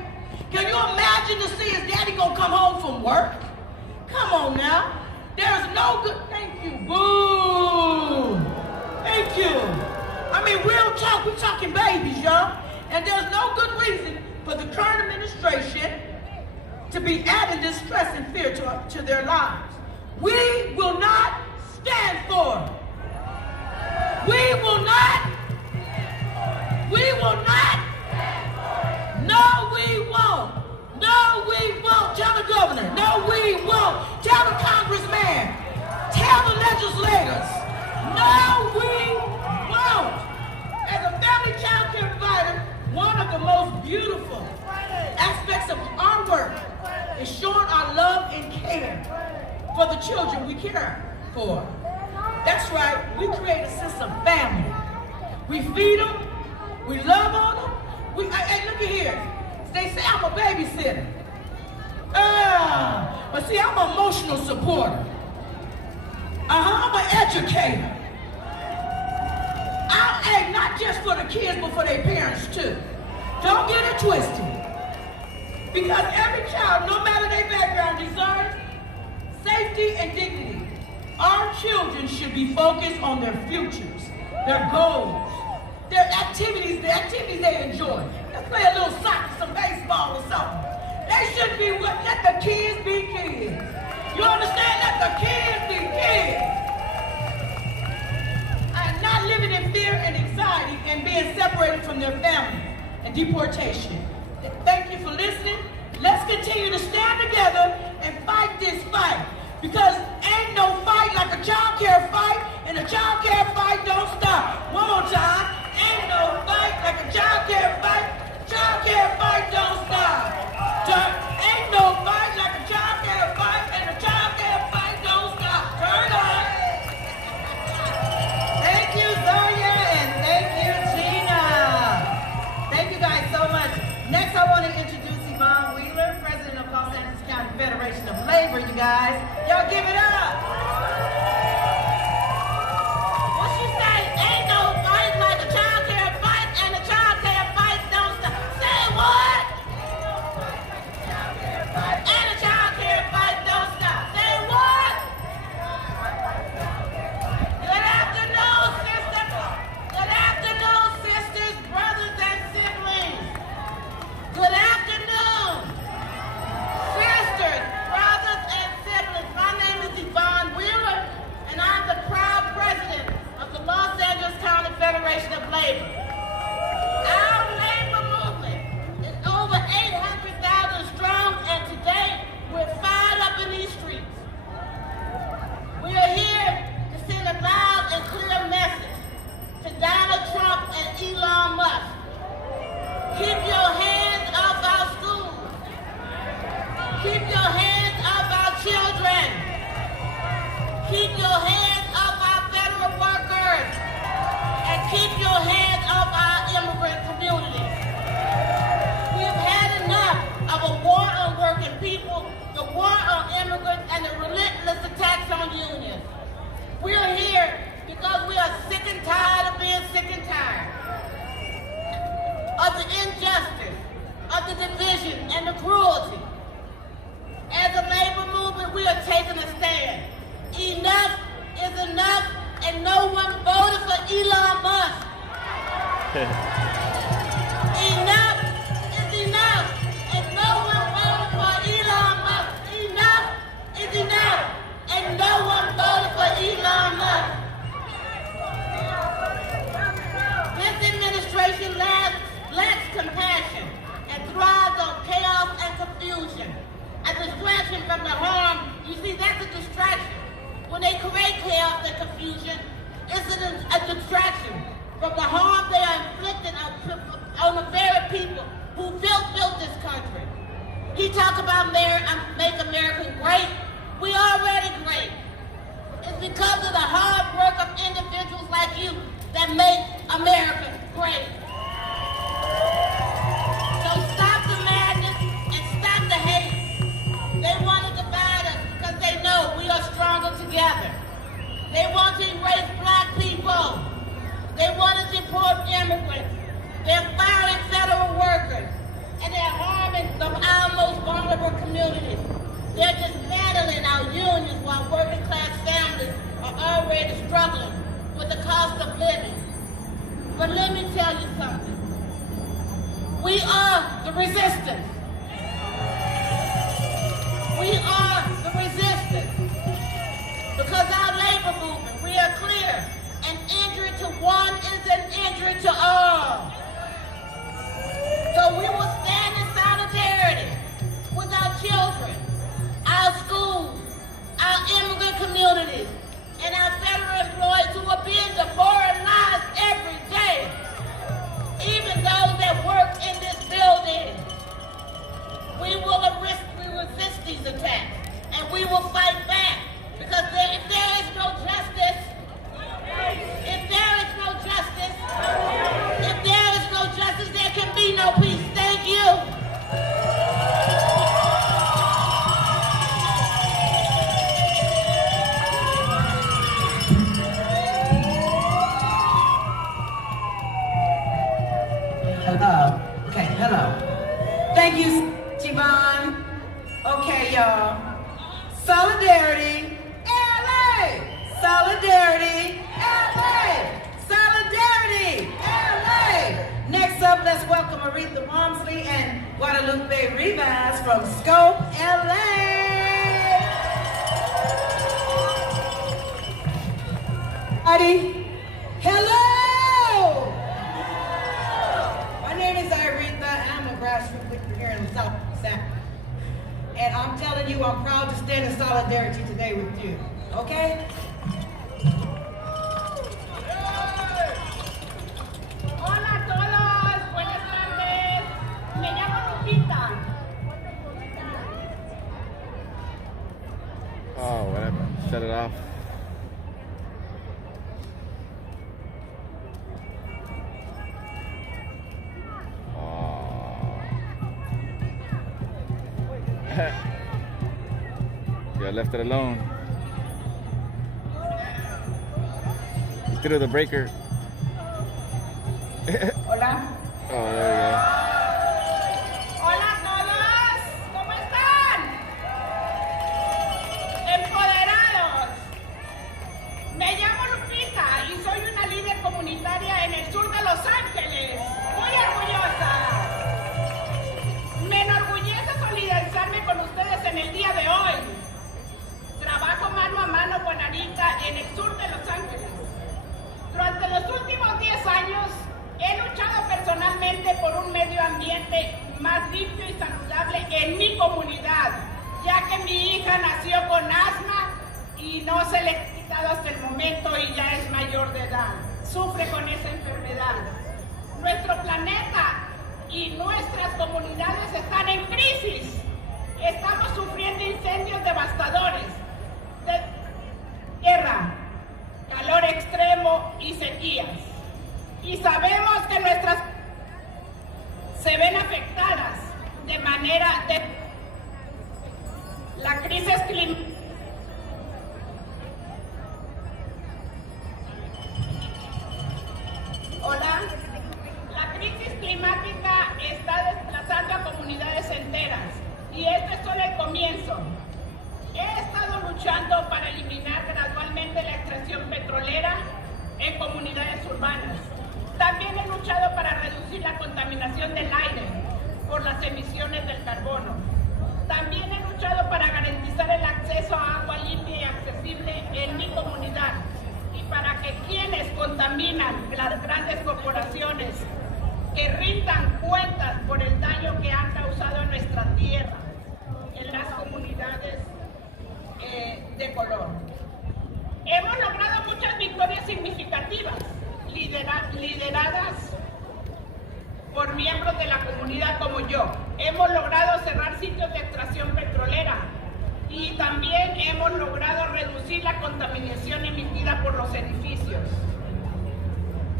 Can you imagine to see his daddy gonna come home from work? Come on now. There's no good, thank you, boo. Thank you. mean, real talk, we're talking babies, y'all. And there's no good reason for the current administration to be adding this stress and fear to their lives. We will not stand for it. We will not. No, we won't. No, we won't. Tell the governor. No, we won't. Tell the congressman. Tell the legislators. No, we won't. As a family child care provider, one of the most beautiful aspects of our work is showing our love and care for the children we care for. That's right, we create a sense of family. We feed them, we love on them. Hey, look at here. They say I'm a babysitter. But see, I'm an emotional supporter. I'm an educator. I'll act not just for the kids, but for their parents too. Don't get it twisted. Because every child, no matter their background, deserves safety and dignity. Our children should be focused on their futures, their goals, their activities, the activities they enjoy. Let's play a little soccer, some baseball or something. They should be, let the kids be kids. You understand? Let the kids be kids. And not living in fear and anxiety and being separated from their families and deportation. Thank you for listening. Let's continue to stand together and fight this fight. Because ain't no fight like a child care fight, and a child care fight don't stop. One more time. Ain't no fight like a child care fight. Child care fight don't stop. Ain't no fight like a child care fight, and a child care fight don't stop. Turn on. Thank you, Zoya, and thank you, Gina. Thank you guys so much. Next, I want to introduce Yvonne Wheeler, President of Los Angeles County Federation of Labor, you guys. Y'all give it up. What she say? Ain't no fight like a child care fight, and a child care fight don't stop. Say what? And a child care fight don't stop. Say what? Good afternoon, sisters. Good afternoon, sisters, brothers, and siblings. Good afternoon, sisters, brothers, and siblings. My name is Yvonne Wheeler, and I'm the proud president of the Los Angeles County Federation of Labor. Our labor movement is over 800,000 strong, and today we're fired up in these streets. We are here to send a loud and clear message to Donald Trump and Elon Musk. Keep your hands off our schools. Keep your hands off our children. Keep your hands off our federal workers. And keep your hands off our immigrant community. We've had enough of a war on working people, the war on immigrants, and the relentless attacks on unions. We are here because we are sick and tired of being sick and tired of the injustice, of the division, and the cruelty. As a labor movement, we are taking a stand. Enough is enough, and no one voted for Elon Musk. Enough is enough, and no one voted for Elon Musk. Enough is enough, and no one voted for Elon Musk. This administration lacks compassion and thrives on chaos and confusion. A distraction from the harm, you see, that's a distraction. When they create chaos and confusion, it's a distraction from the harm they are inflicting on the very people who built this country. He talked about make America great. We already great. It's because of the hard work of individuals like you that make America great. So stop the madness and stop the hate. They want to divide us because they know we are stronger together. They want to erase black people. They want to deport immigrants. They're firing federal workers. And they're harming our most vulnerable communities. They're dismantling our unions while working class families are already struggling with the cost of living. But let me tell you something. We are the resistance. We are the resistance. Because our labor movement, we are clear. An injury to one is an injury to all. So we will stand in solidarity with our children, our schools, our immigrant communities, and our federal employees who are being demoralized every day. Even those that work in this building. We will resist these attacks, and we will fight back. Because if there is no justice, there can be no peace. Thank you. Hello. Okay, hello. Thank you, Siobhan. Okay, y'all. Solidarity, LA! Solidarity, LA! Solidarity, LA! Next up, let's welcome Aretha Walmsley and Guadalupe Rivas from Scope, LA! Hello! My name is Aretha, and I'm a grassroots leader here in the South. And I'm telling you, I'm proud to stand in solidarity today with you, okay? Hola a todos, buenas tardes. Me llamo Lupita. Oh, whatever. Shut it off. Yeah, left it alone. You threw the breaker. Hola. Oh, there you go. Hola a todos, ¿cómo están? Empoderados. Me llamo Lupita y soy una líder comunitaria en el sur de Los Ángeles. Muy orgullosa. Me enorgullece solidarizarme con ustedes en el día de hoy. Trabajo mano a mano con Anita en el sur de Los Ángeles. Durante los últimos 10 años he luchado personalmente por un medio ambiente más limpio y saludable en mi comunidad, ya que mi hija nació con asma y no se le ha quitado hasta el momento y ya es mayor de edad. Sufre con esa enfermedad. Nuestro planeta y nuestras comunidades están en crisis. Estamos sufriendo incendios devastadores de tierra, calor extremo y sequías. Y sabemos que nuestras se ven afectadas de manera de la crisis climática. Hola. La crisis climática está desplazando a comunidades enteras y este es solo el comienzo. He estado luchando para eliminar gradualmente la extracción petrolera en comunidades urbanas. También he luchado para reducir la contaminación del aire por las emisiones del carbono. También he luchado para garantizar el acceso a agua limpia y accesible en mi comunidad y para que quienes contaminan, las grandes corporaciones, que rindan cuentas por el daño que han causado en nuestra tierra, en las comunidades de color. Hemos logrado muchas victorias significativas, lideradas por miembros de la comunidad como yo. Hemos logrado cerrar sitios de extracción petrolera y también hemos logrado reducir la contaminación emitida por los edificios.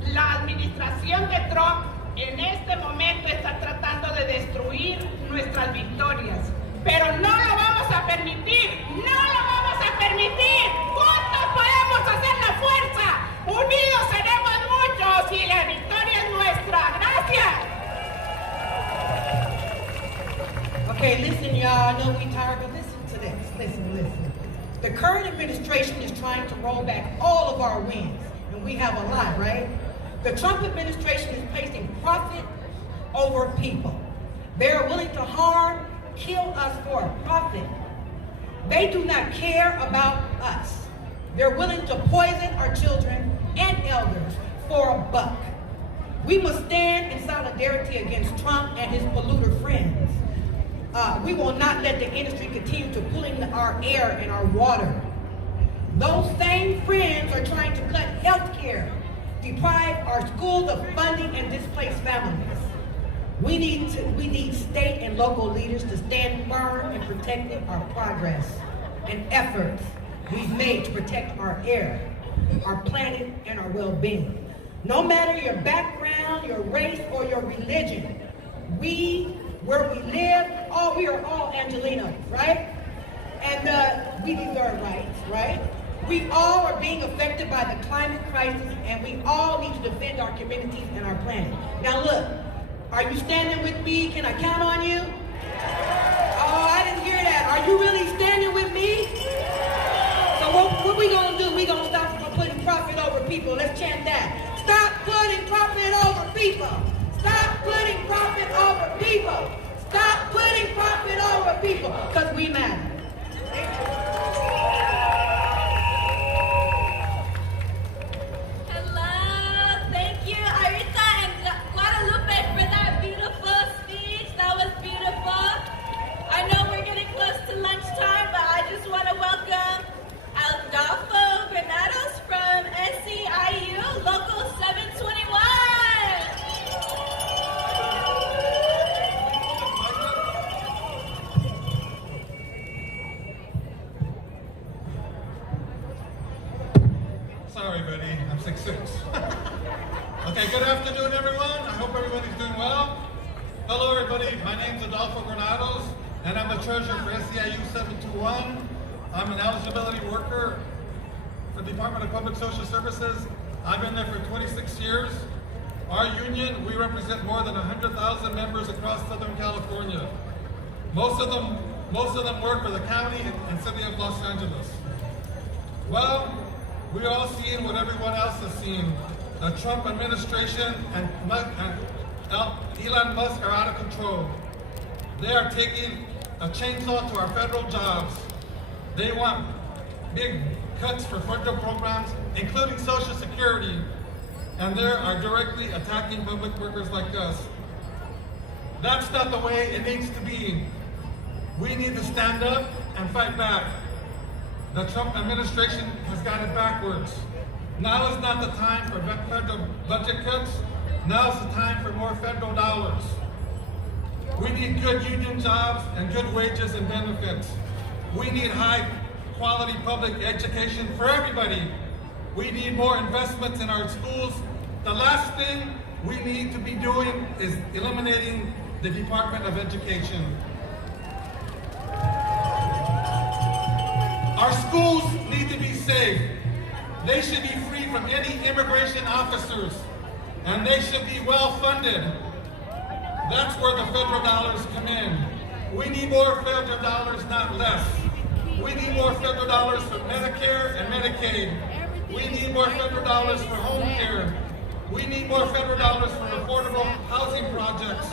La administración de Trump en este momento está tratando de destruir nuestras victorias, pero no lo vamos a permitir, no lo vamos a permitir. Juntos podemos hacer la fuerza, unidos seremos muchos y la victoria es nuestra. Gracias. Okay, listen, y'all. I know we tired, but listen to this. Listen. The current administration is trying to roll back all of our wins, and we have a lot, right? The Trump administration is placing profit over people. They are willing to harm, kill us for a profit. They do not care about us. They're willing to poison our children and elders for a buck. We must stand in solidarity against Trump and his polluter friends. We will not let the industry continue to pollute our air and our water. Those same friends are trying to cut health care, deprive our schools of funding, and displace families. We need state and local leaders to stand firm in protecting our progress and efforts we've made to protect our air, our planet, and our well-being. No matter your background, your race, or your religion, where we live, we are all Angelinos, right? And we deserve rights, right? We all are being affected by the climate crisis, and we all need to defend our communities and our planet. Now look, are you standing with me? Can I count on you? Oh, I didn't hear that. Are you really standing with me? So what we gonna do? We gonna stop from putting profit over people. Let's chant that. Stop putting profit over people. Stop putting profit over people. Stop putting profit over people, because we matter. Hello, thank you, Arita and Guadalupe, for that beautiful speech. That was beautiful. I know we're getting close to lunchtime, but I just want to welcome Adolfo Granados from SEIU, Local 721. Sorry, buddy, I'm 6'6". Okay, good afternoon, everyone. I hope everybody's doing well. Hello, everybody. My name's Adolfo Granados, and I'm the treasurer for SEIU 721. I'm an eligibility worker for the Department of Public Social Services. I've been there for 26 years. Our union, we represent more than 100,000 members across Southern California. Most of them work for the county and city of Los Angeles. Well, we're all seeing what everyone else is seeing. The Trump administration and Elon Musk are out of control. They are taking a chainsaw to our federal jobs. They want big cuts for federal programs, including Social Security, and they are directly attacking public workers like us. That's not the way it needs to be. We need to stand up and fight back. The Trump administration has got it backwards. Now is not the time for federal budget cuts. Now is the time for more federal dollars. We need good union jobs and good wages and benefits. We need high quality public education for everybody. We need more investments in our schools. The last thing we need to be doing is eliminating the Department of Education. Our schools need to be safe. They should be free from any immigration officers, and they should be well funded. That's where the federal dollars come in. We need more federal dollars, not less. We need more federal dollars for Medicare and Medicaid. We need more federal dollars for home care. We need more federal dollars for affordable housing projects.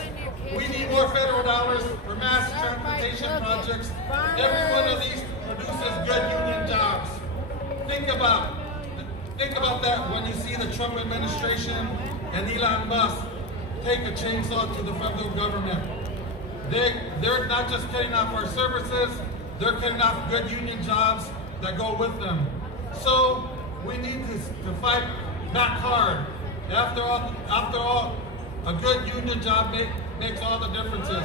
We need more federal dollars for mass transportation projects. Every one of these produces good union jobs. Think about that when you see the Trump administration and Elon Musk take a chainsaw to the federal government. They're not just cutting off our services, they're cutting off good union jobs that go with them. So we need to fight back hard. After all, a good union job makes all the differences.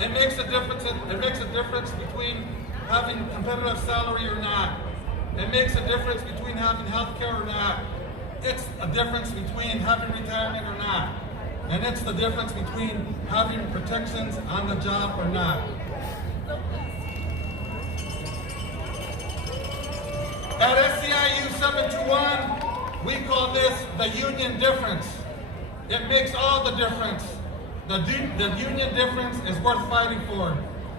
It makes a difference between having competitive salary or not. It makes a difference between having health care or not. It's a difference between having retirement or not. And it's the difference between having protections on the job or not. At SEIU 721, we call this the union difference. It makes all the difference. The union difference is worth fighting for.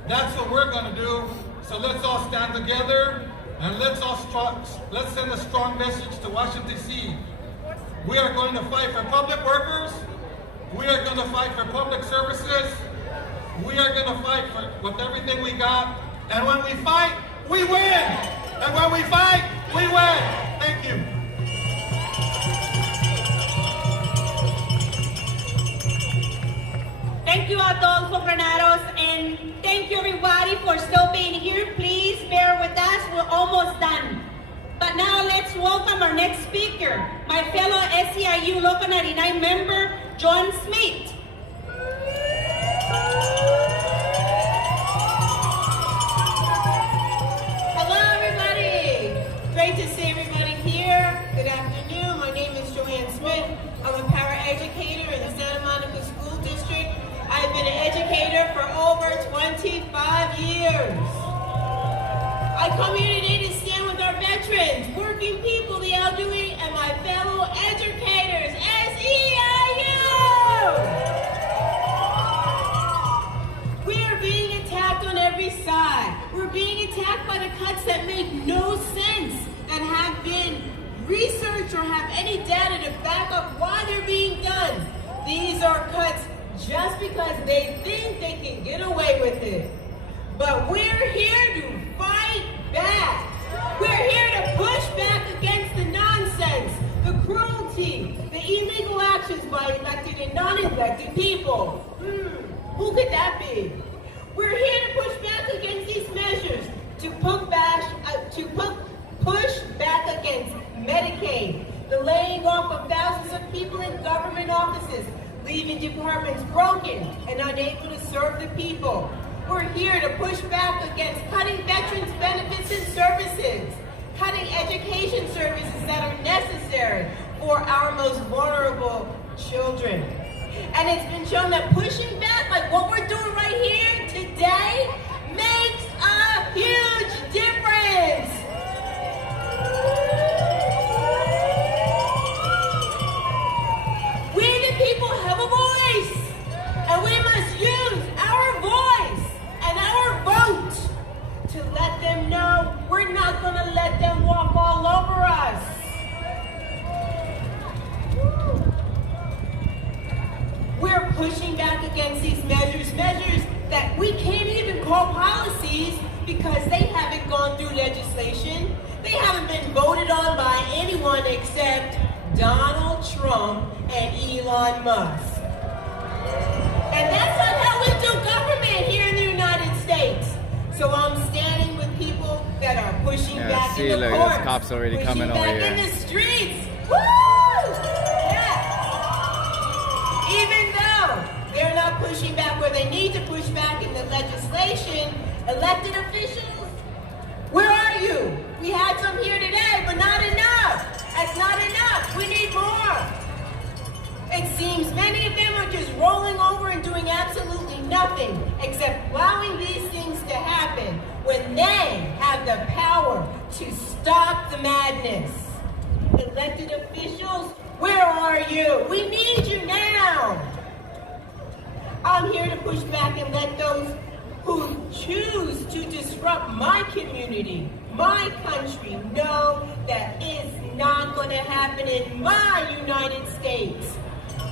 That's what we're going to do. So let's all stand together and let's send a strong message to Washington, D.C. We are going to fight for public workers. We are going to fight for public services. We are going to fight for with everything we got. And when we fight, we win. And when we fight, we win. Thank you. Thank you, Adolfo Granados, and thank you everybody for still being here. Please bear with us, we're almost done. But now let's welcome our next speaker, my fellow SEIU Local 99 member, John Smith. Hello everybody! Great to see everybody here. Good afternoon, my name is Joanne Smith. I'm a paraeducator in the Santa Monica School District. I've been an educator for over 25 years. I come here today to stand with our veterans, working people, the elderly, and my fellow educators, SEIU! We are being attacked on every side. We're being attacked by the cuts that make no sense, that have been researched or have any data to back up why they're being done. These are cuts just because they think they can get away with it. But we're here to fight back. We're here to push back against the nonsense, the cruelty, the illegal actions by elected and non-elected people. Who could that be? We're here to push back against these measures, to push back against Medicaid, the laying off of thousands of people in government offices, leaving departments broken and unable to serve the people. We're here to push back against cutting veterans' benefits and services, cutting education services that are necessary for our most vulnerable children. And it's been shown that pushing back, like what we're doing right here today, makes a huge difference. We the people have a voice, and we must use our voice and our vote to let them know we're not going to let them walk all over us. We're pushing back against these measures that we can't even call policies because they haven't gone through legislation. They haven't been voted on by anyone except Donald Trump and Elon Musk. And that's not how we do government here in the United States. So I'm standing with people that are pushing back in the courts, cops already coming over pushing here. back in the streets. Woo! Yeah. Even though they're not pushing back where they need to push back in the legislation, elected officials, where are you? We had some here today, but not enough. That's not enough. We need more. It seems many of them are just rolling over and doing absolutely nothing except allowing these things to happen when they have the power to stop the madness. Elected officials, where are you? We need you now. I'm here to push back and let those who choose to disrupt my community, my country, know that it's not going to happen in my United States.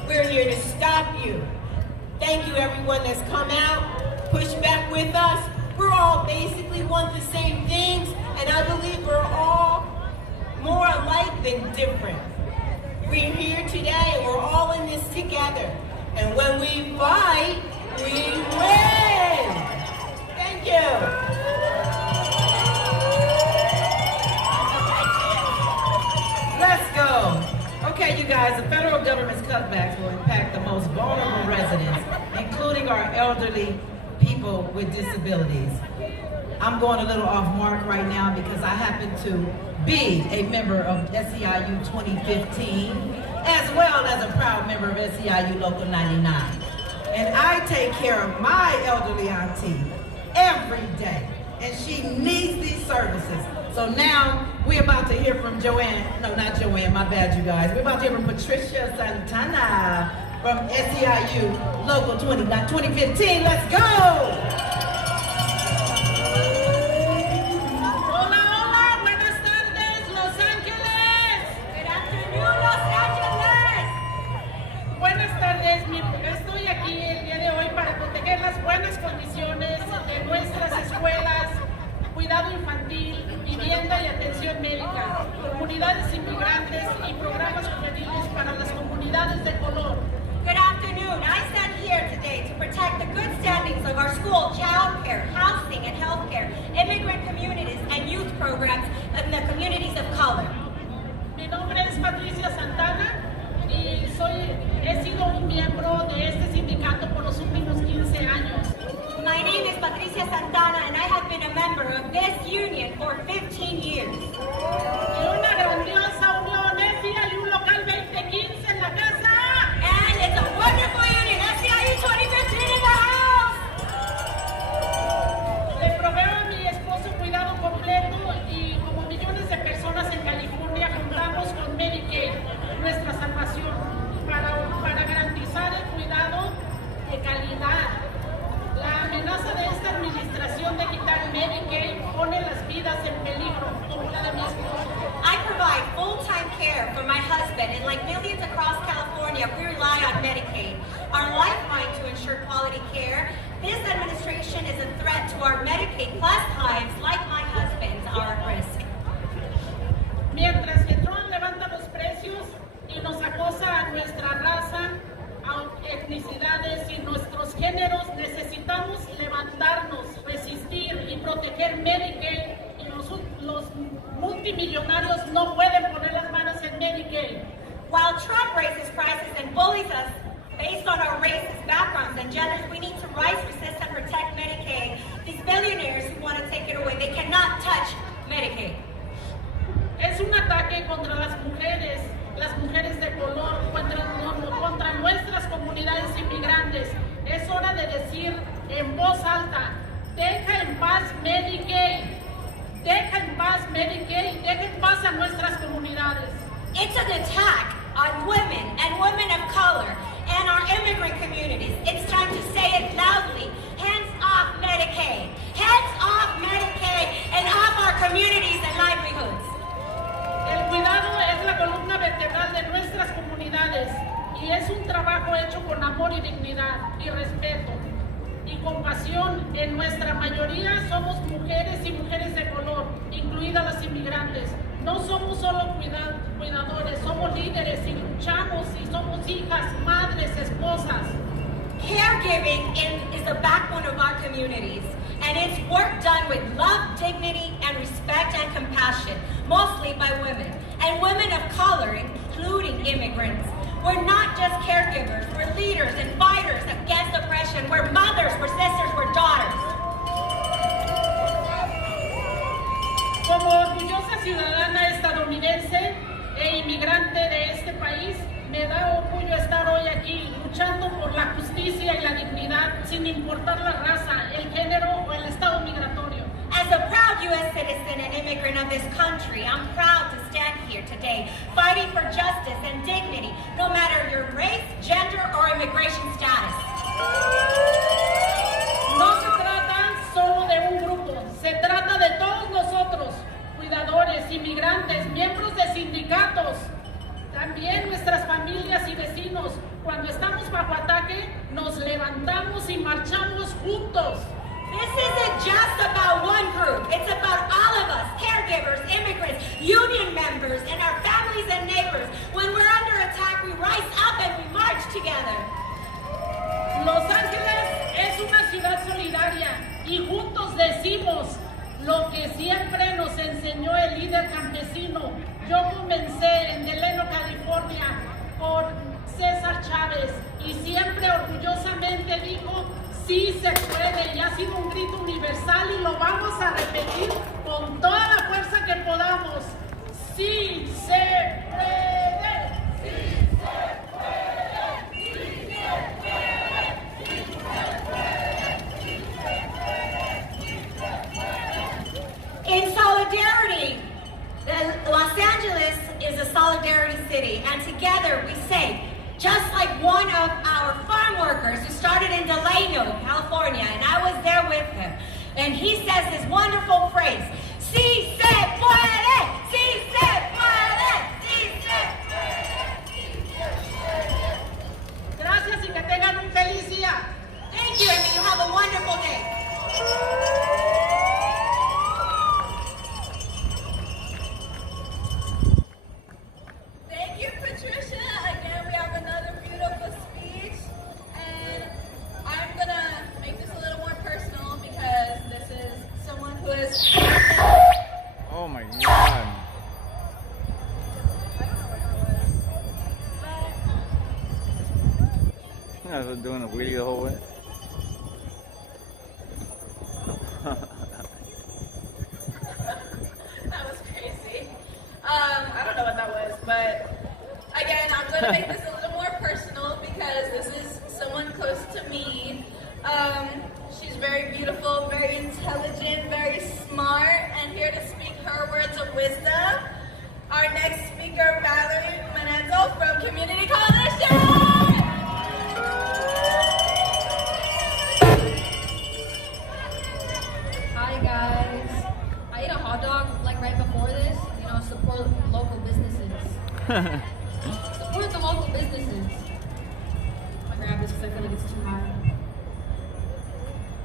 We're here to stop you. Thank you everyone that's come out, push back with us. We're all basically want the same things, and I believe we're all more alike than different. We're here today and we're all in this together. And when we fight, we win. Thank you. Let's go. Okay, you guys, the federal government's cutbacks will impact the most vulnerable residents, including our elderly people with disabilities. I'm going a little off mark right now because I happen to be a member of SEIU 2015, as well as a proud member of SEIU Local 99. And I take care of my elderly auntie every day, and she needs these services. So now we're about to hear from Joanne, no, not Joanne, my bad, you guys. We're about to hear from Patricia Santana from SEIU Local 2015. Let's go! Hola, buenas tardes, Los Ángeles. Good afternoon, Los Angeles. buenas condiciones de nuestras escuelas, cuidado infantil, vivienda y atención médica, comunidades inmigrantes y programas juveniles para las comunidades de color. Good afternoon. I stand here today to protect the good standings of our school, child care, housing and health care, immigrant communities and youth programs in the communities of color. Mi nombre es Patricia Santana y he sido un miembro de este sindicato por los últimos 15 años. My name is Patricia Santana and I have been a member of this union for 15 years. Y una grandiosa unión, SEIU un local 2015 en la casa. And it's a wonderful union, SEIU 2015 in the house. Le proveo a mi esposo cuidado completo y como millones de personas en California contamos con Medicaid, nuestra salvación, para garantizar el cuidado de calidad. La amenaza de esta administración de quitar Medicaid pone las vidas en peligro, como la de mi esposo. I provide full-time care for my husband, and like millions across California, we rely on Medicaid, our lifeline to ensure quality care. This administration is a threat to our Medicaid Plus lives, like my husband's, are at risk. Mientras que Trump levanta los precios y nos acosa a nuestra raza, a etnicidades y nuestros géneros, necesitamos levantarnos, resistir y proteger Medicaid, y los multimillonarios no pueden poner las manos en Medicaid. While Trump raises prices and bullies us based on our racist backgrounds and genders, we need to rise, resist, and protect Medicaid. These billionaires who want to take it away, they cannot touch Medicaid. Es un ataque contra las mujeres de color, contra nuestras comunidades inmigrantes. Es hora de decir en voz alta, deja en paz Medicaid, deja en paz Medicaid, deja en paz a nuestras comunidades. It's an attack on women and women of color and our immigrant communities. It's time to say it loudly. Hands off Medicaid. Hands off Medicaid and off our communities and livelihoods. El cuidado es la columna vertebral de nuestras comunidades y es un trabajo hecho con amor y dignidad y respeto y compasión. En nuestra mayoría somos mujeres y mujeres de color, incluidas las inmigrantes. No somos solo cuidadores, somos líderes y luchamos y somos hijas, madres, esposas. Caregiving is the backbone of our communities, and it's work done with love, dignity, and respect and compassion, mostly by women, and women of color, including immigrants. We're not just caregivers, we're leaders and fighters against oppression. We're mothers, we're sisters, we're daughters. Como orgullosa ciudadana estadounidense e inmigrante de este país, me da orgullo estar hoy aquí luchando por la justicia y la dignidad sin importar la raza, el género o el estado migratorio. As a proud U.S. citizen and immigrant of this country, I'm proud to stand here today fighting for justice and dignity, no matter your race, gender, or immigration status. No se trata solo de un grupo, se trata de todos nosotros, cuidadores, inmigrantes, miembros de sindicatos, también nuestras familias y vecinos. Cuando estamos bajo ataque, nos levantamos y marchamos juntos. This isn't just about one group. It's about all of us, caregivers, immigrants, union members, and our families and neighbors. When we're under attack, we rise up and we march together. Los Ángeles es una ciudad solidaria y juntos decimos lo que siempre nos enseñó el líder campesino. Yo comencé en Delano, California, por César Chávez y siempre orgullosamente dijo, sí se puede, y ha sido un grito universal y lo vamos a repetir con toda la fuerza que podamos. Sí se puede, sí se puede, sí se puede, sí se puede. In solidarity, Los Angeles is a solidarity city, and together we say, just like one of our farm workers who started in Delano, California, and I was there with him, and he says this wonderful phrase, "Sí se puede, sí se puede, sí se puede, sí se puede." Gracias y que tengan un feliz día. Thank you, and you have a wonderful I was doing a wheelie the whole way. That was crazy. I don't know what that was, but again, I'm going to make this a little more personal because this is someone close to me. She's very beautiful, very intelligent, very smart, and here to speak her words of wisdom. Our next speaker, Valerie Menenzo from Community Coalition. Hi guys. I ate a hot dog like right before this. You know, support local businesses. Support the local businesses. I'll grab this because I feel like it's too high.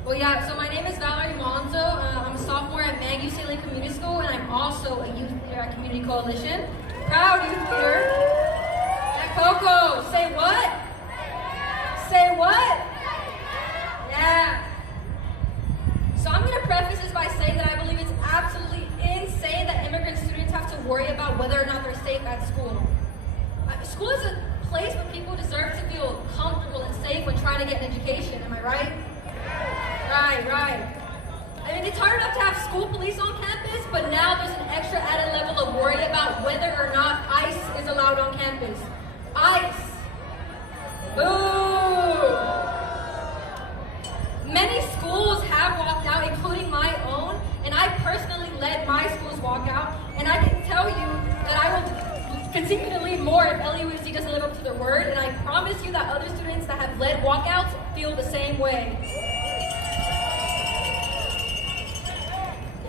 Well, yeah, so my name is Valerie Monzo. I'm a sophomore at Mag UCLA Community School, and I'm also a youth leader at Community Coalition. Proud youth leader. And Coco, say what? Say what? Yeah. So I'm going to preface this by saying that I believe it's absolutely insane that immigrant students have to worry about whether or not they're safe at school. School is a place where people deserve to feel comfortable and safe when trying to get an education, am I right? Right. I mean, it's hard enough to have school police on campus, but now there's an extra added level of worry about whether or not ICE is allowed on campus. ICE. Boo! Many schools have walked out, including my own, and I personally led my school's walkout, and I can tell you that I will continue to lead more if LUSD doesn't live up to their word, and I promise you that other students that have led walkouts feel the same way.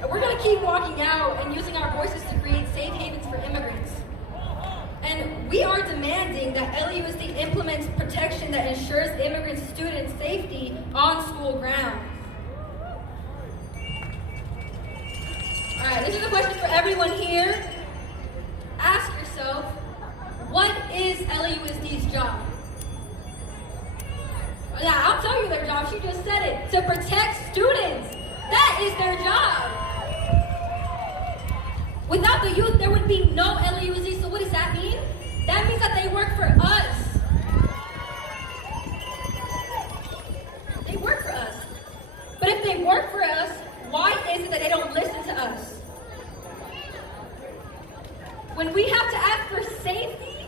We're going to keep walking out and using our voices to create safe havens for immigrants. And we are demanding that LUSD implements protection that ensures immigrant students' safety on school grounds. All right, this is a question for everyone here. Ask yourself, what is LUSD's job? Yeah, I'll tell you their job. She just said it. To protect students. That is their job. Without the youth, there would be no LUSD. So what does that mean? That means that they work for us. They work for us. But if they work for us, why is it that they don't listen to us? When we have to ask for safety,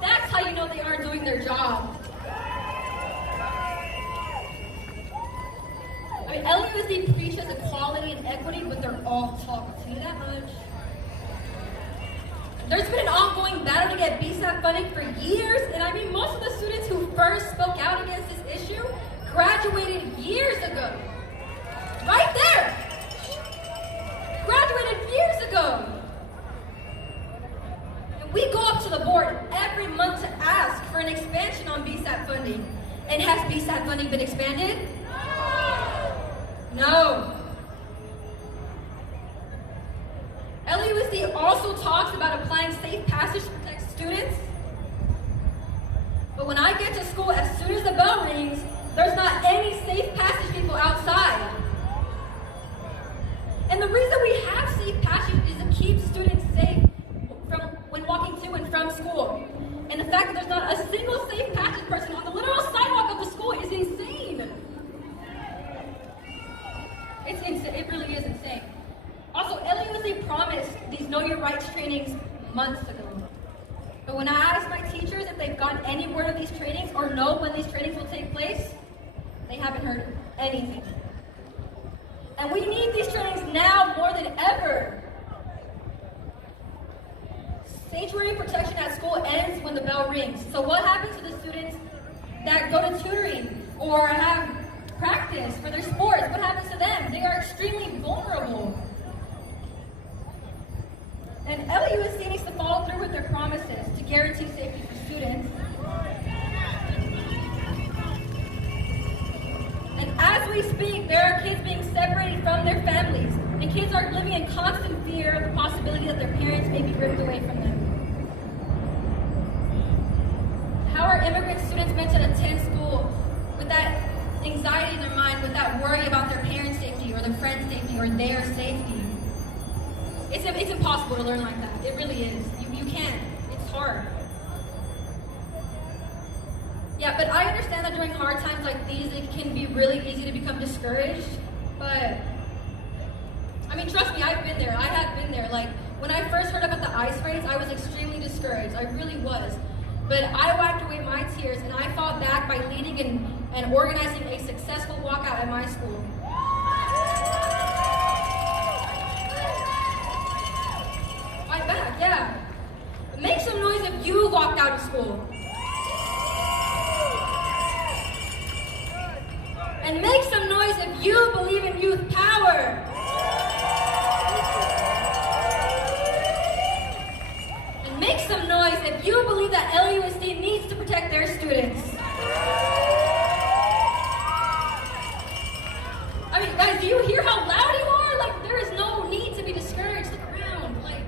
that's how you know they aren't doing their job. I mean, LUSD preaches equality and equity, but they're all talk. I'll tell you that much. There's been an ongoing battle to get BSAP funding for years, and I mean, most of the students who first spoke out against this issue graduated years ago. Right there! Graduated years ago. And we go up to the board every month to ask for an expansion on BSAP funding. And has BSAP funding been expanded? No. LUSD also talks about applying safe passage to protect students. But when I get to school, as soon as the bell rings, there's not any safe passage people outside. And the reason we have safe passage is to keep students safe from when walking to and from school. And the fact that there's not a single safe passage person on the literal sidewalk of the school is insane. It's insane. It really is insane. Also, LUSD promised these Know Your Rights trainings months ago. But when I asked my teachers if they've gotten any word of these trainings or know when these trainings will take place, they haven't heard anything. And we need these trainings now more than ever. Sanctuary protection at school ends when the bell rings. So what happens to the students that go to tutoring or have practice for their sports? What happens to them? They are extremely vulnerable. And LUSD needs to follow through with their promises to guarantee safety for students. And as we speak, there are kids being separated from their families, and kids are living in constant fear of the possibility that their parents may be ripped away from them. How are immigrant students meant to attend school with that anxiety in their mind, with that worry about their parents' safety or their friends' safety or their safety? It's impossible to learn like that. It really is. You can't. It's hard. Yeah, but I understand that during hard times like these, it can be really easy to become discouraged. But, I mean, trust me, I've been there. I have been there. Like, when I first heard about the ice raids, I was extremely discouraged. I really was. But I wiped away my tears, and I fought back by leading and organizing a successful walkout at my school. Fight back, yeah. Make some noise if you walked out of school. And make some noise if you believe in youth power. And make some noise if you believe that LUSD needs to protect their students. I mean, guys, do you hear how loud you are? Like, there is no need to be discouraged. Look around. Like,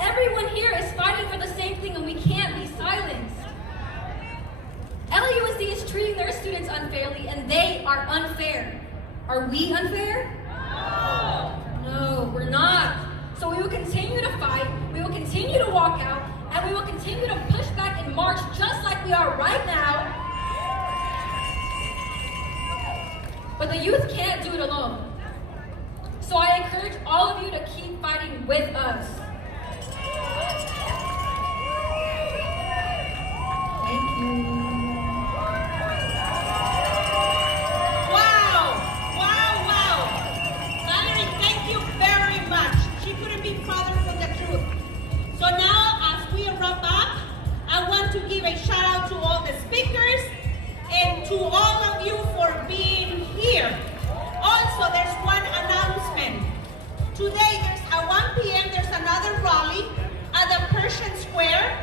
everyone here is fighting for the same thing, and we can't be silenced. LUSD is treating their students unfairly, and they are unfair. Are we unfair? No, we're not. So we will continue to fight, we will continue to walk out, and we will continue to push back and march just like we are right now. But the youth can't do it alone. So I encourage all of you to keep fighting with us. Thank you. So now, as we wrap up, I want to give a shout out to all the speakers and to all of you for being here. Also, there's one announcement. Today, at 1 p.m., there's another rally at the Persian Square.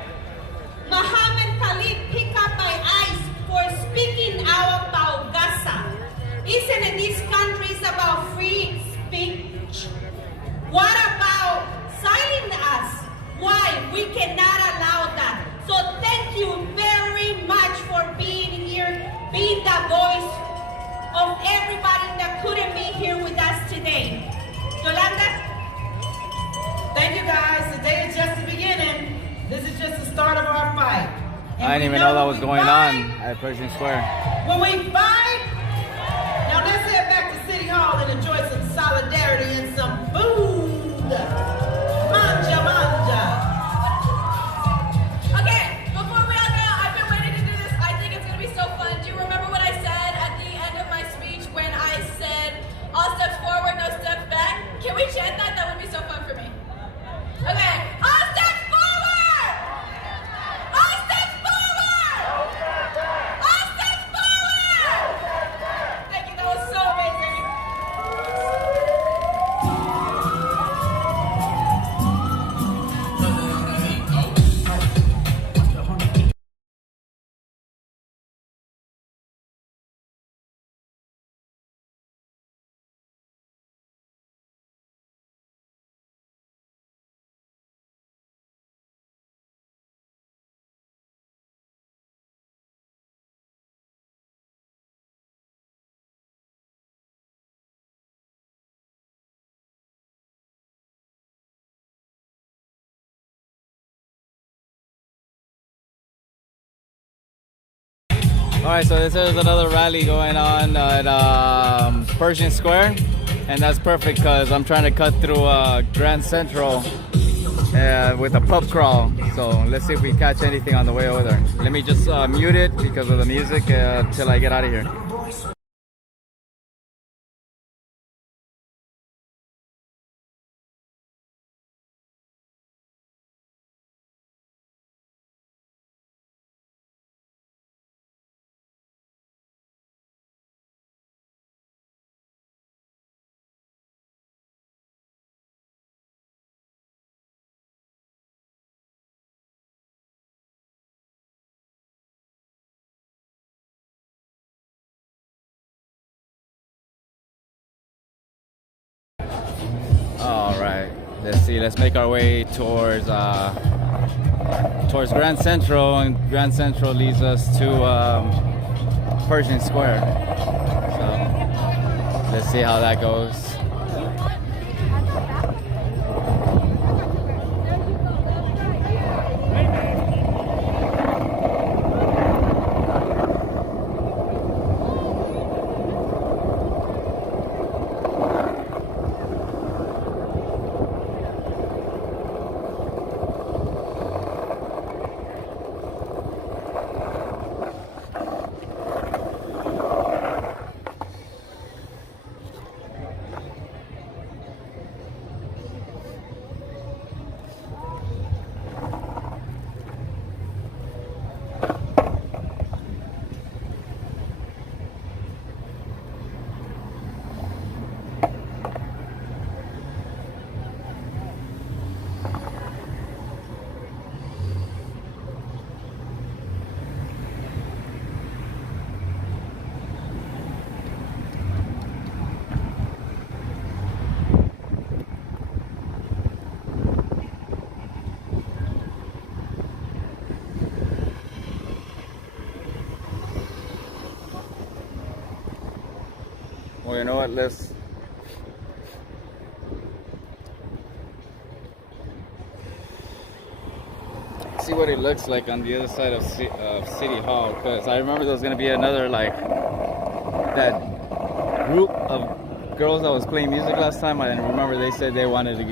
Mohammed Khalid picked up by ICE for speaking out about Gaza. Isn't it these countries about free speech? What about silencing us? Why? We cannot allow that. So thank you very much for being here, being the voice of everybody that couldn't be here with us today. Yolanda? Thank you guys. Today is just the beginning. This is just the start of our fight. And I didn't even know that was going on at Pershing Square. When we fight, now let's head back to City Hall and enjoy some solidarity and some food. Manja, manja. Okay, before we all go, I've been waiting to do this. I think it's going to be so fun. Do you remember what I said at the end of my speech when I said, all steps forward, no steps back? Can we chant that? That would be so fun for me. Okay, all steps forward! All steps forward! All steps forward! Thank you, that was so amazing. All right, so this is another rally going on at Pershing Square, and that's perfect because I'm trying to cut through Grand Central with a pub crawl. So let's see if we catch anything on the way over there. Let me just mute it because of the music till I get out of here. All right, let's see. Let's make our way towards Grand Central, and Grand Central leads us to Pershing Square. So let's see how that goes. Well, you know what? Let's see what it looks like on the other side of City Hall, because I remember there was gonna be another like that group of girls that was playing music last time. I remember they said they wanted to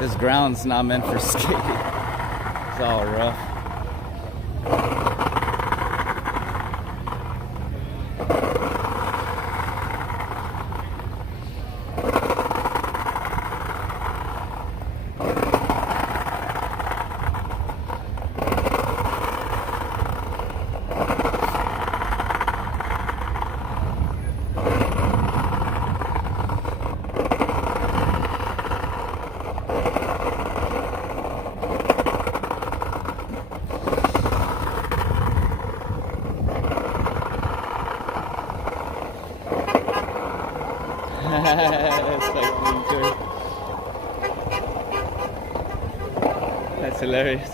this ground's not meant for skating. It's all rough. That's hilarious.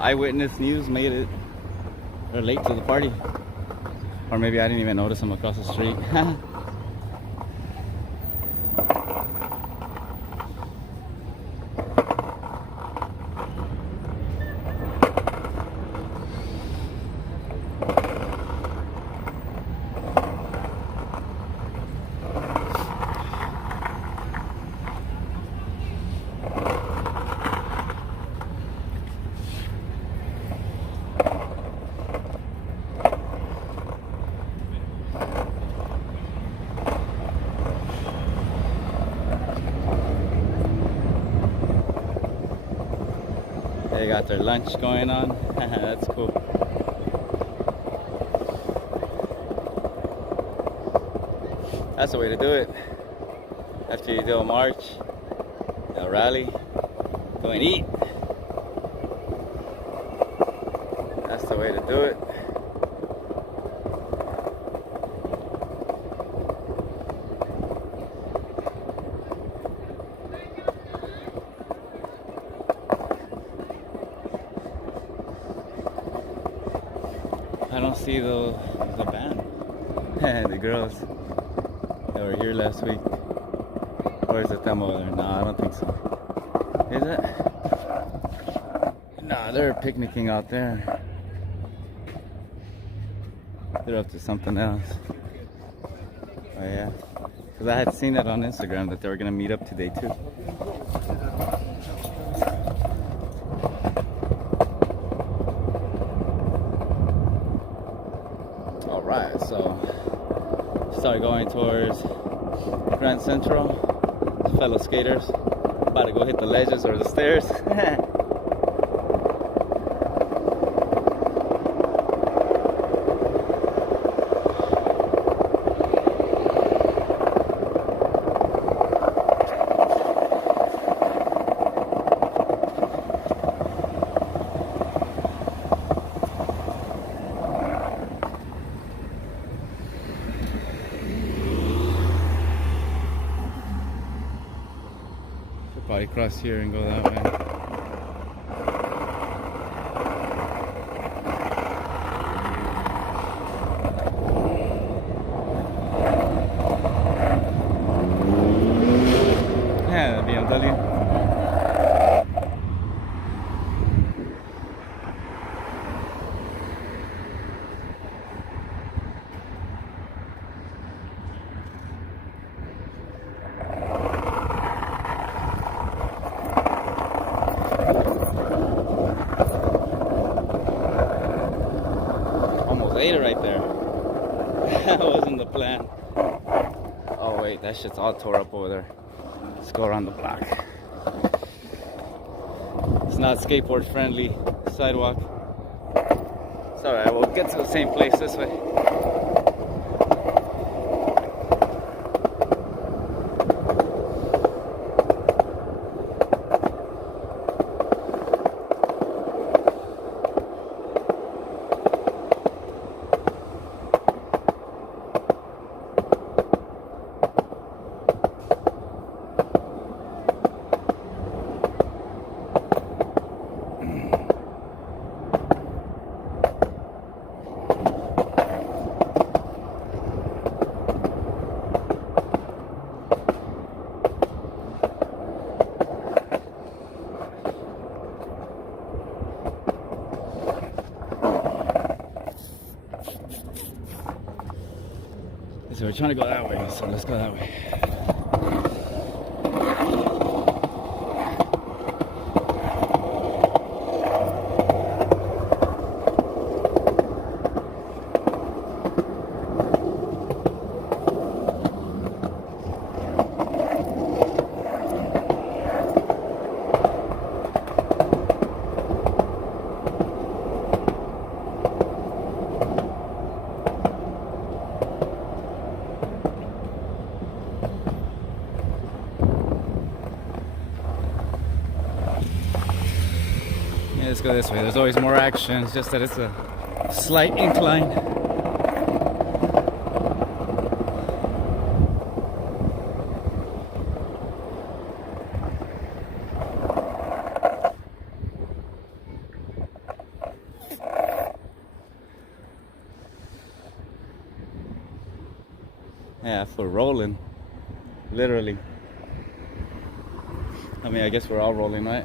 Eyewitness News made it. They're late to the party. Or maybe I didn't even notice them across the street. They got their lunch going on. That's cool. That's the way to do it. After you do a march, a rally, go and eat. That's the way to do it. I don't see the band. The girls. They were here last week. Or is it them over there? No, I don't think so. Is it? Nah, they're picnicking out there. They're up to something else. Oh yeah. Because I had seen it on Instagram that they were going to meet up today too. Alright, so start going towards Grand Central. Fellow skaters. About to go hit the ledges or the stairs. Probably cross here and go that way. Yeah, the BMW. Ate it right there. That wasn't the plan. Oh wait, that shit's all tore up over there. Let's go around the block. It's not skateboard friendly sidewalk. It's alright, we'll get to the same place this way. So we're trying to go that way, so let's go that way. Let's go this way. There's always more action. It's just that it's a slight incline. Yeah, for rolling. Literally. I mean, I guess we're all rolling, right?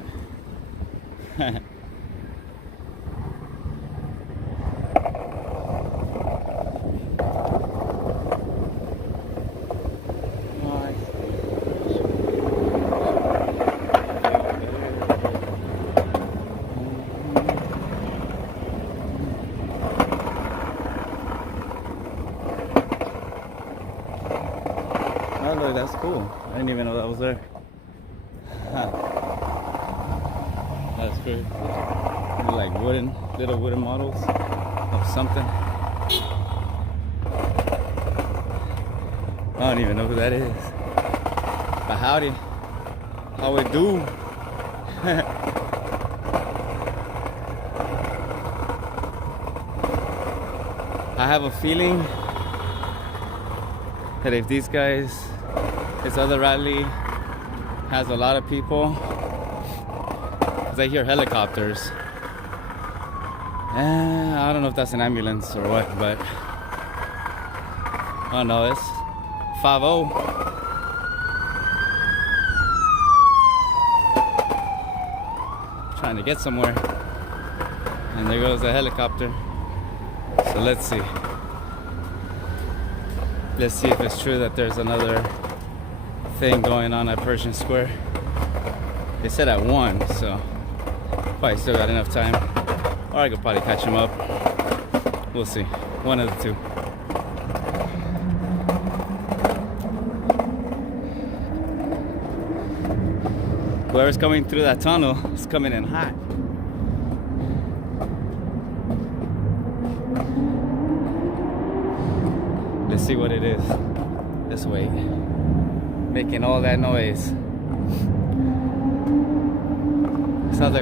Oh, look, that's cool. I didn't even know that was there. That's great. Like little wooden models of something. I don't even know who that is. But howdy. How it do? I have a feeling that if these guys, this other rally has a lot of people, because I hear helicopters. I don't know if that's an ambulance or what, but I don't know, it's 5-0. Trying to get somewhere. And there goes the helicopter. So let's see. Let's see if it's true that there's another thing going on at Pershing Square. They said at 1, so probably still got enough time. Or I could probably catch him up. We'll see. One of the two. Whoever's coming through that tunnel is coming in hot. Let's see what it is. This way. Making all that noise. Sounds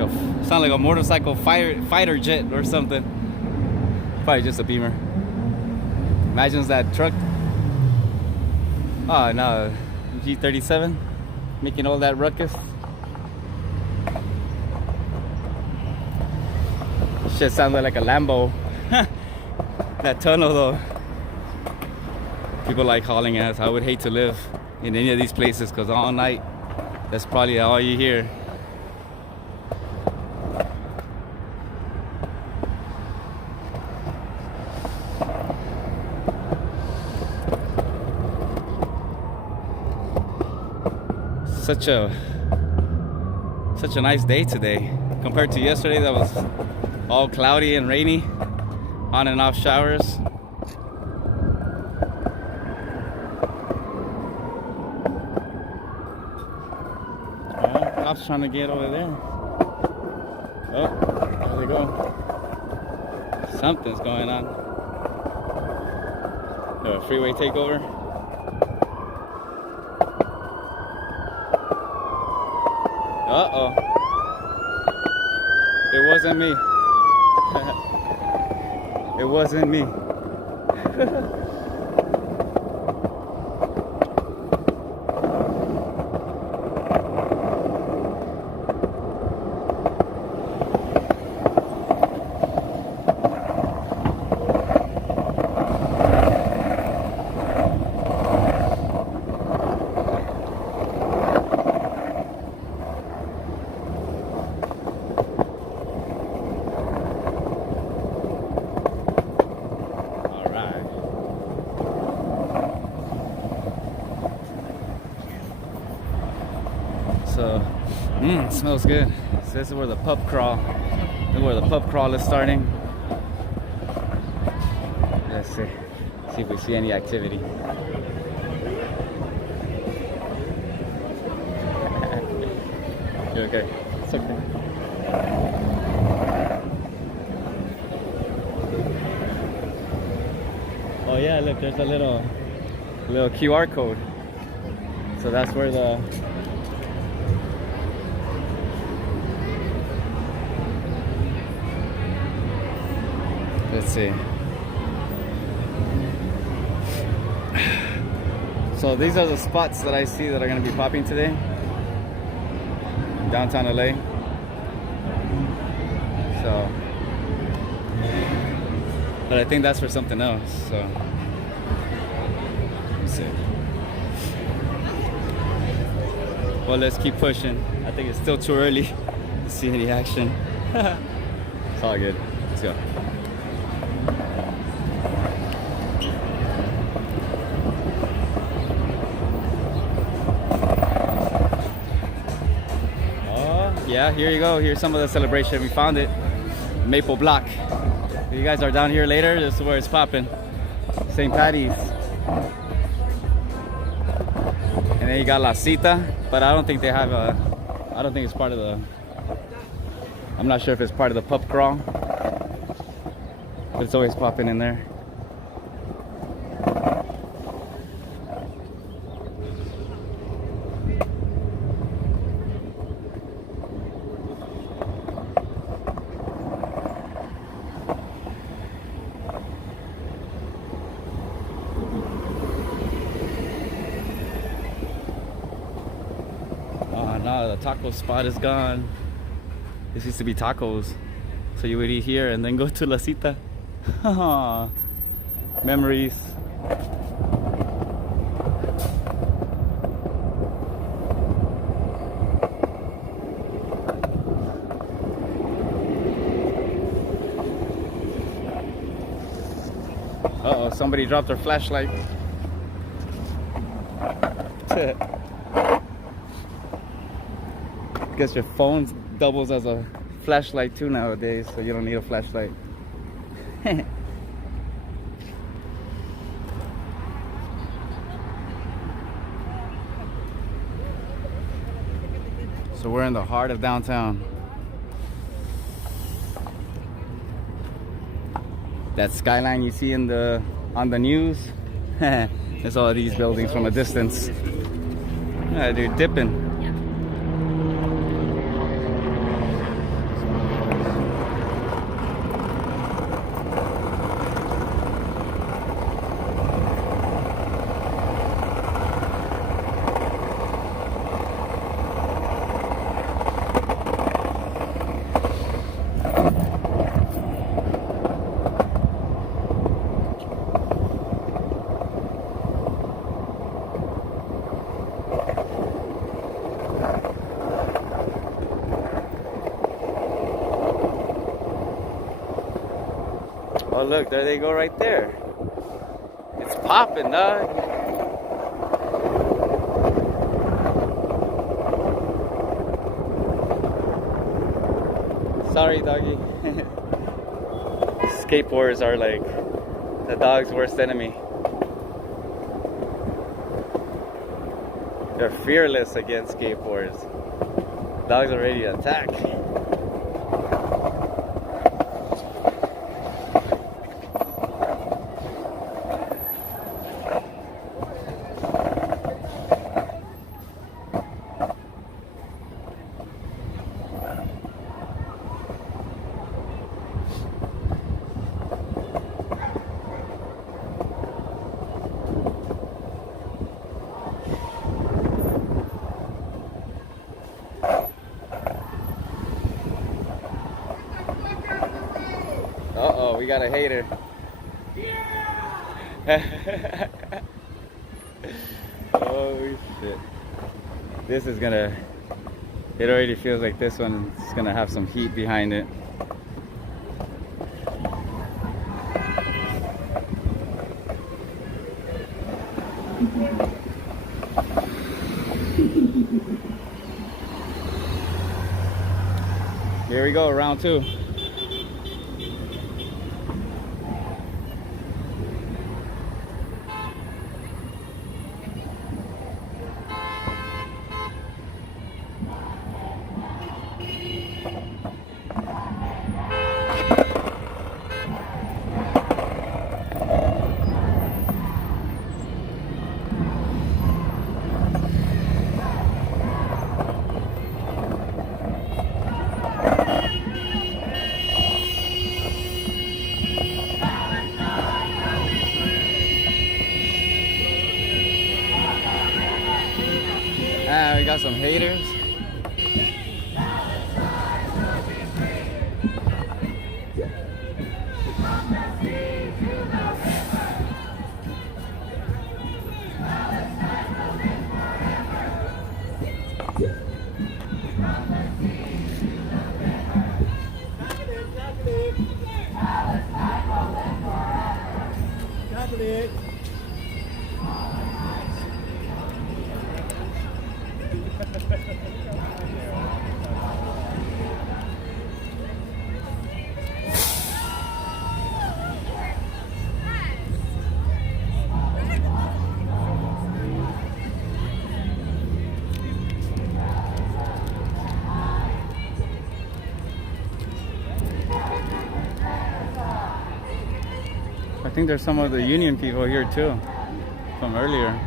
like a motorcycle fighter jet or something. Probably just a Beamer. Imagine that truck. Oh no, G37 making all that ruckus. Shit sounded like a Lambo. That tunnel though. People like hauling ass. I would hate to live in any of these places because all night, that's probably all you hear. Such a nice day today compared to yesterday that was all cloudy and rainy, on and off showers. Cops trying to get over there. Oh, there they go. Something's going on. A freeway takeover. Uh-oh. It wasn't me. It wasn't me. So, it smells good. So this is where the pub crawl. This is where the pub crawl is starting. Let's see if we see any activity. You okay? It's okay. Oh yeah, look, there's a little QR code. So that's where the let's see. So these are the spots that I see that are going to be popping today. Downtown LA. So, but I think that's for something else. So, let's see. Well, let's keep pushing. I think it's still too early to see any action. It's all good. Let's go. Yeah, here you go. Here's some of the celebration. We found it. Maple Block. If you guys are down here later, this is where it's popping. St. Patty's. And then you got La Cita, but I don't think they have a, I don't think it's part of the, I'm not sure if it's part of the pub crawl. But it's always popping in there. No, the taco spot is gone. This used to be tacos. So you would eat here and then go to La Cita. Memories. Uh-oh, somebody dropped their flashlight. Guess your phone doubles as a flashlight too nowadays, so you don't need a flashlight. So we're in the heart of downtown. That skyline you see on the news, it's all of these buildings from a distance. Yeah, dude, dipping. Oh look, there they go right there. It's popping, dog. Sorry, doggy. Skateboarders are like the dog's worst enemy. They're fearless against skateboarders. Dogs are ready to attack. Uh-oh, we got a hater. Yeah! Holy shit. This is gonna... It already feels like this one is gonna have some heat behind it. Here we go, round two. We got some haters. I think there's some of the union people here too, from earlier.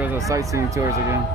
goes the sightseeing tours again.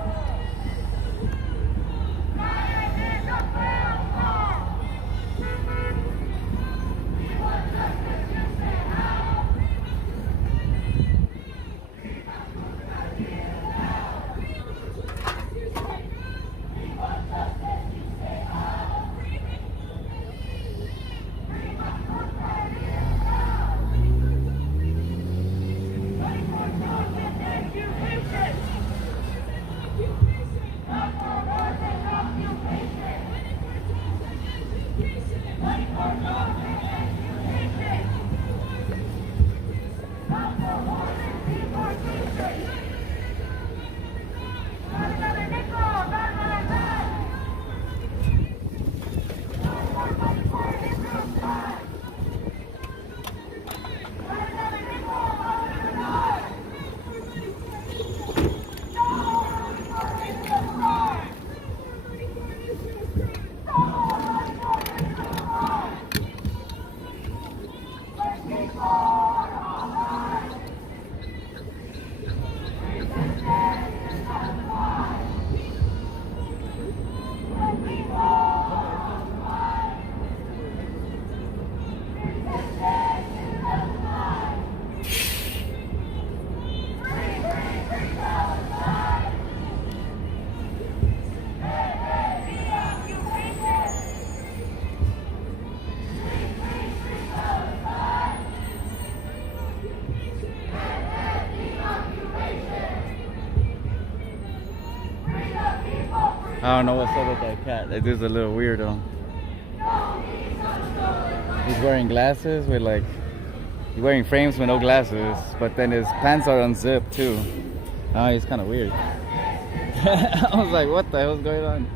I don't know what's up with that cat. That dude's a little weirdo. He's wearing glasses with like, he's wearing frames with no glasses, but then his pants are unzipped too. Oh, he's kind of weird. I was like, what the hell's going on?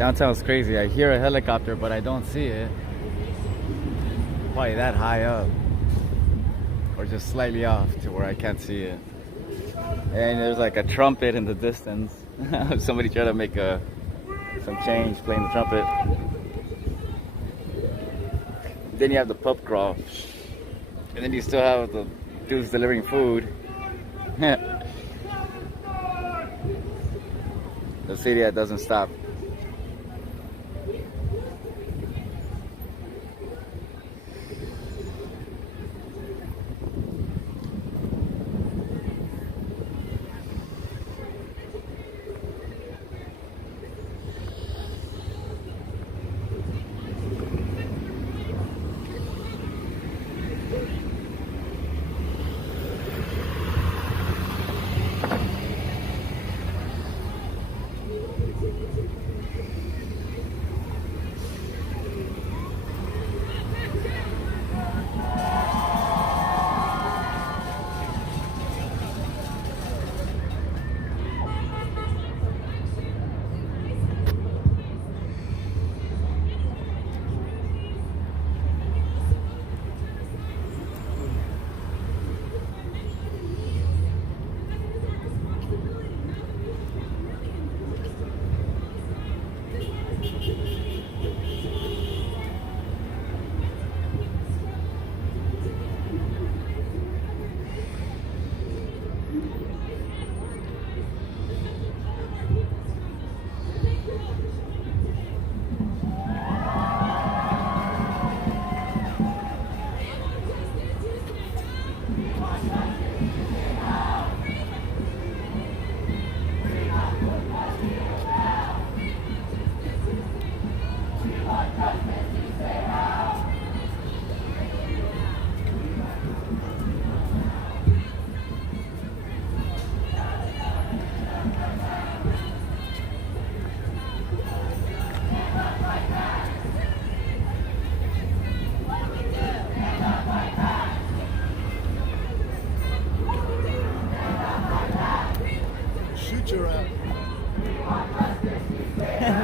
Downtown's crazy. I hear a helicopter, but I don't see it. Probably that high up. Or just slightly off to where I can't see it. And there's like a trumpet in the distance. Somebody trying to make some change playing the trumpet. Then you have the pub crawl. And then you still have the dudes delivering food. The city that doesn't stop.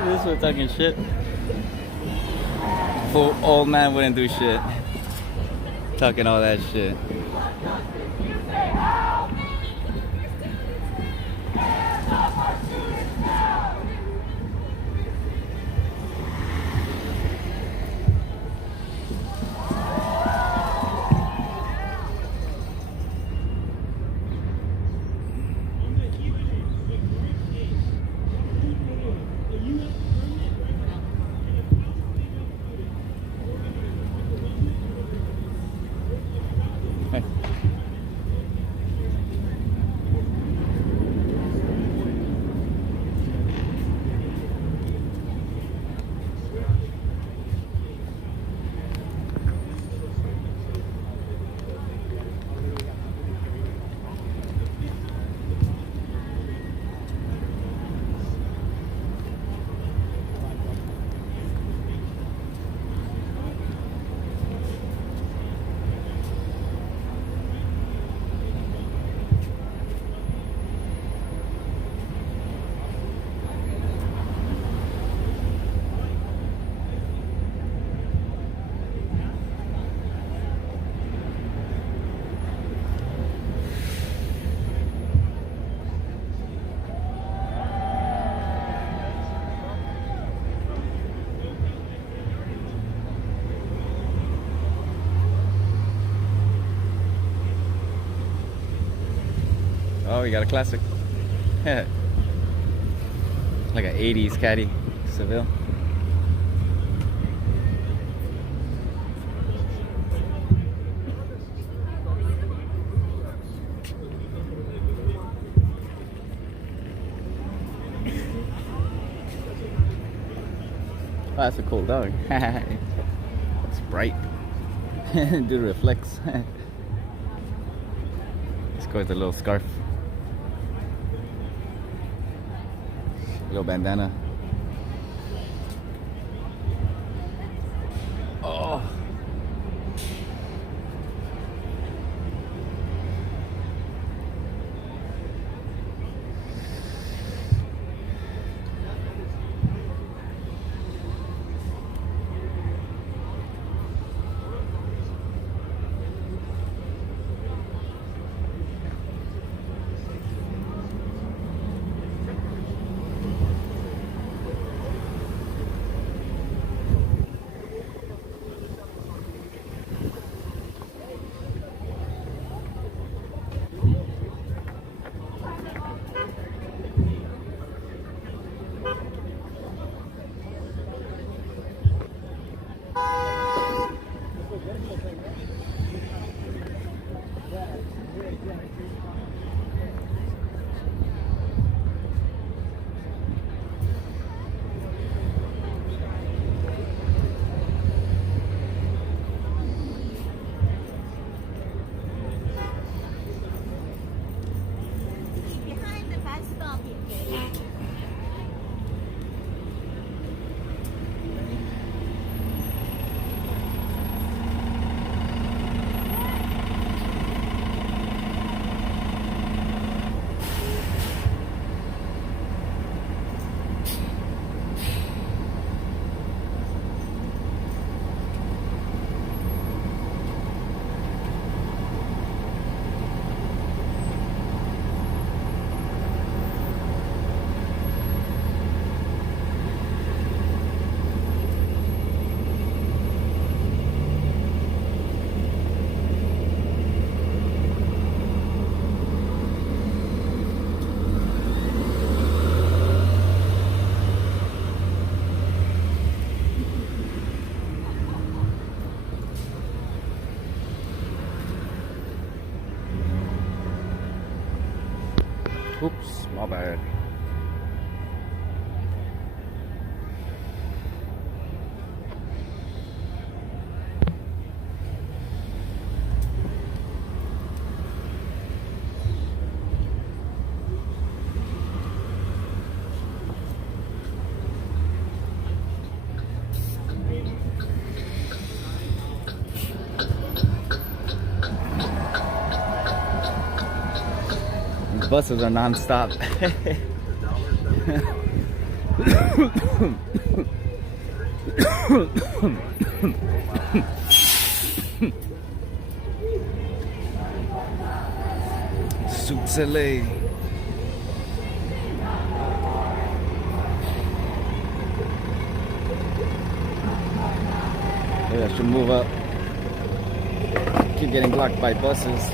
This was talking shit. Full old man wouldn't do shit. Talking all that shit. Oh, we got a classic. Like an 80s caddy, Seville. Oh, that's a cool dog. It's bright. Dude reflects. Let's go with the little scarf. Little bandana. Oh. Behind the bus stop, Oops, my bad. These buses are non-stop. Soupçonneux. Maybe I should move up. Keep getting blocked by buses.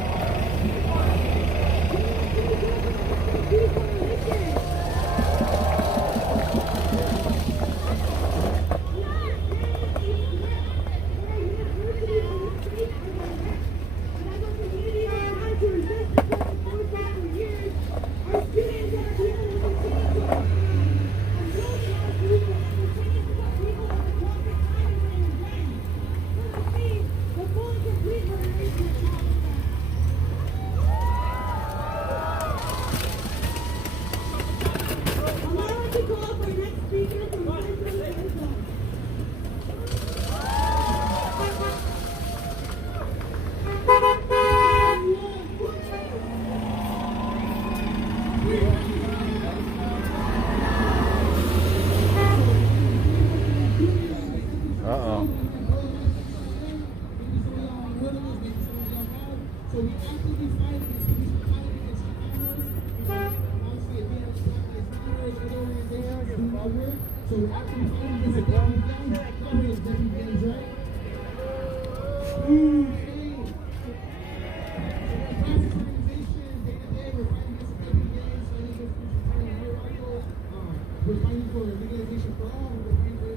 We're fighting for legalization for all. We're fighting for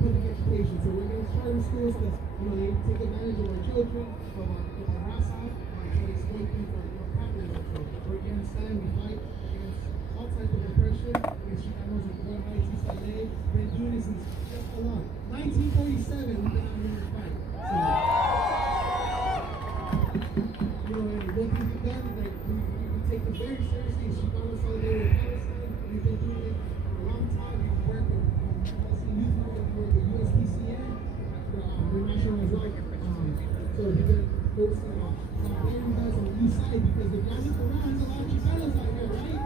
public education. So we're going to charter schools because they take advantage of our children, of our harass out, try to exploit people for capitalism. So we're going to stand, we fight against all types of oppression, against Chicanos and World Rights, East LA. We've been doing this since just a lot. 1947, we've been out here to fight. So, what we've done, like, we take it very seriously. Chicano solidarity with Palestine. We've been doing it for a long time. We've worked with SEIU, we've worked with USPCN, we're national as well. So we've been focusing on solidarity guys on the east side because if y'all look around, there's a lot of Chicanos out here, right?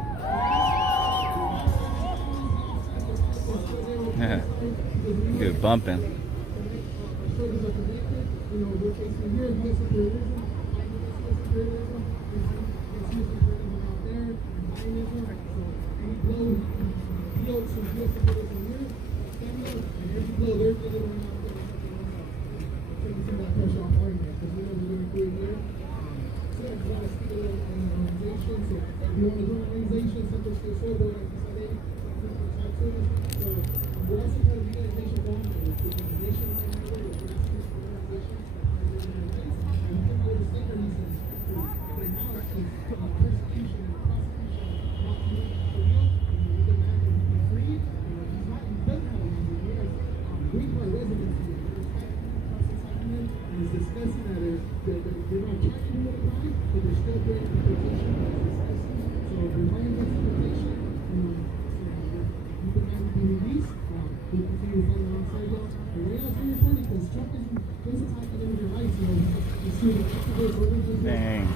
Good bumping. Our shoulders are connected. We're facing here, U.S. imperialism, imperialism, it's U.S. imperialism out there, and Zionism. So any blow to U.S. imperialism here, stand up, and every blow they're delivering out there. Taking some of that pressure off our neck, because we know we're going to do it here. So I just want to speak a little on an organization. So if you want to do an organization, such as your soul, like you said, so we're also trying to get legalization going. With legalization right now, we're asking for legalization. And we think we're the same reason. Dang.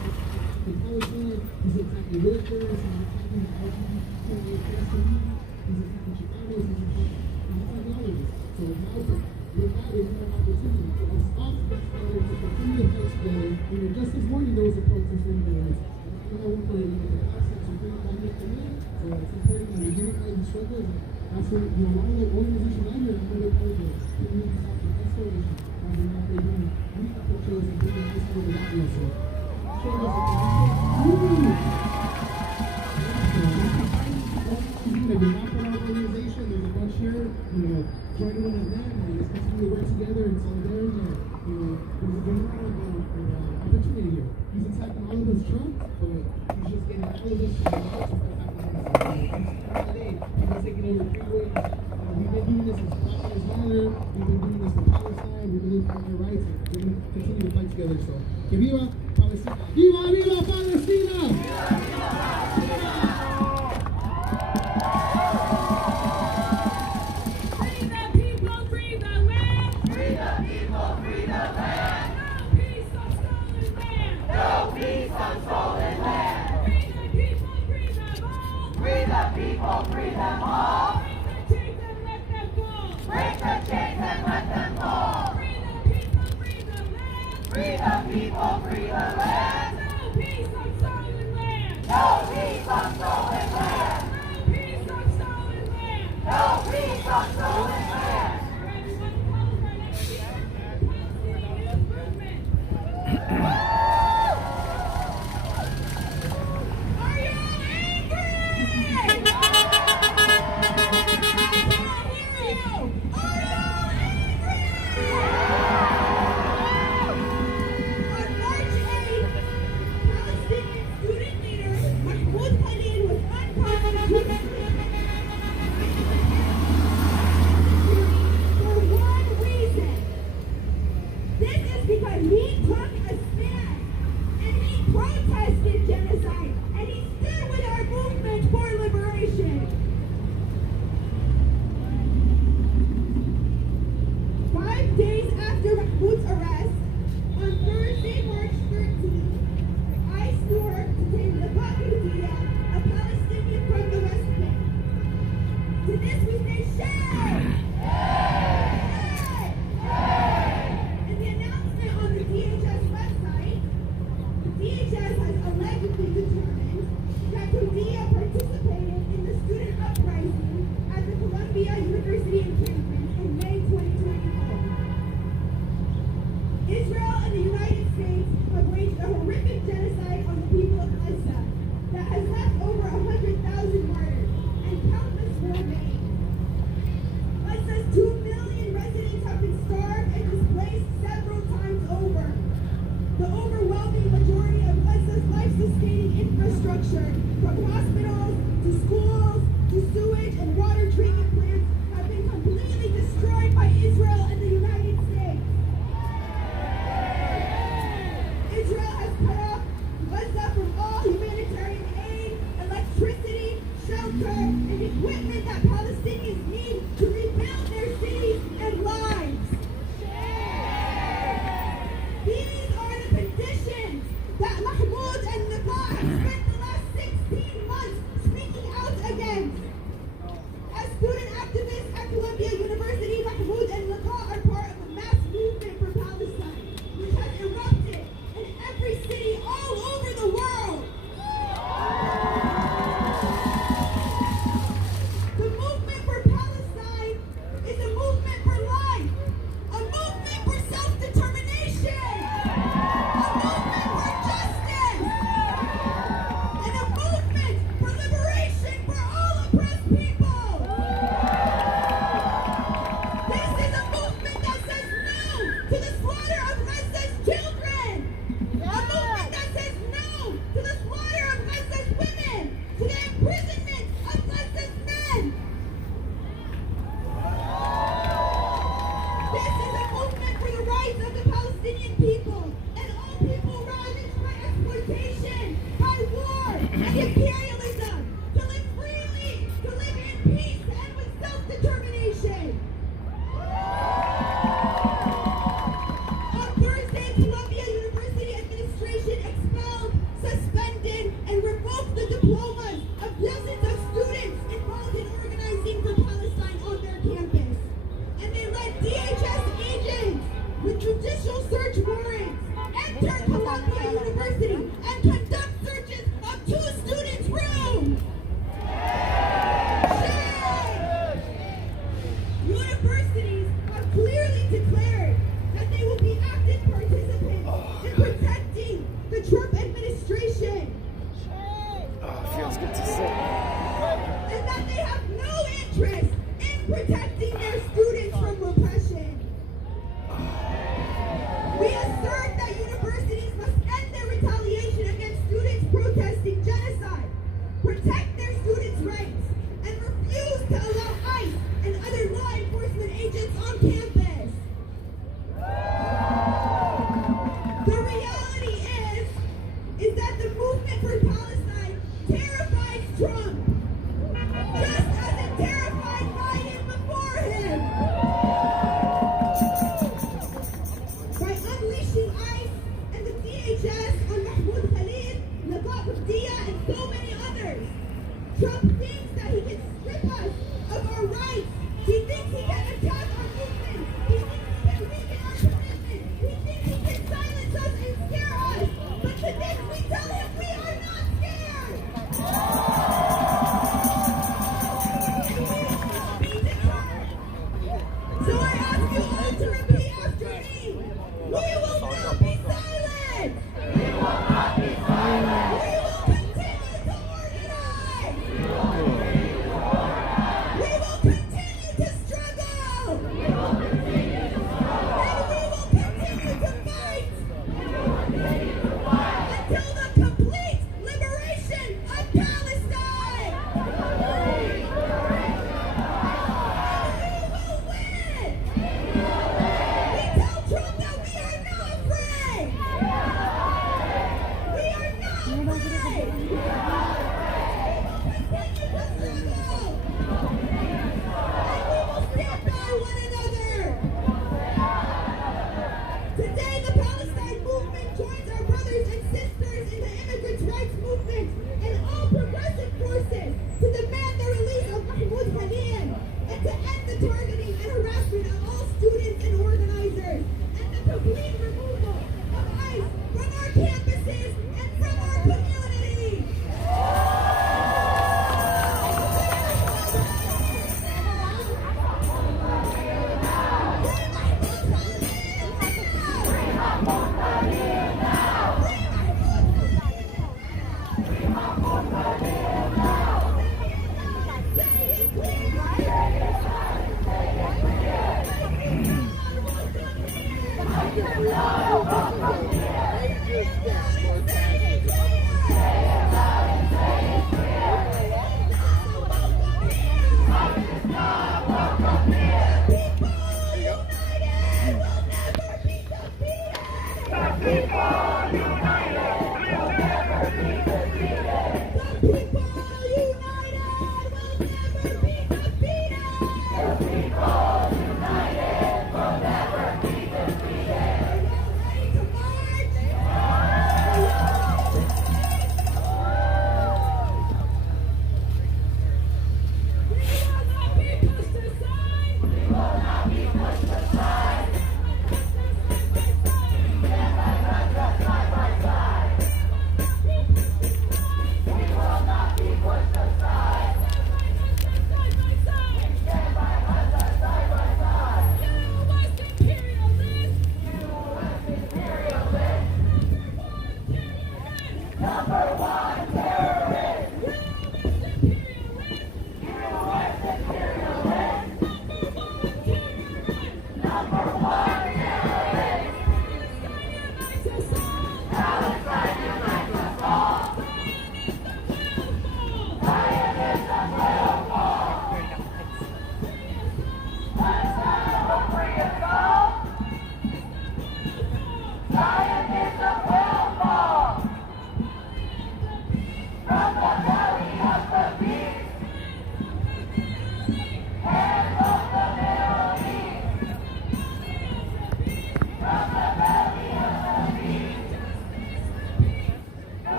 Just this morning there was a protest in the one for the access to bring back the community. So it's important that we unify the struggles. That's what, a lot of the organizations out here, I'm really proud of the community soccer restoration. As in what they're doing, we have to show us and bring the high school to that so show us that we're not for our organization, there's a bunch here, join one of them, and let's continue to work together in solidarity. There's a lot of opportunity here. He's attacking all of us Trump, but he's just getting all of us to the house and he's been taking over freeways. We've been doing this as Black Lives Matter, we've been doing this for Palestine, we've been fighting for rights, and we're going to continue to fight together. So, que viva Palestina! Viva, viva Palestina! Free them all. Break the chains and let them fall. Free the people, free the land. No peace on stolen land. No peace on stolen land. No peace on stolen land.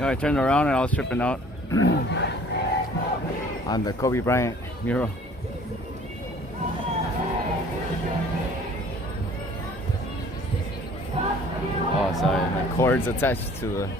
You know, I turned around and I was tripping out on the Kobe Bryant mural. Oh, sorry, my cord's attached to the...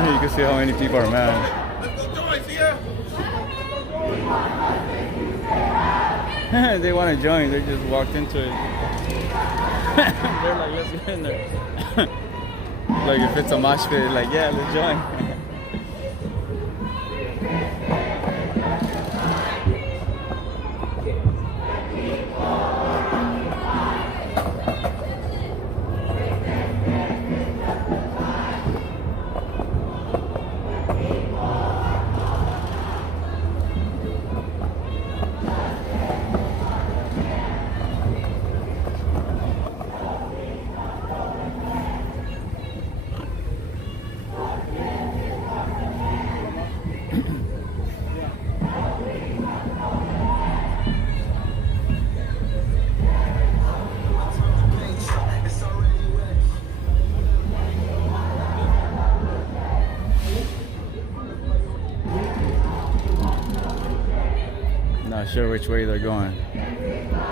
You can see how many people are mad. They want to join, they just walked into it. They're like, let's get in there. Like if it's a mosh pit, they're like, yeah, let's join. Not sure which way they're going.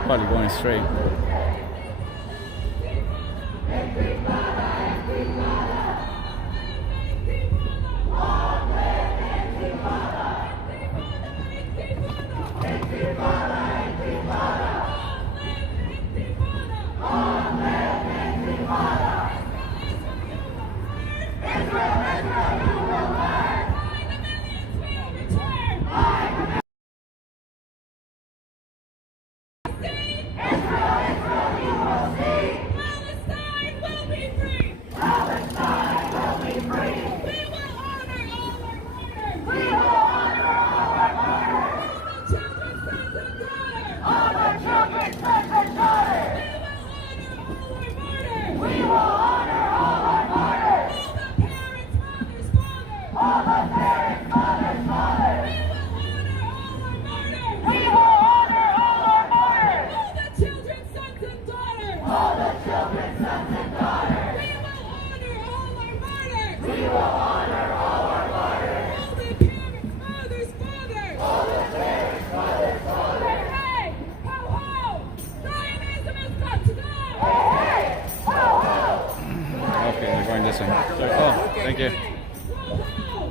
Probably going straight. Okay, they're going this way. Oh, thank you.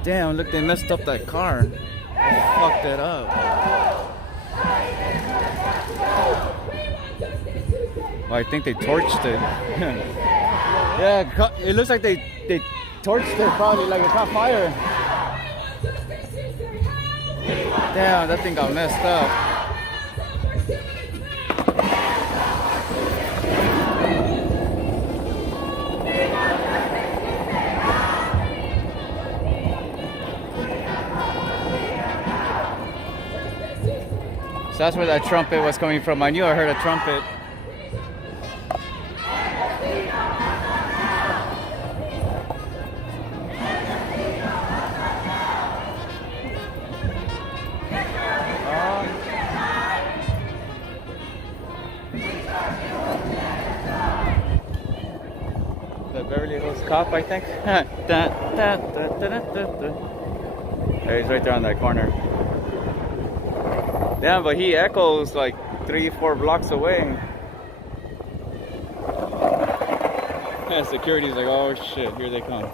Damn, look, they messed up that car. They fucked it up. Well, I think they torched it. Yeah, it looks like they torched it probably, like it caught fire. Damn, that thing got messed up. So that's where that trumpet was coming from. I knew I heard a trumpet. The Beverly Hills Cop, I think. There, he's right there on that corner. Damn, but he echoes like 3-4 blocks away. Yeah, security's like, oh shit, here they come.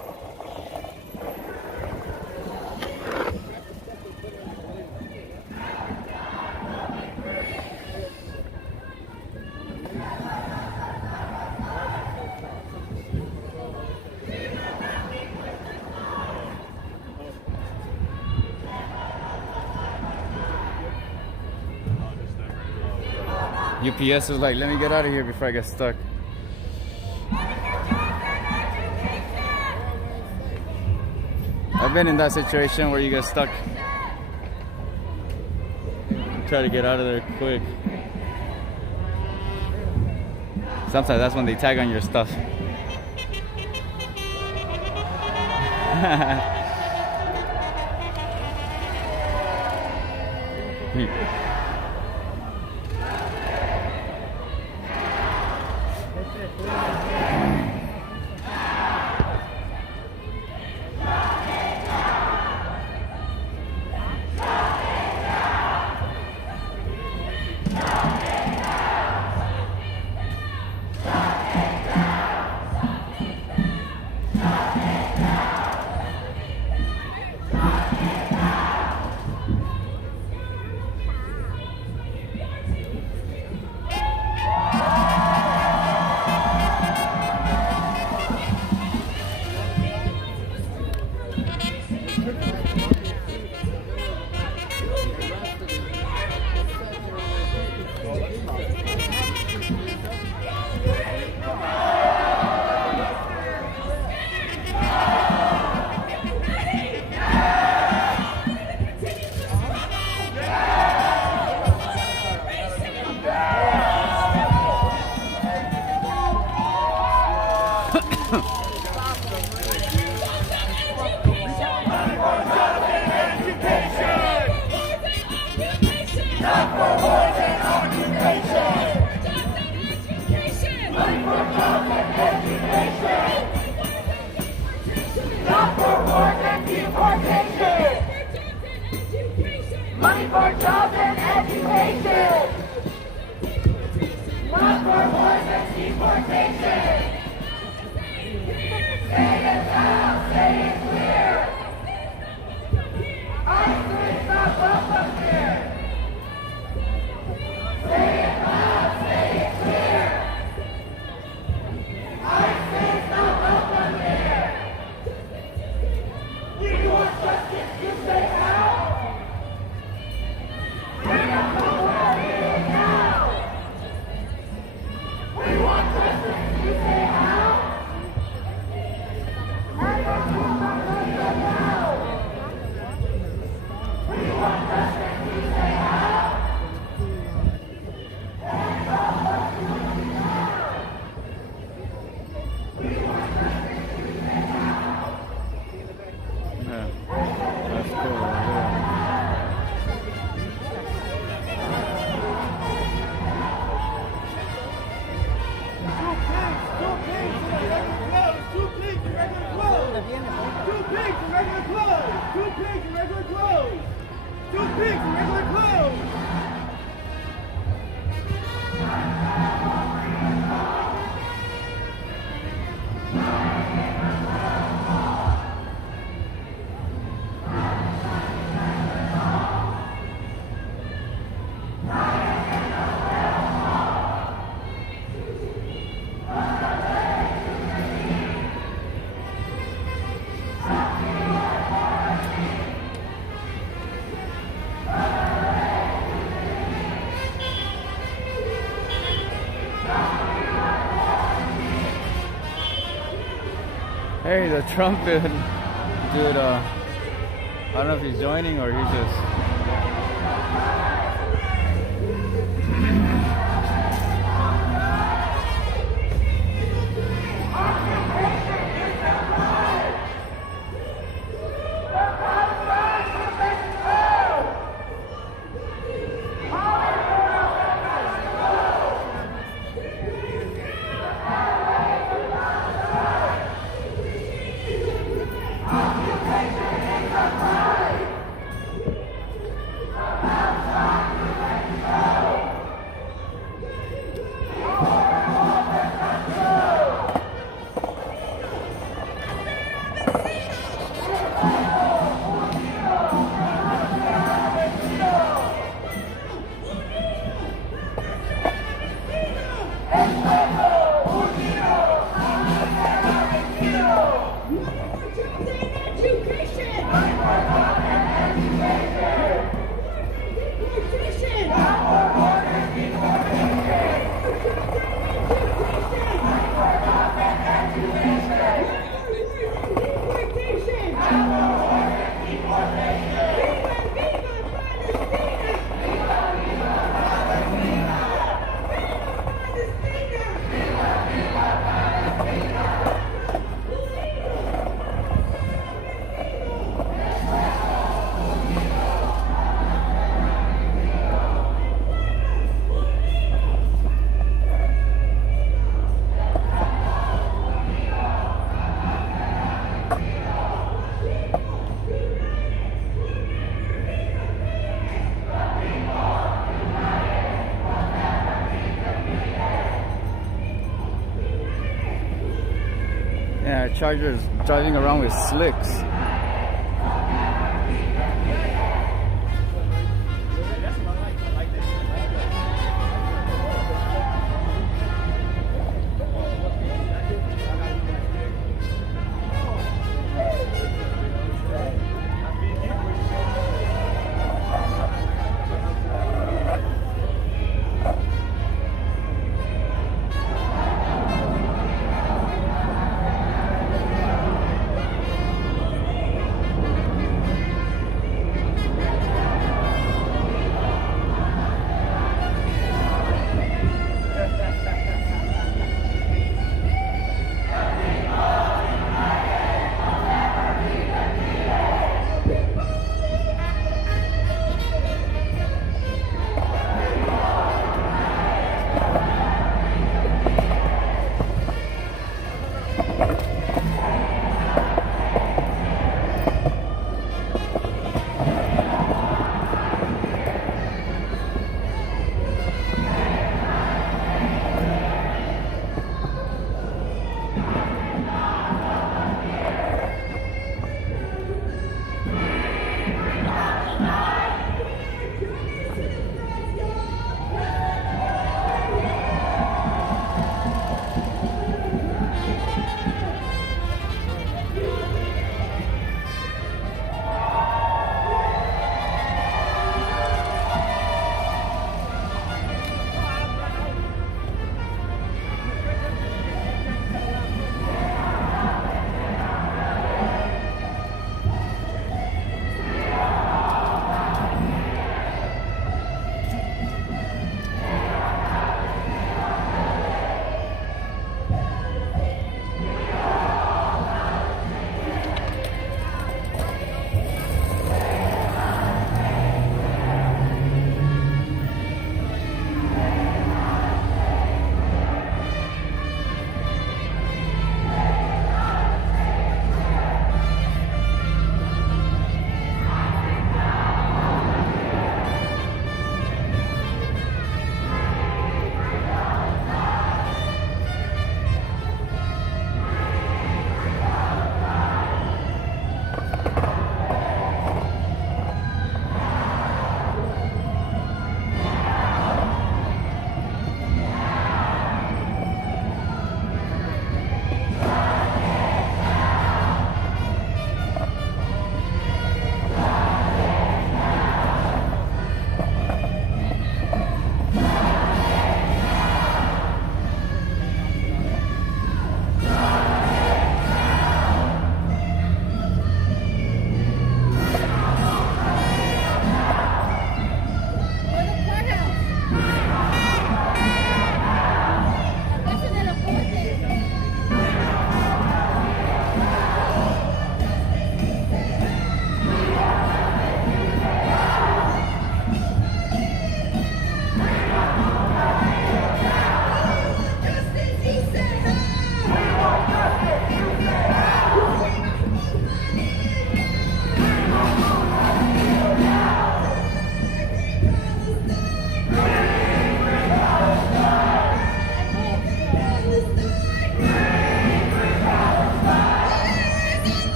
UPS is like, let me get out of here before I get stuck. I've been in that situation where you get stuck. Try to get out of there quick. Sometimes that's when they tag on your stuff. Money for jobs and education. Not for wars and deportation. Say it loud, say it clear. ICE is not welcome here. Say it loud, say it clear. ICE is not welcome here. We want justice, you say how? We don't know what it is now. We want justice, you say how? Never move on Russia now. We want justice, you say how? Hands off us, you now. We want justice, you say how? Yeah, that's cool. Yeah. Two pigs and regular clothes. Two pigs and regular clothes. Two pigs and regular clothes. Two pigs and regular clothes. hearing the trumpet. Dude, I don't know if he's joining or he's just... Yeah, Charger's driving around with slicks.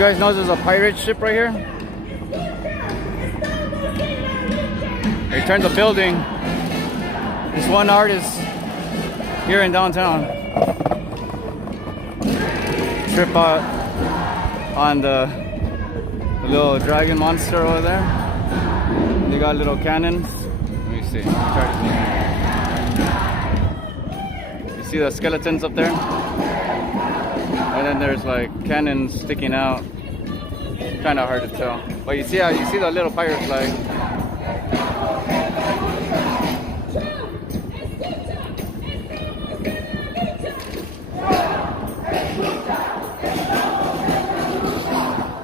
guys know there's a pirate ship right here? They turned the building. This one artist here in downtown. Trip out on the little dragon monster over there. They got little cannons. Let me see. You see the skeletons up there? And then there's like cannons sticking out. Kind of hard to tell. But you see the little pirate flag.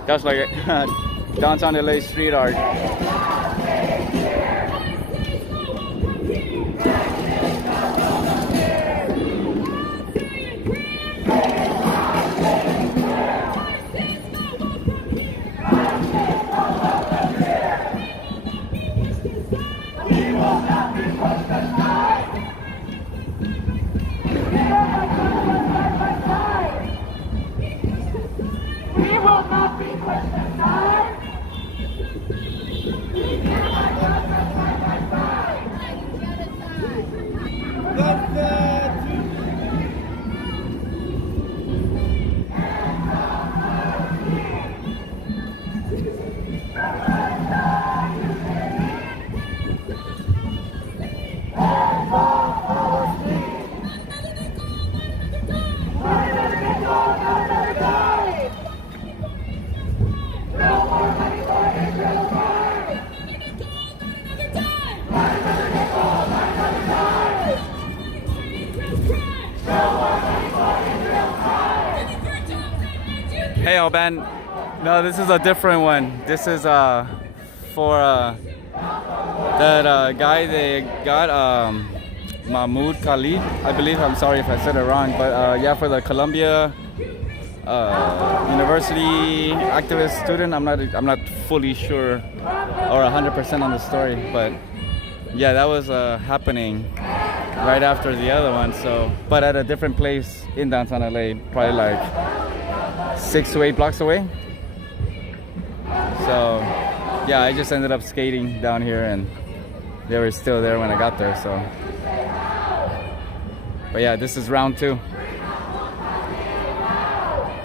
That's like downtown LA street art. Hey, Alban. No, this is a different one. This is for that guy they got, Mahmoud Khalid, I believe. I'm sorry if I said it wrong, but yeah, for the Columbia University activist student. I'm not fully sure or 100% on the story, but yeah, that was happening right after the other one. So, but at a different place in downtown LA, probably like 6 to 8 blocks away. So yeah, I just ended up skating down here and they were still there when I got there. So, but yeah, this is round 2.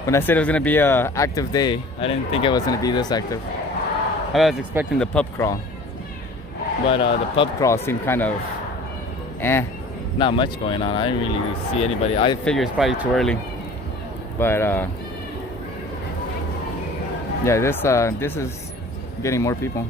When I said it was gonna be a active day, I didn't think it was gonna be this active. I was expecting the pub crawl, but the pub crawl seemed kind of not much going on. I didn't really see anybody. I figure it's probably too early, but yeah, this is getting more people.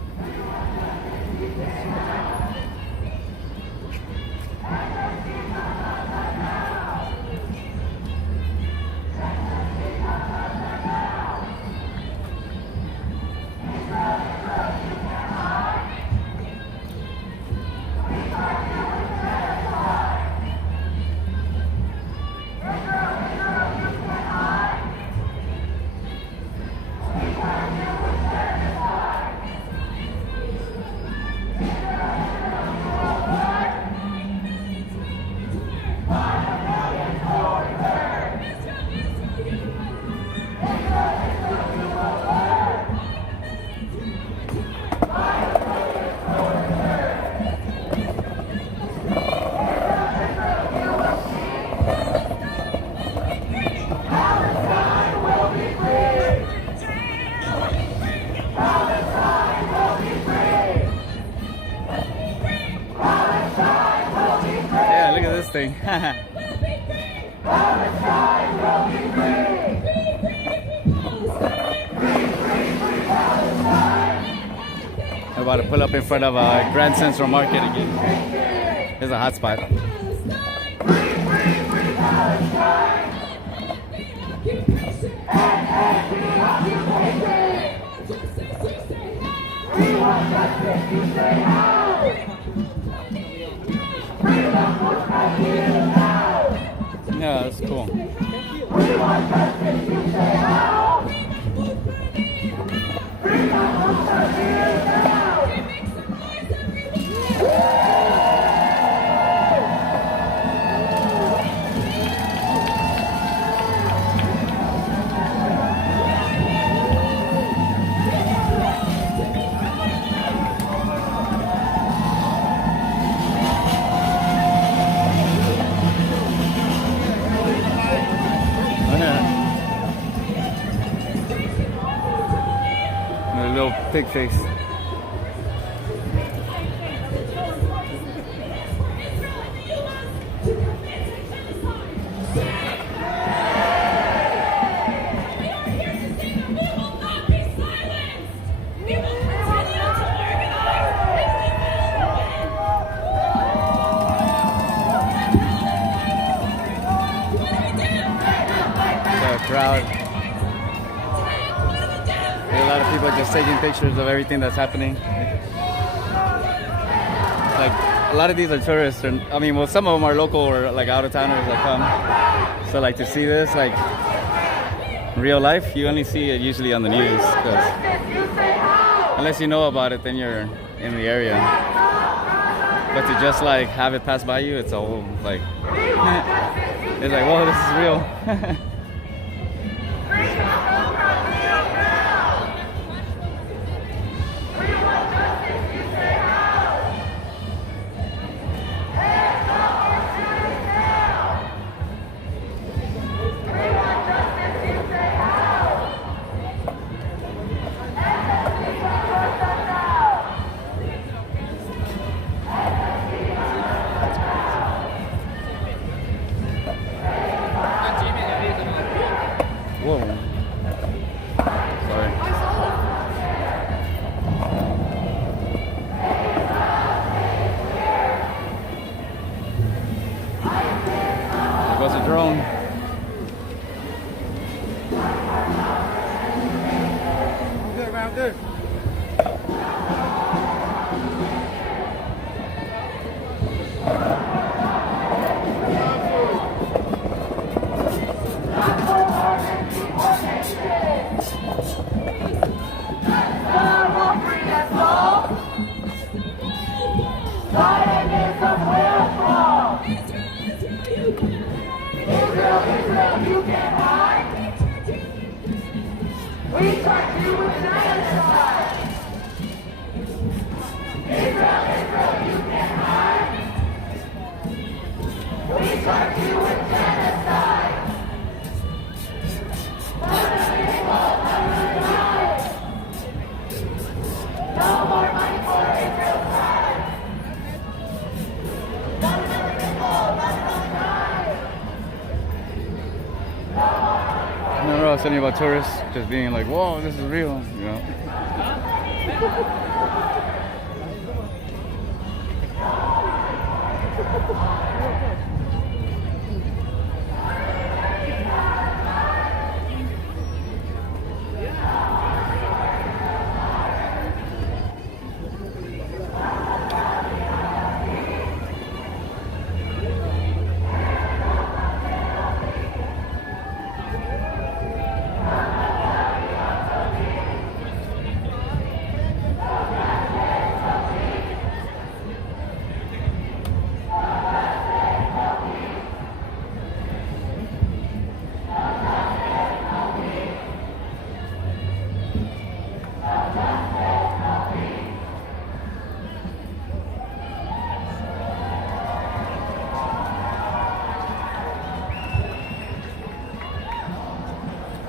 Thing. I'm about to pull up in front of Grand Central Market again. There's a hot spot. Yeah, that's cool. Pig face. Crowd. A lot of people just taking pictures of everything that's happening. Like a lot of these are tourists, and I mean, well, some of them are local or like out of towners that come. So like to see this, like in real life, you only see it usually on the news. 'Cause unless you know about it, then you're in the area. But to just like have it pass by you, it's all like it's like, whoa, this is real. Whoa. Sorry. There goes a drone. Good, round good. Remember I was telling you about tourists just being like, whoa, this is real, you know.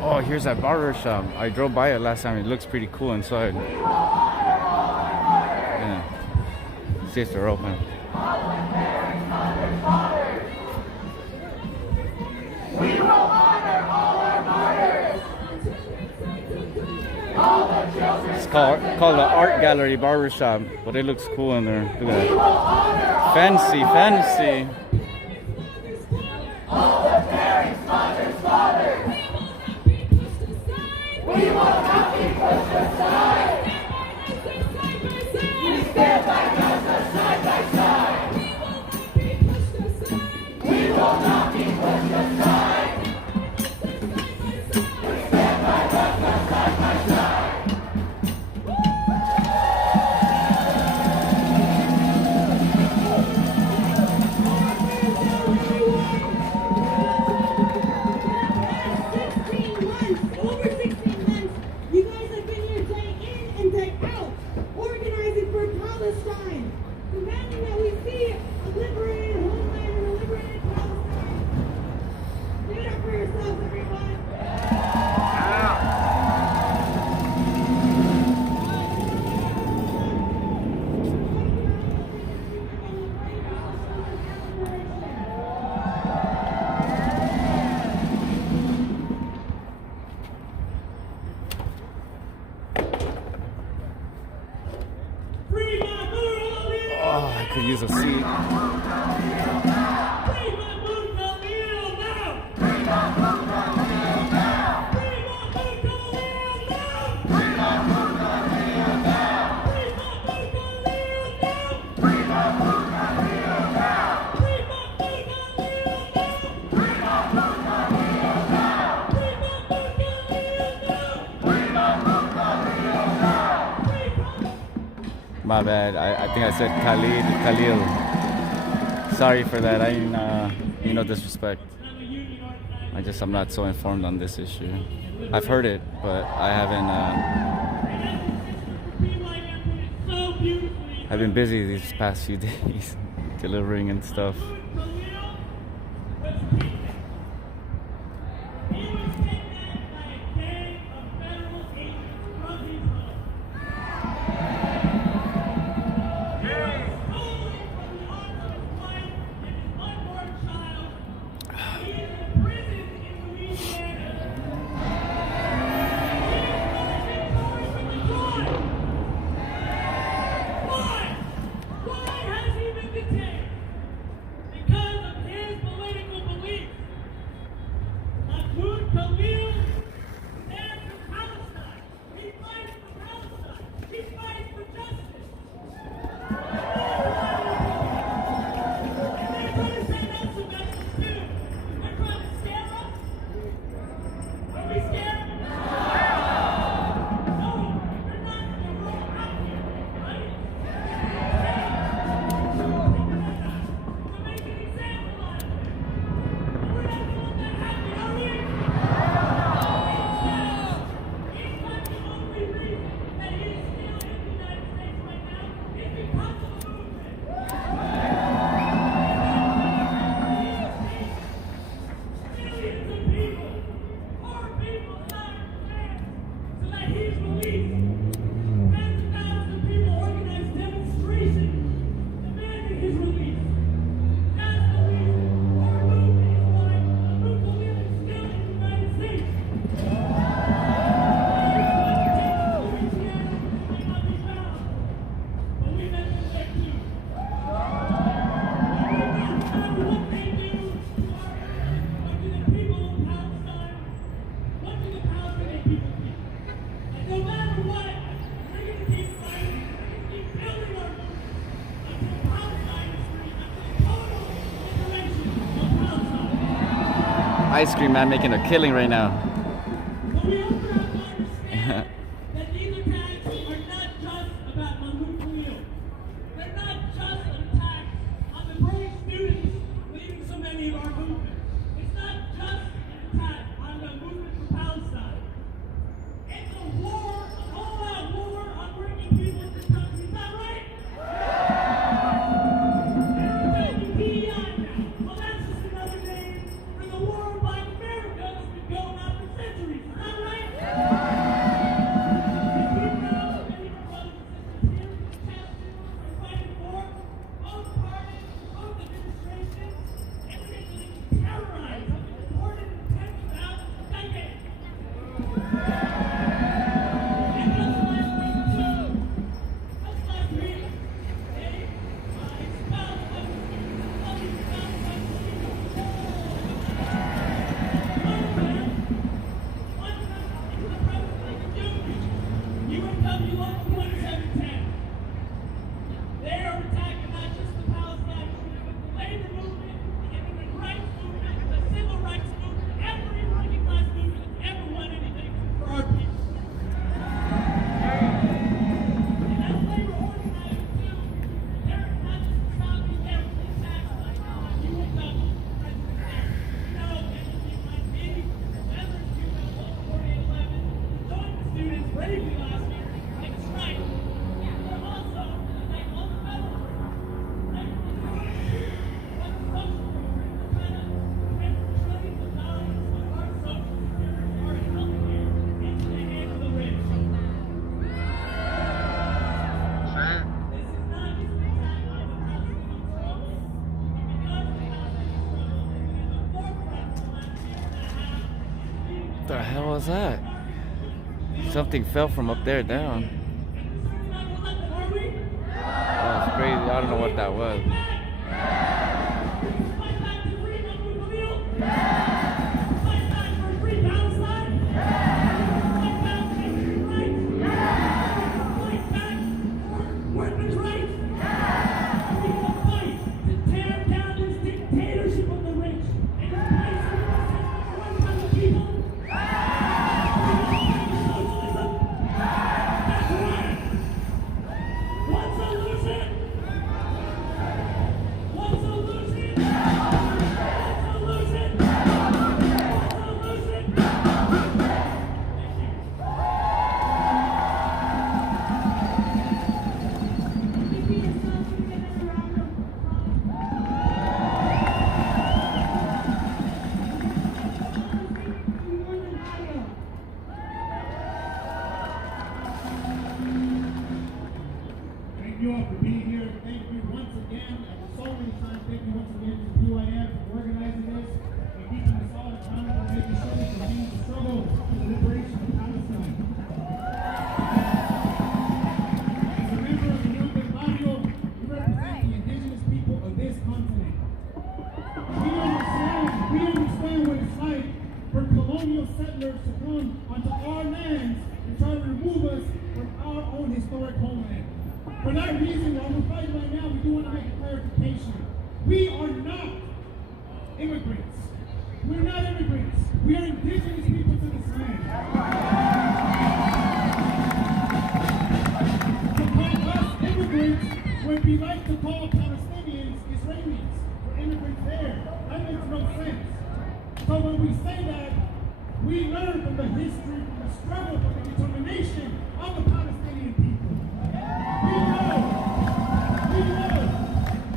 Oh, here's that barber shop. I drove by it last time. It looks pretty cool inside. Yeah. See if they're open. We will honor all our martyrs. All the children. It's called the Art Gallery Barber Shop, but it looks cool in there. Look at that. Fancy. All the parents, mothers, fathers. We will not be pushed aside. We stand by Gaza side by side. We will not be pushed aside. We stand by Gaza side by side. Oh, I could use a seat. My bad. I think I said Khalil. Sorry for that. I didn't mean no disrespect. I'm not so informed on this issue. I've heard it, but I haven't. I've been busy these past few days, delivering and stuff. Ice cream man making a killing right now. What the hell was that? Something fell from up there down. Oh, it's crazy. I don't know what that was. Thank you all for being here. Thank you once again, after so many times, thank you once again to PYF for organizing this and keeping us all accountable, making sure we continue to struggle for the liberation of Palestine. As a member of the Northern Barrio, we represent the indigenous people of this continent. We understand what it's like for colonial settlers to come onto our lands and try to remove us from our own historic homeland. For that reason, while we're fighting right now, we do want to make a clarification. We are not immigrants. We're not immigrants. We are indigenous people to this land. To call us immigrants would be like to call Palestinians Israelis. We're immigrants there. That makes no sense. So when we say that, we learn from the history, from the struggle, from the determination of the Palestinian people. We know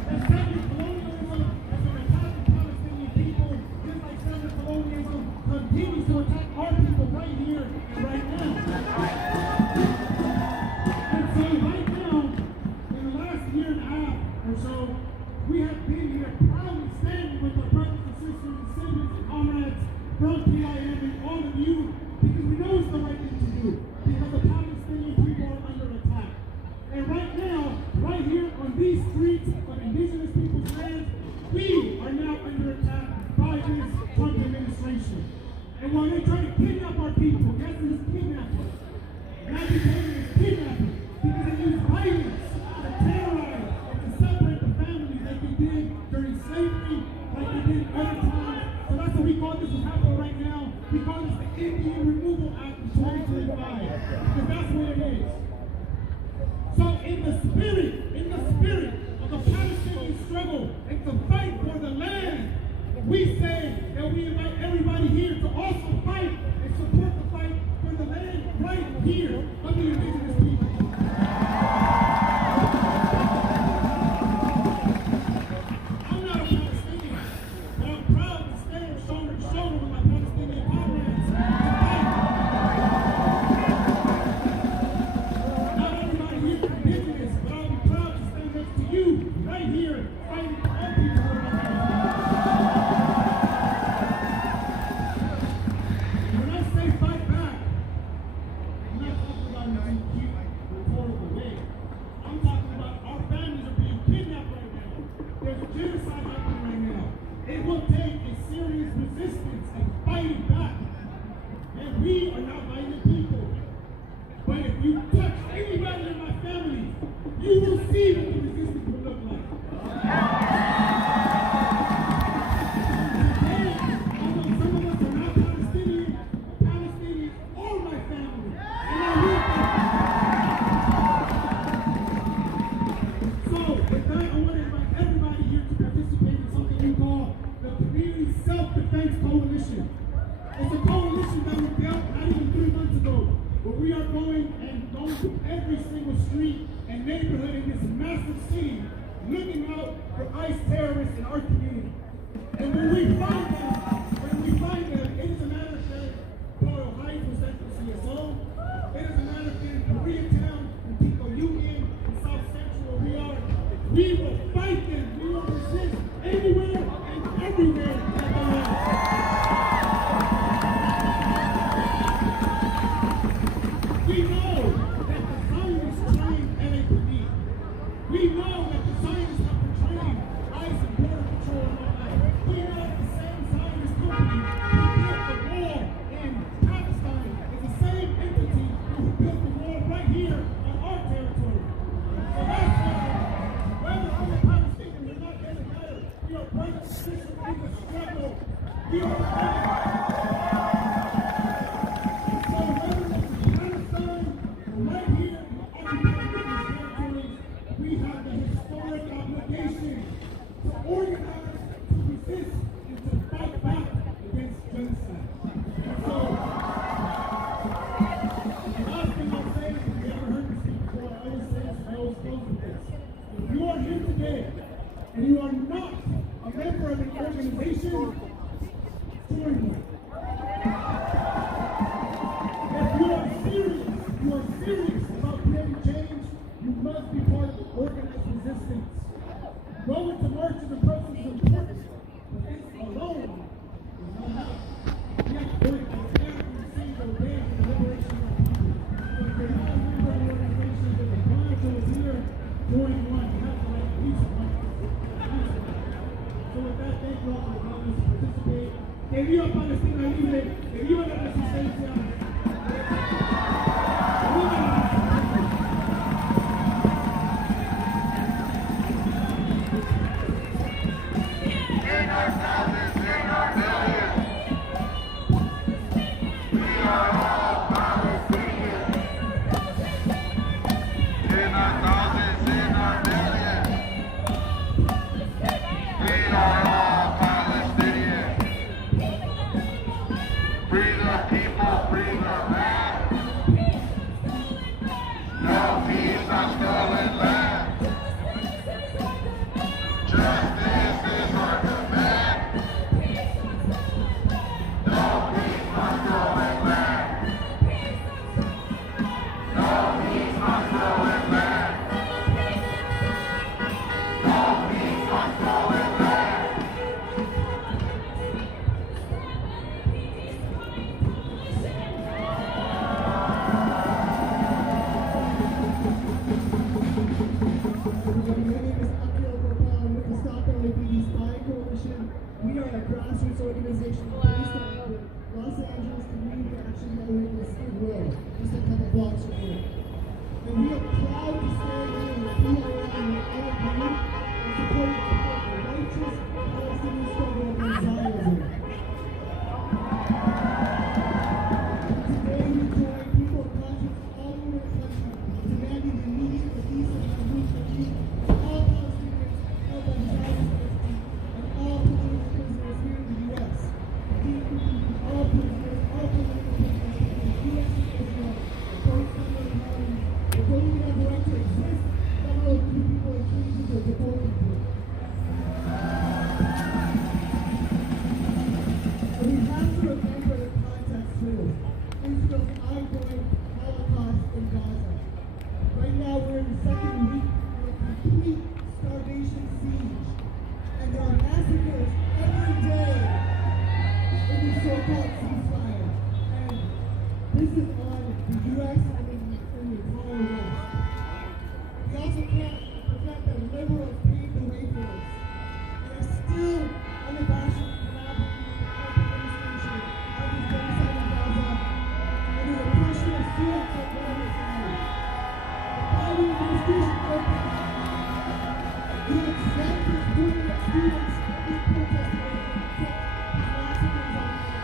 that settler colonialism has been attacking Palestinian people, just like settler colonialism continues to attack our people right here and right now. And so right now, in the last year and a half or so, we have been here proudly standing with our brothers and sisters and siblings and comrades from PIM and all of you, because we know it's the right thing to do, because the Palestinian people are under attack. And right now, right here on these streets of indigenous people's lands, we are now under attack by this Trump administration. And while they try to kidnap our people, yes, it is kidnapping. Agitating is kidnapping, because they use violence to terrorize and to separate the families like they did during slavery, like they did other times. So that's what we call this is happening right now. We call this the Indian Removal Act of 2025, because that's what it is. So in the spirit of the Palestinian struggle and to fight for the land, we say that we invite everybody here to also fight and support the fight for the land right here of the indigenous people. I'm not a Palestinian, but I'm proud to stand shoulder to shoulder with my Palestinian comrades to fight. Not everybody here is indigenous, but I'll be proud to stand next to you right here, fighting for all people who are not When I say fight back, I'm not talking about in some cute, rhetorical way. I'm talking about our families are being kidnapped right now. There's genocide happening right now. It will take a serious resistance and fighting back. And we are not violent people. But if you touch anybody in my family, you will see what the resistance will look like. Today, although some of us are not Palestinian, Palestinians are my family. And I will fight. So, with that, I want to invite everybody here to participate in something we call the Community Self-Defense Coalition. It's a coalition that we built not even 3 months ago, where we are going to every single street and neighborhood in this massive city, looking out for ICE terrorists in our community. And when we find them, it doesn't matter if they're Boyle Heights or Central CSO, it doesn't matter if they're in Koreatown, in Pico Union, in South Central, where we are. We will fight them. We will resist anywhere and everywhere that they are. We know that the Zionists trained LAPD. We know that the historic obligation to organize, to resist, and to fight back against genocide. And so, the last thing I'll say is, if you ever heard me speak before, I always say this and I always close with this. If you are here today and you are not a member of an organization, join one. If you are serious about creating change, you must be part of the organized resistance. Going to march in the process is important, but this alone is not enough. We have to work as every single day for the liberation of people. So if you're not a member of an organization that the Poncho is here, join one. You have to like each one. So with that, thank you all for allowing us to participate. Que viva Palestina libre, que viva la resistencia. We are a grassroots organization based out of the Los Angeles Community Action Network in Skidrow, just a couple blocks from here. And we are proud to stand here in the PLN and our group and support the righteous Palestinian struggle against Zionism. Today we join people of conscience all over the country demanding the immediate release of Mahmoud Najib, all Palestinians held by the Zionist and all political prisoners here in the U.S. All prisoners, all political prisoners in the U.S. and Israel, both federal counties, they don't even have the right to exist. Several people in cages are deported to. And we have to remember the context too. Israel's ongoing Holocaust in Gaza. Right now we're in the second week of a complete starvation siege. And there are massacres every day in the so-called ceasefire. And this is on the U.S. and in the entire West. We also can't forget that liberals paved the way for this. They are still unabashedly collaborating with the administration on this genocide in Gaza under the pressure of students like Robert Sanders. The Biden administration opened. We accept this bullying of students in protest and accept these massacres on there.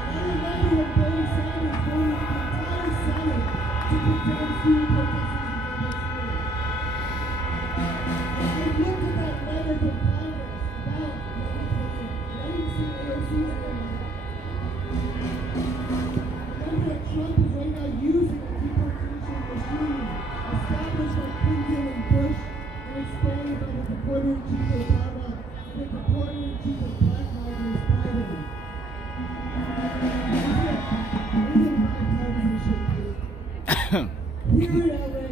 And I remember when Bernie Sanders voted the entire Senate to condemn student protesters in Campus Hill. And I looked at that letter from Congress about letting AOC's name. Remember that Trump is right now using a deportation machine established by Clinton and Bush and expanded by the deporter-in-chief Obama and the deporter-in-chief of black migrants Biden. Isn't bipartisanship good? Here in LA,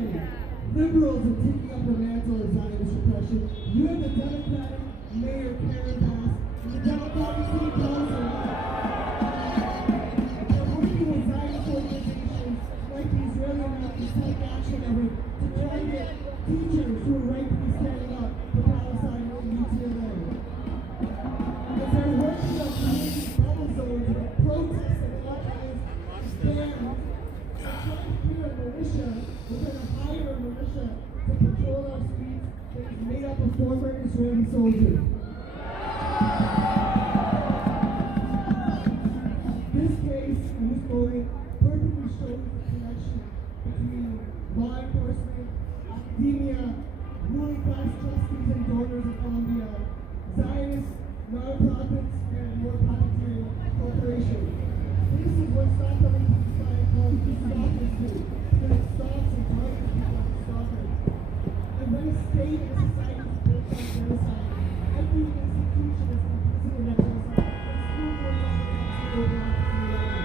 liberals are taking up the mantle of Zionist repression. You have the Democratic Mayor Karen Bass and the Democratic City Council. They're working with Zionist organizations like the Israeli Americans Take Action Network to try to get teachers who are rightfully standing up for Palestine in UTLA. Because they're working on creating bubble zones where protests and organized stand. They're trying to create a militia. We're going to hire a militia to patrol our streets that is made up of former Israeli soldiers. This case and this story perfectly shows the connection between law enforcement, academia, ruling class trustees and donors of Colombia, Zionists, nonprofits, and war profiteering corporations. This is what Stop Killing Peace Flag calls the stalkers do, because it stalks and targets people like a stalker. And when a state and society is built on genocide, every institution is complicit in that genocide. School board governments go wrong to the land.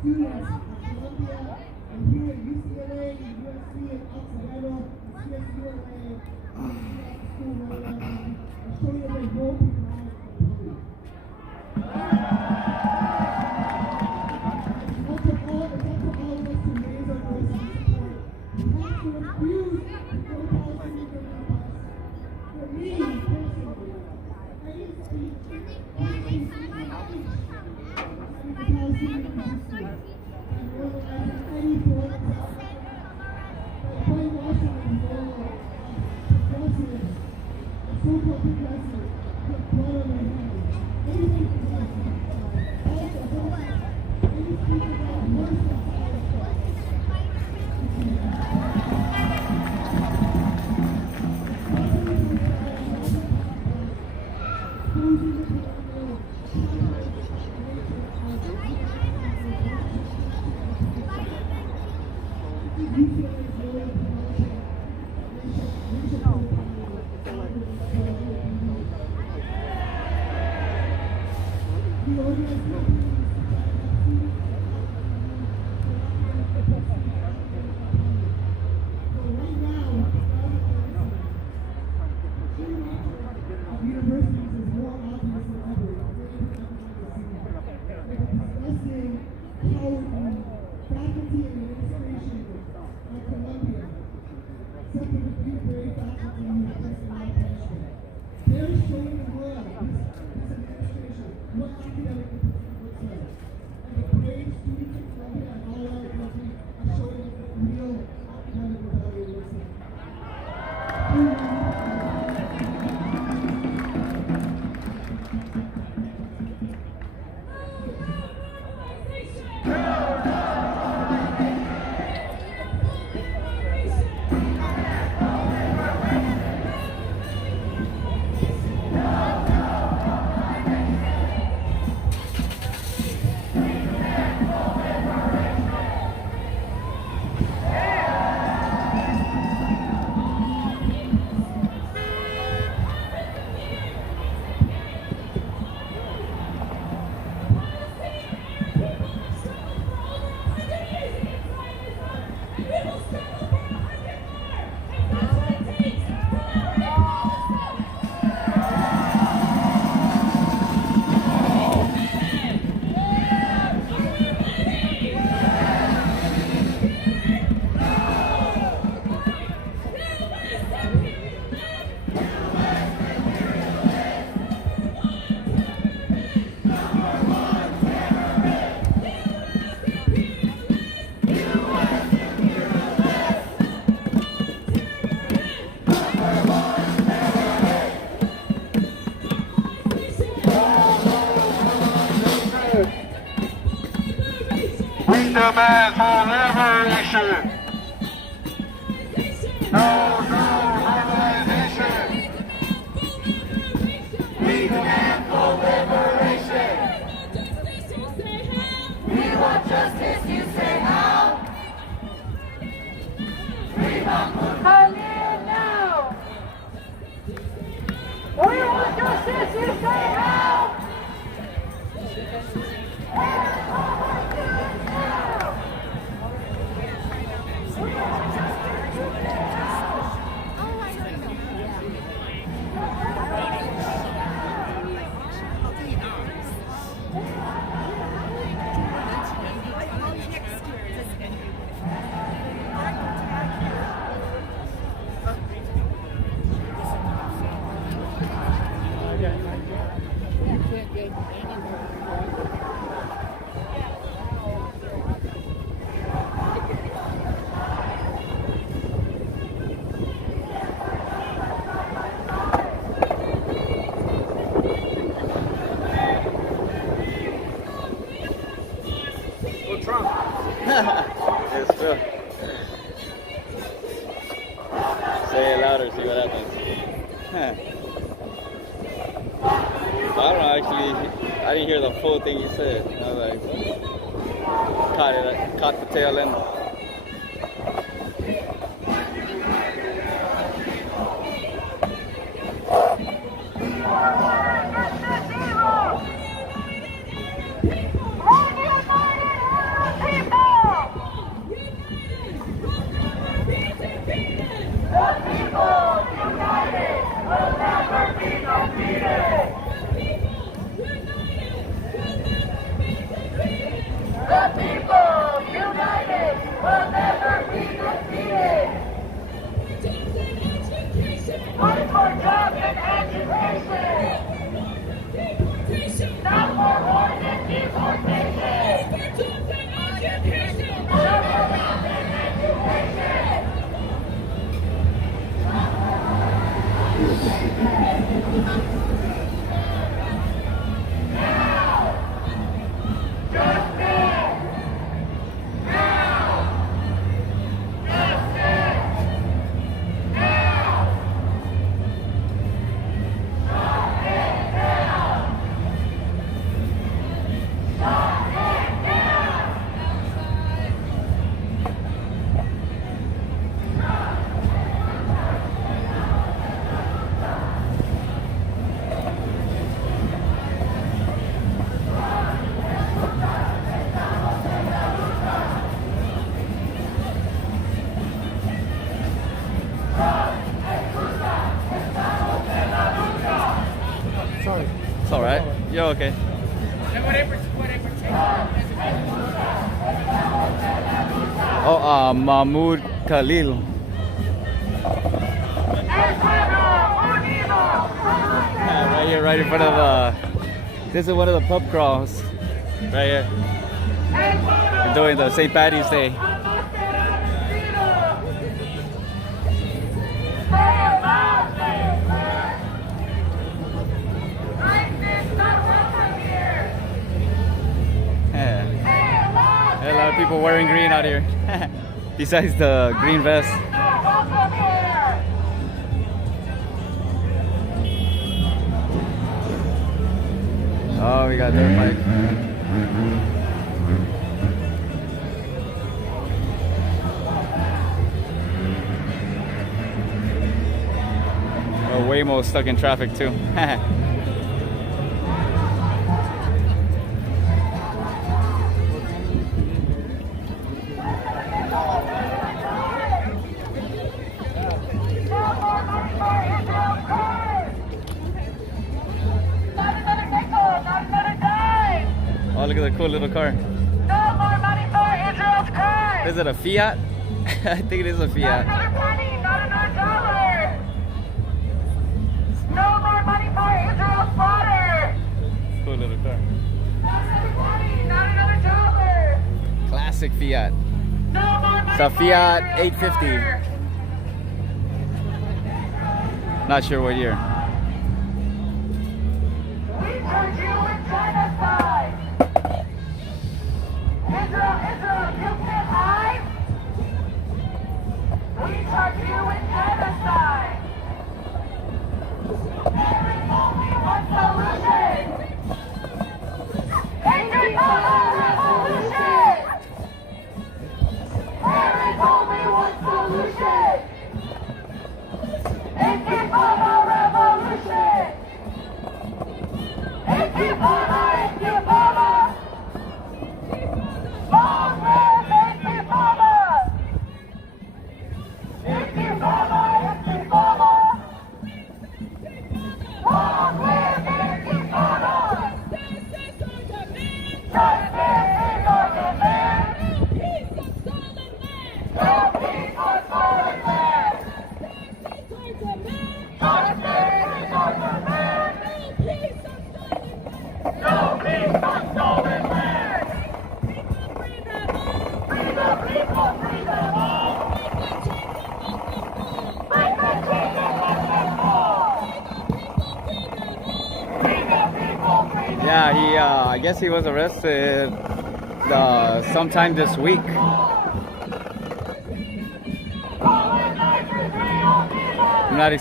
Students at Columbia and here at UCLA, USC, and Occidental, CSULA, school and show you that they won't be proud of the public. It's up to all of us to raise our voices in support. We have to refuse to go to policymakers like us. For me, personally, any speech, any demand for liberation. No normalization. We demand for liberation. We want justice, you say how? We want Khalil now. We want justice, you say how? full thing you said. I was like, caught the tail end. Sorry. It's all right. You're okay. Oh, Mahmoud Khalil. Yeah, right here, right in front of, this is one of the pub crawls. Right here. We're doing the St. Patty's Day. Yeah. A lot of people wearing green out here. Besides the green vest. Oh, we got dirt bike. Oh, Waymo stuck in traffic too. Oh, look at the cool little car. No more money for Israel's crime. Is it a Fiat? I think it is a Not Fiat. another penny, not another dollar. No more money for Israel's slaughter. Cool little car. Not another penny, not another dollar. Classic Fiat. No more money It's a for Fiat Israel's 850. slaughter. Not sure what year. We charge you with genocide. Israel, you can't hide. We charge you with genocide. There is only one solution. Intifada revolution. There is only one solution. Intifada revolution. Intifada, Intifada. Long live Intifada. Intifada, Intifada. Long live Intifada. Justice is our demand. No peace on stolen land. Justice is our demand. No peace on stolen land. Free the people, free them all. Break the chains and let them fall. Free the people, free them Yeah, he, I guess he was arrested sometime this week. I'm not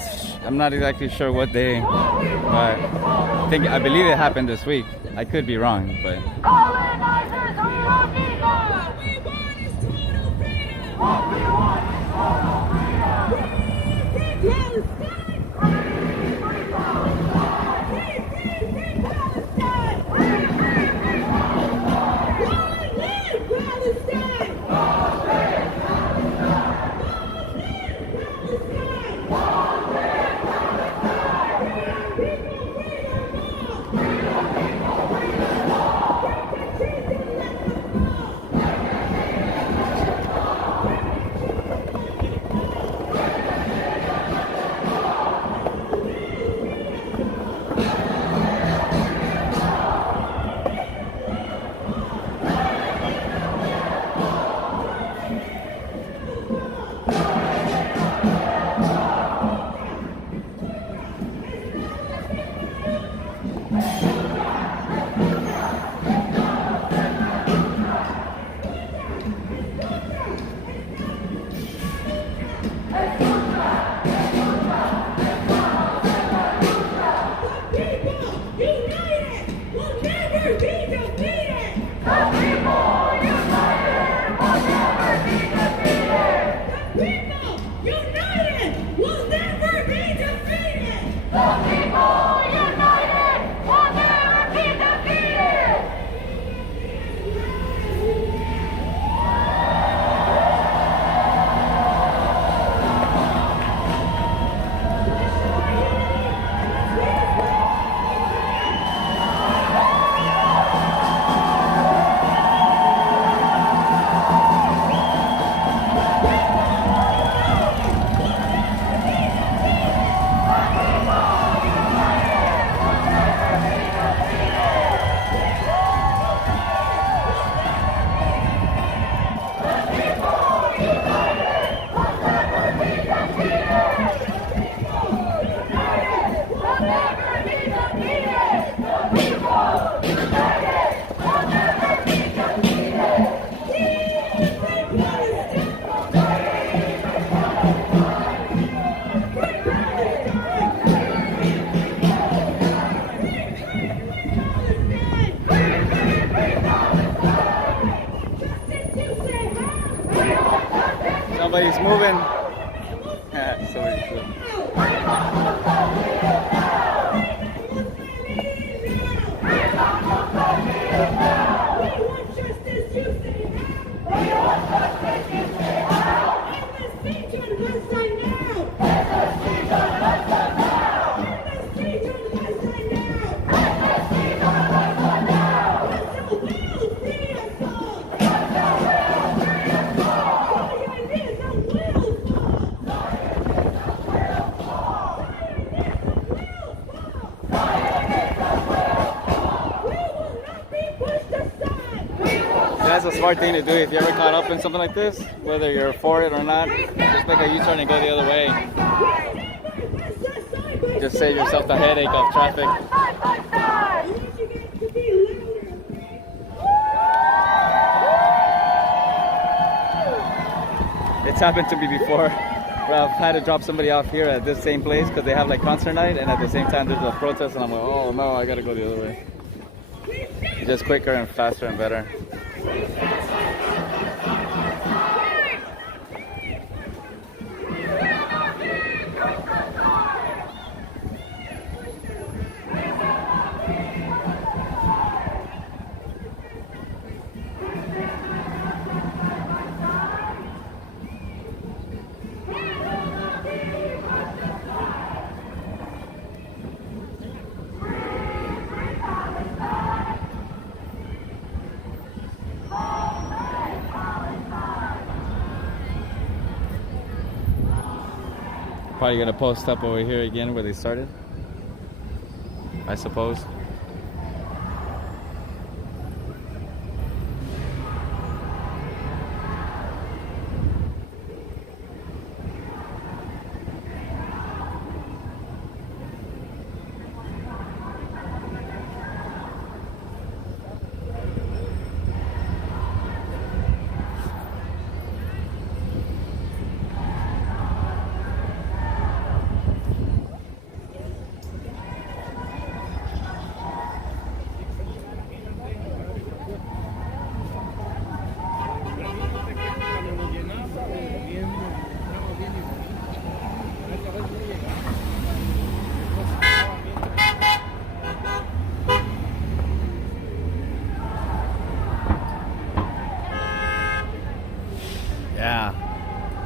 I'm not exactly sure what day, but I believe it happened this week. I could be wrong, but. Colonizers, we won't be gone. What we want is total freedom. What we want is total freedom. Free Palestine. Free Palestine. Free Palestine. Free Palestine. Long live Palestine. Long live Palestine. Long live Palestine. Freedom, freedom, freedom, freedom, freedom. Somebody's moving. Somebody's moving. That's a smart thing to do if you ever caught up in something like this, whether you're for it or not. Just make a U-turn and go the other way. Just save yourself the headache of traffic. It's happened to me before. Where I've had to drop somebody off here at this same place because they have like concert night, and at the same time there's a protest, and I'm like, oh no, I gotta go the other way. It's just quicker and faster and better. Probably gonna post up over here again where they started, I suppose.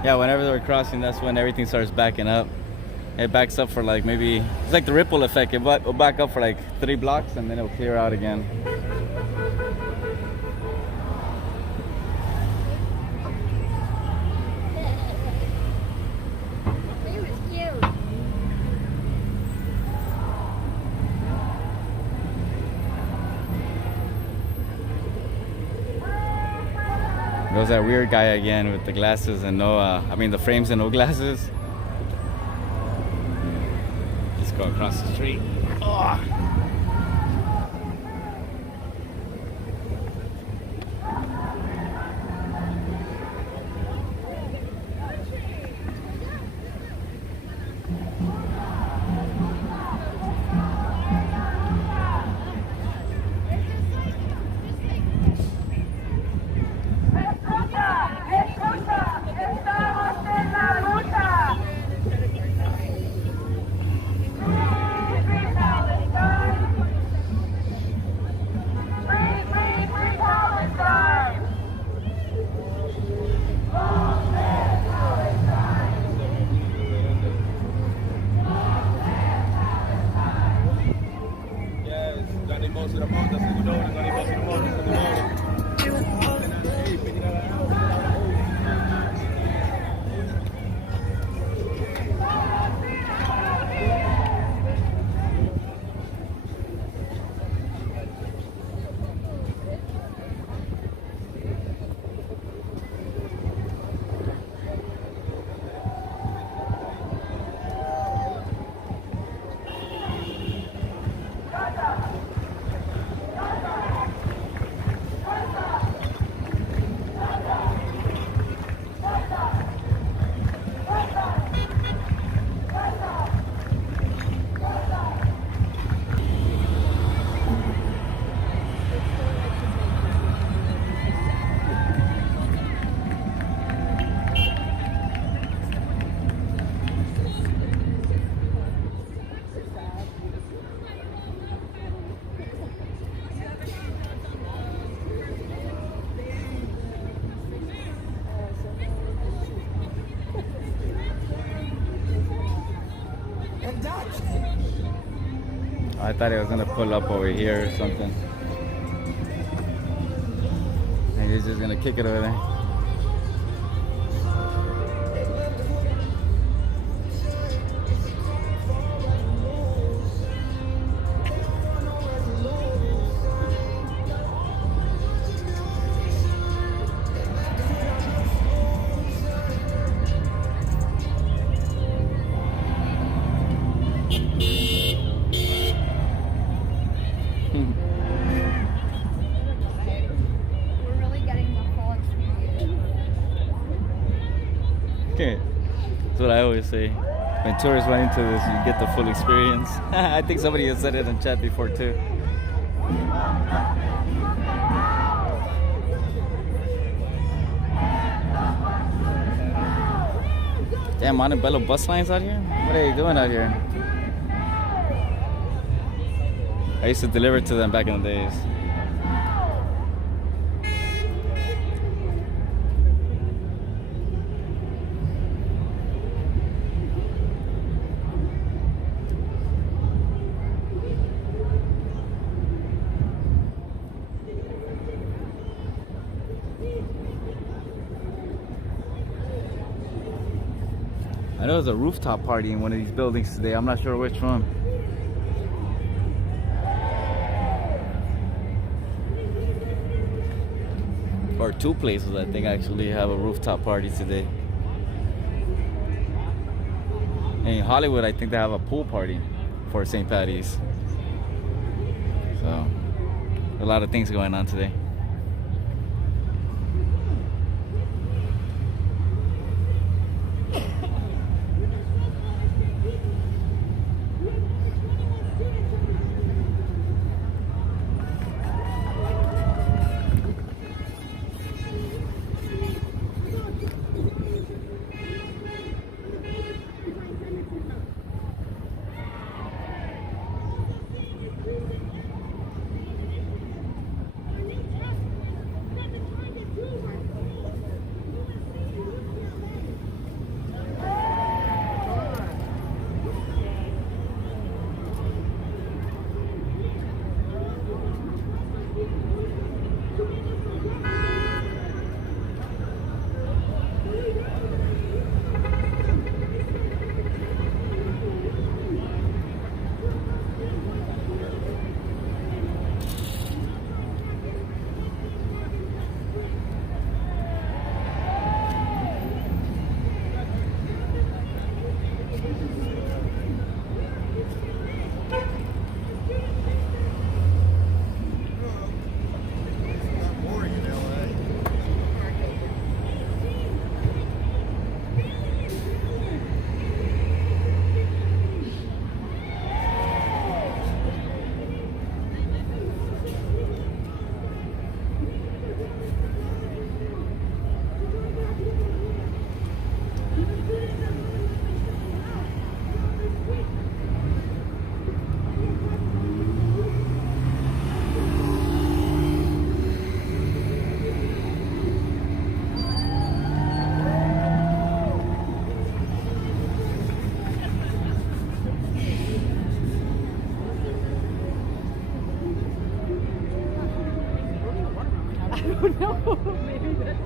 Yeah, whenever they're crossing, that's when everything starts backing up. It backs up for like maybe, it's like the ripple effect. It'll back up for like 3 blocks and then it'll clear out again. There's that weird guy again with the glasses and the frames and no glasses. Let's go across the street. Oh. I thought it was gonna pull up over here or something. And he's just gonna kick it over there. That's what I always say. When tourists run into this, you get the full experience. I think somebody has said it in chat before too. Damn, Montebello bus lines out here? What are they doing out here? I used to deliver to them back in the days. I know there's a rooftop party in one of these buildings today. I'm not sure which one. Or 2 places, I think, actually have a rooftop party today. In Hollywood, I think they have a pool party for St. Patty's. So, a lot of things going on today. I don't know. Maybe that's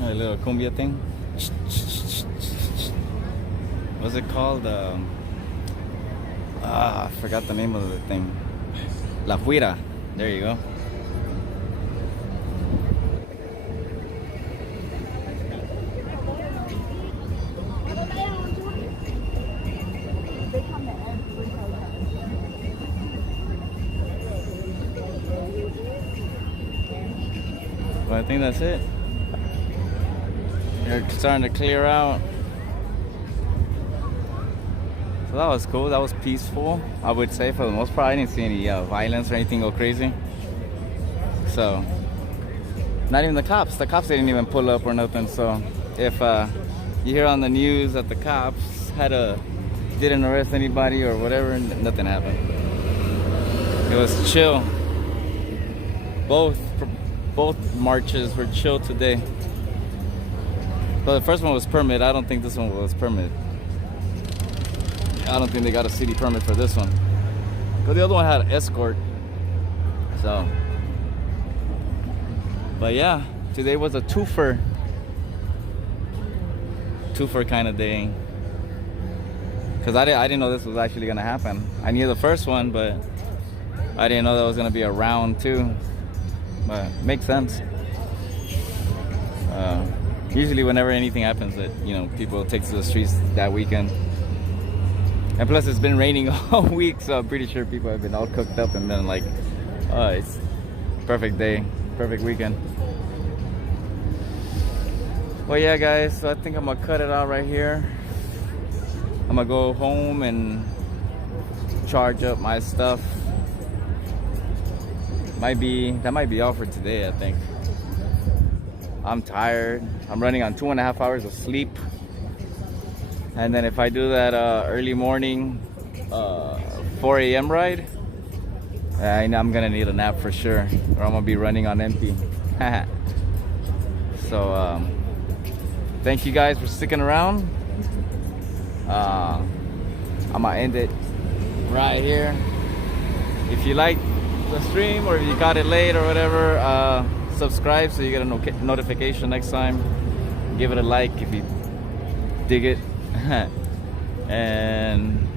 a little cumbia thing. What's it called? I forgot the name of the thing. La Fuira. There you go. Well, I think that's it. They're starting to clear out. So that was cool. That was peaceful, I would say, for the most part. I didn't see any violence or anything go crazy. So, not even the cops. The cops didn't even pull up or nothing. So, if you hear on the news that the cops didn't arrest anybody or whatever, nothing happened. It was chill. Both marches were chill today. But the first one was permit. I don't think this one was permit. I don't think they got a city permit for this one. But the other one had an escort. So. But yeah, today was a twofer kind of day. Because I didn't know this was actually going to happen. I knew the first one, but I didn't know that was going to be a round two. But makes sense. Usually whenever anything happens that, people take to the streets that weekend. And plus it's been raining all week, so I'm pretty sure people have been all cooked up and been like, oh, it's perfect day, perfect weekend. Well, yeah, guys, so I think I'm gonna cut it out right here. I'm gonna go home and charge up my stuff. That might be all for today, I think. I'm tired. I'm running on 2.5 hours of sleep. And then if I do that early morning 4 a.m. ride, I'm gonna need a nap for sure, or I'm gonna be running on empty. So thank you guys for sticking around. I'm gonna end it right here. If you like the stream, or if you got it late or whatever, subscribe so you get a notification next time. Give it a like if you dig it. And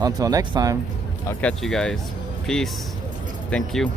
until next time, I'll catch you guys. Peace. Thank you.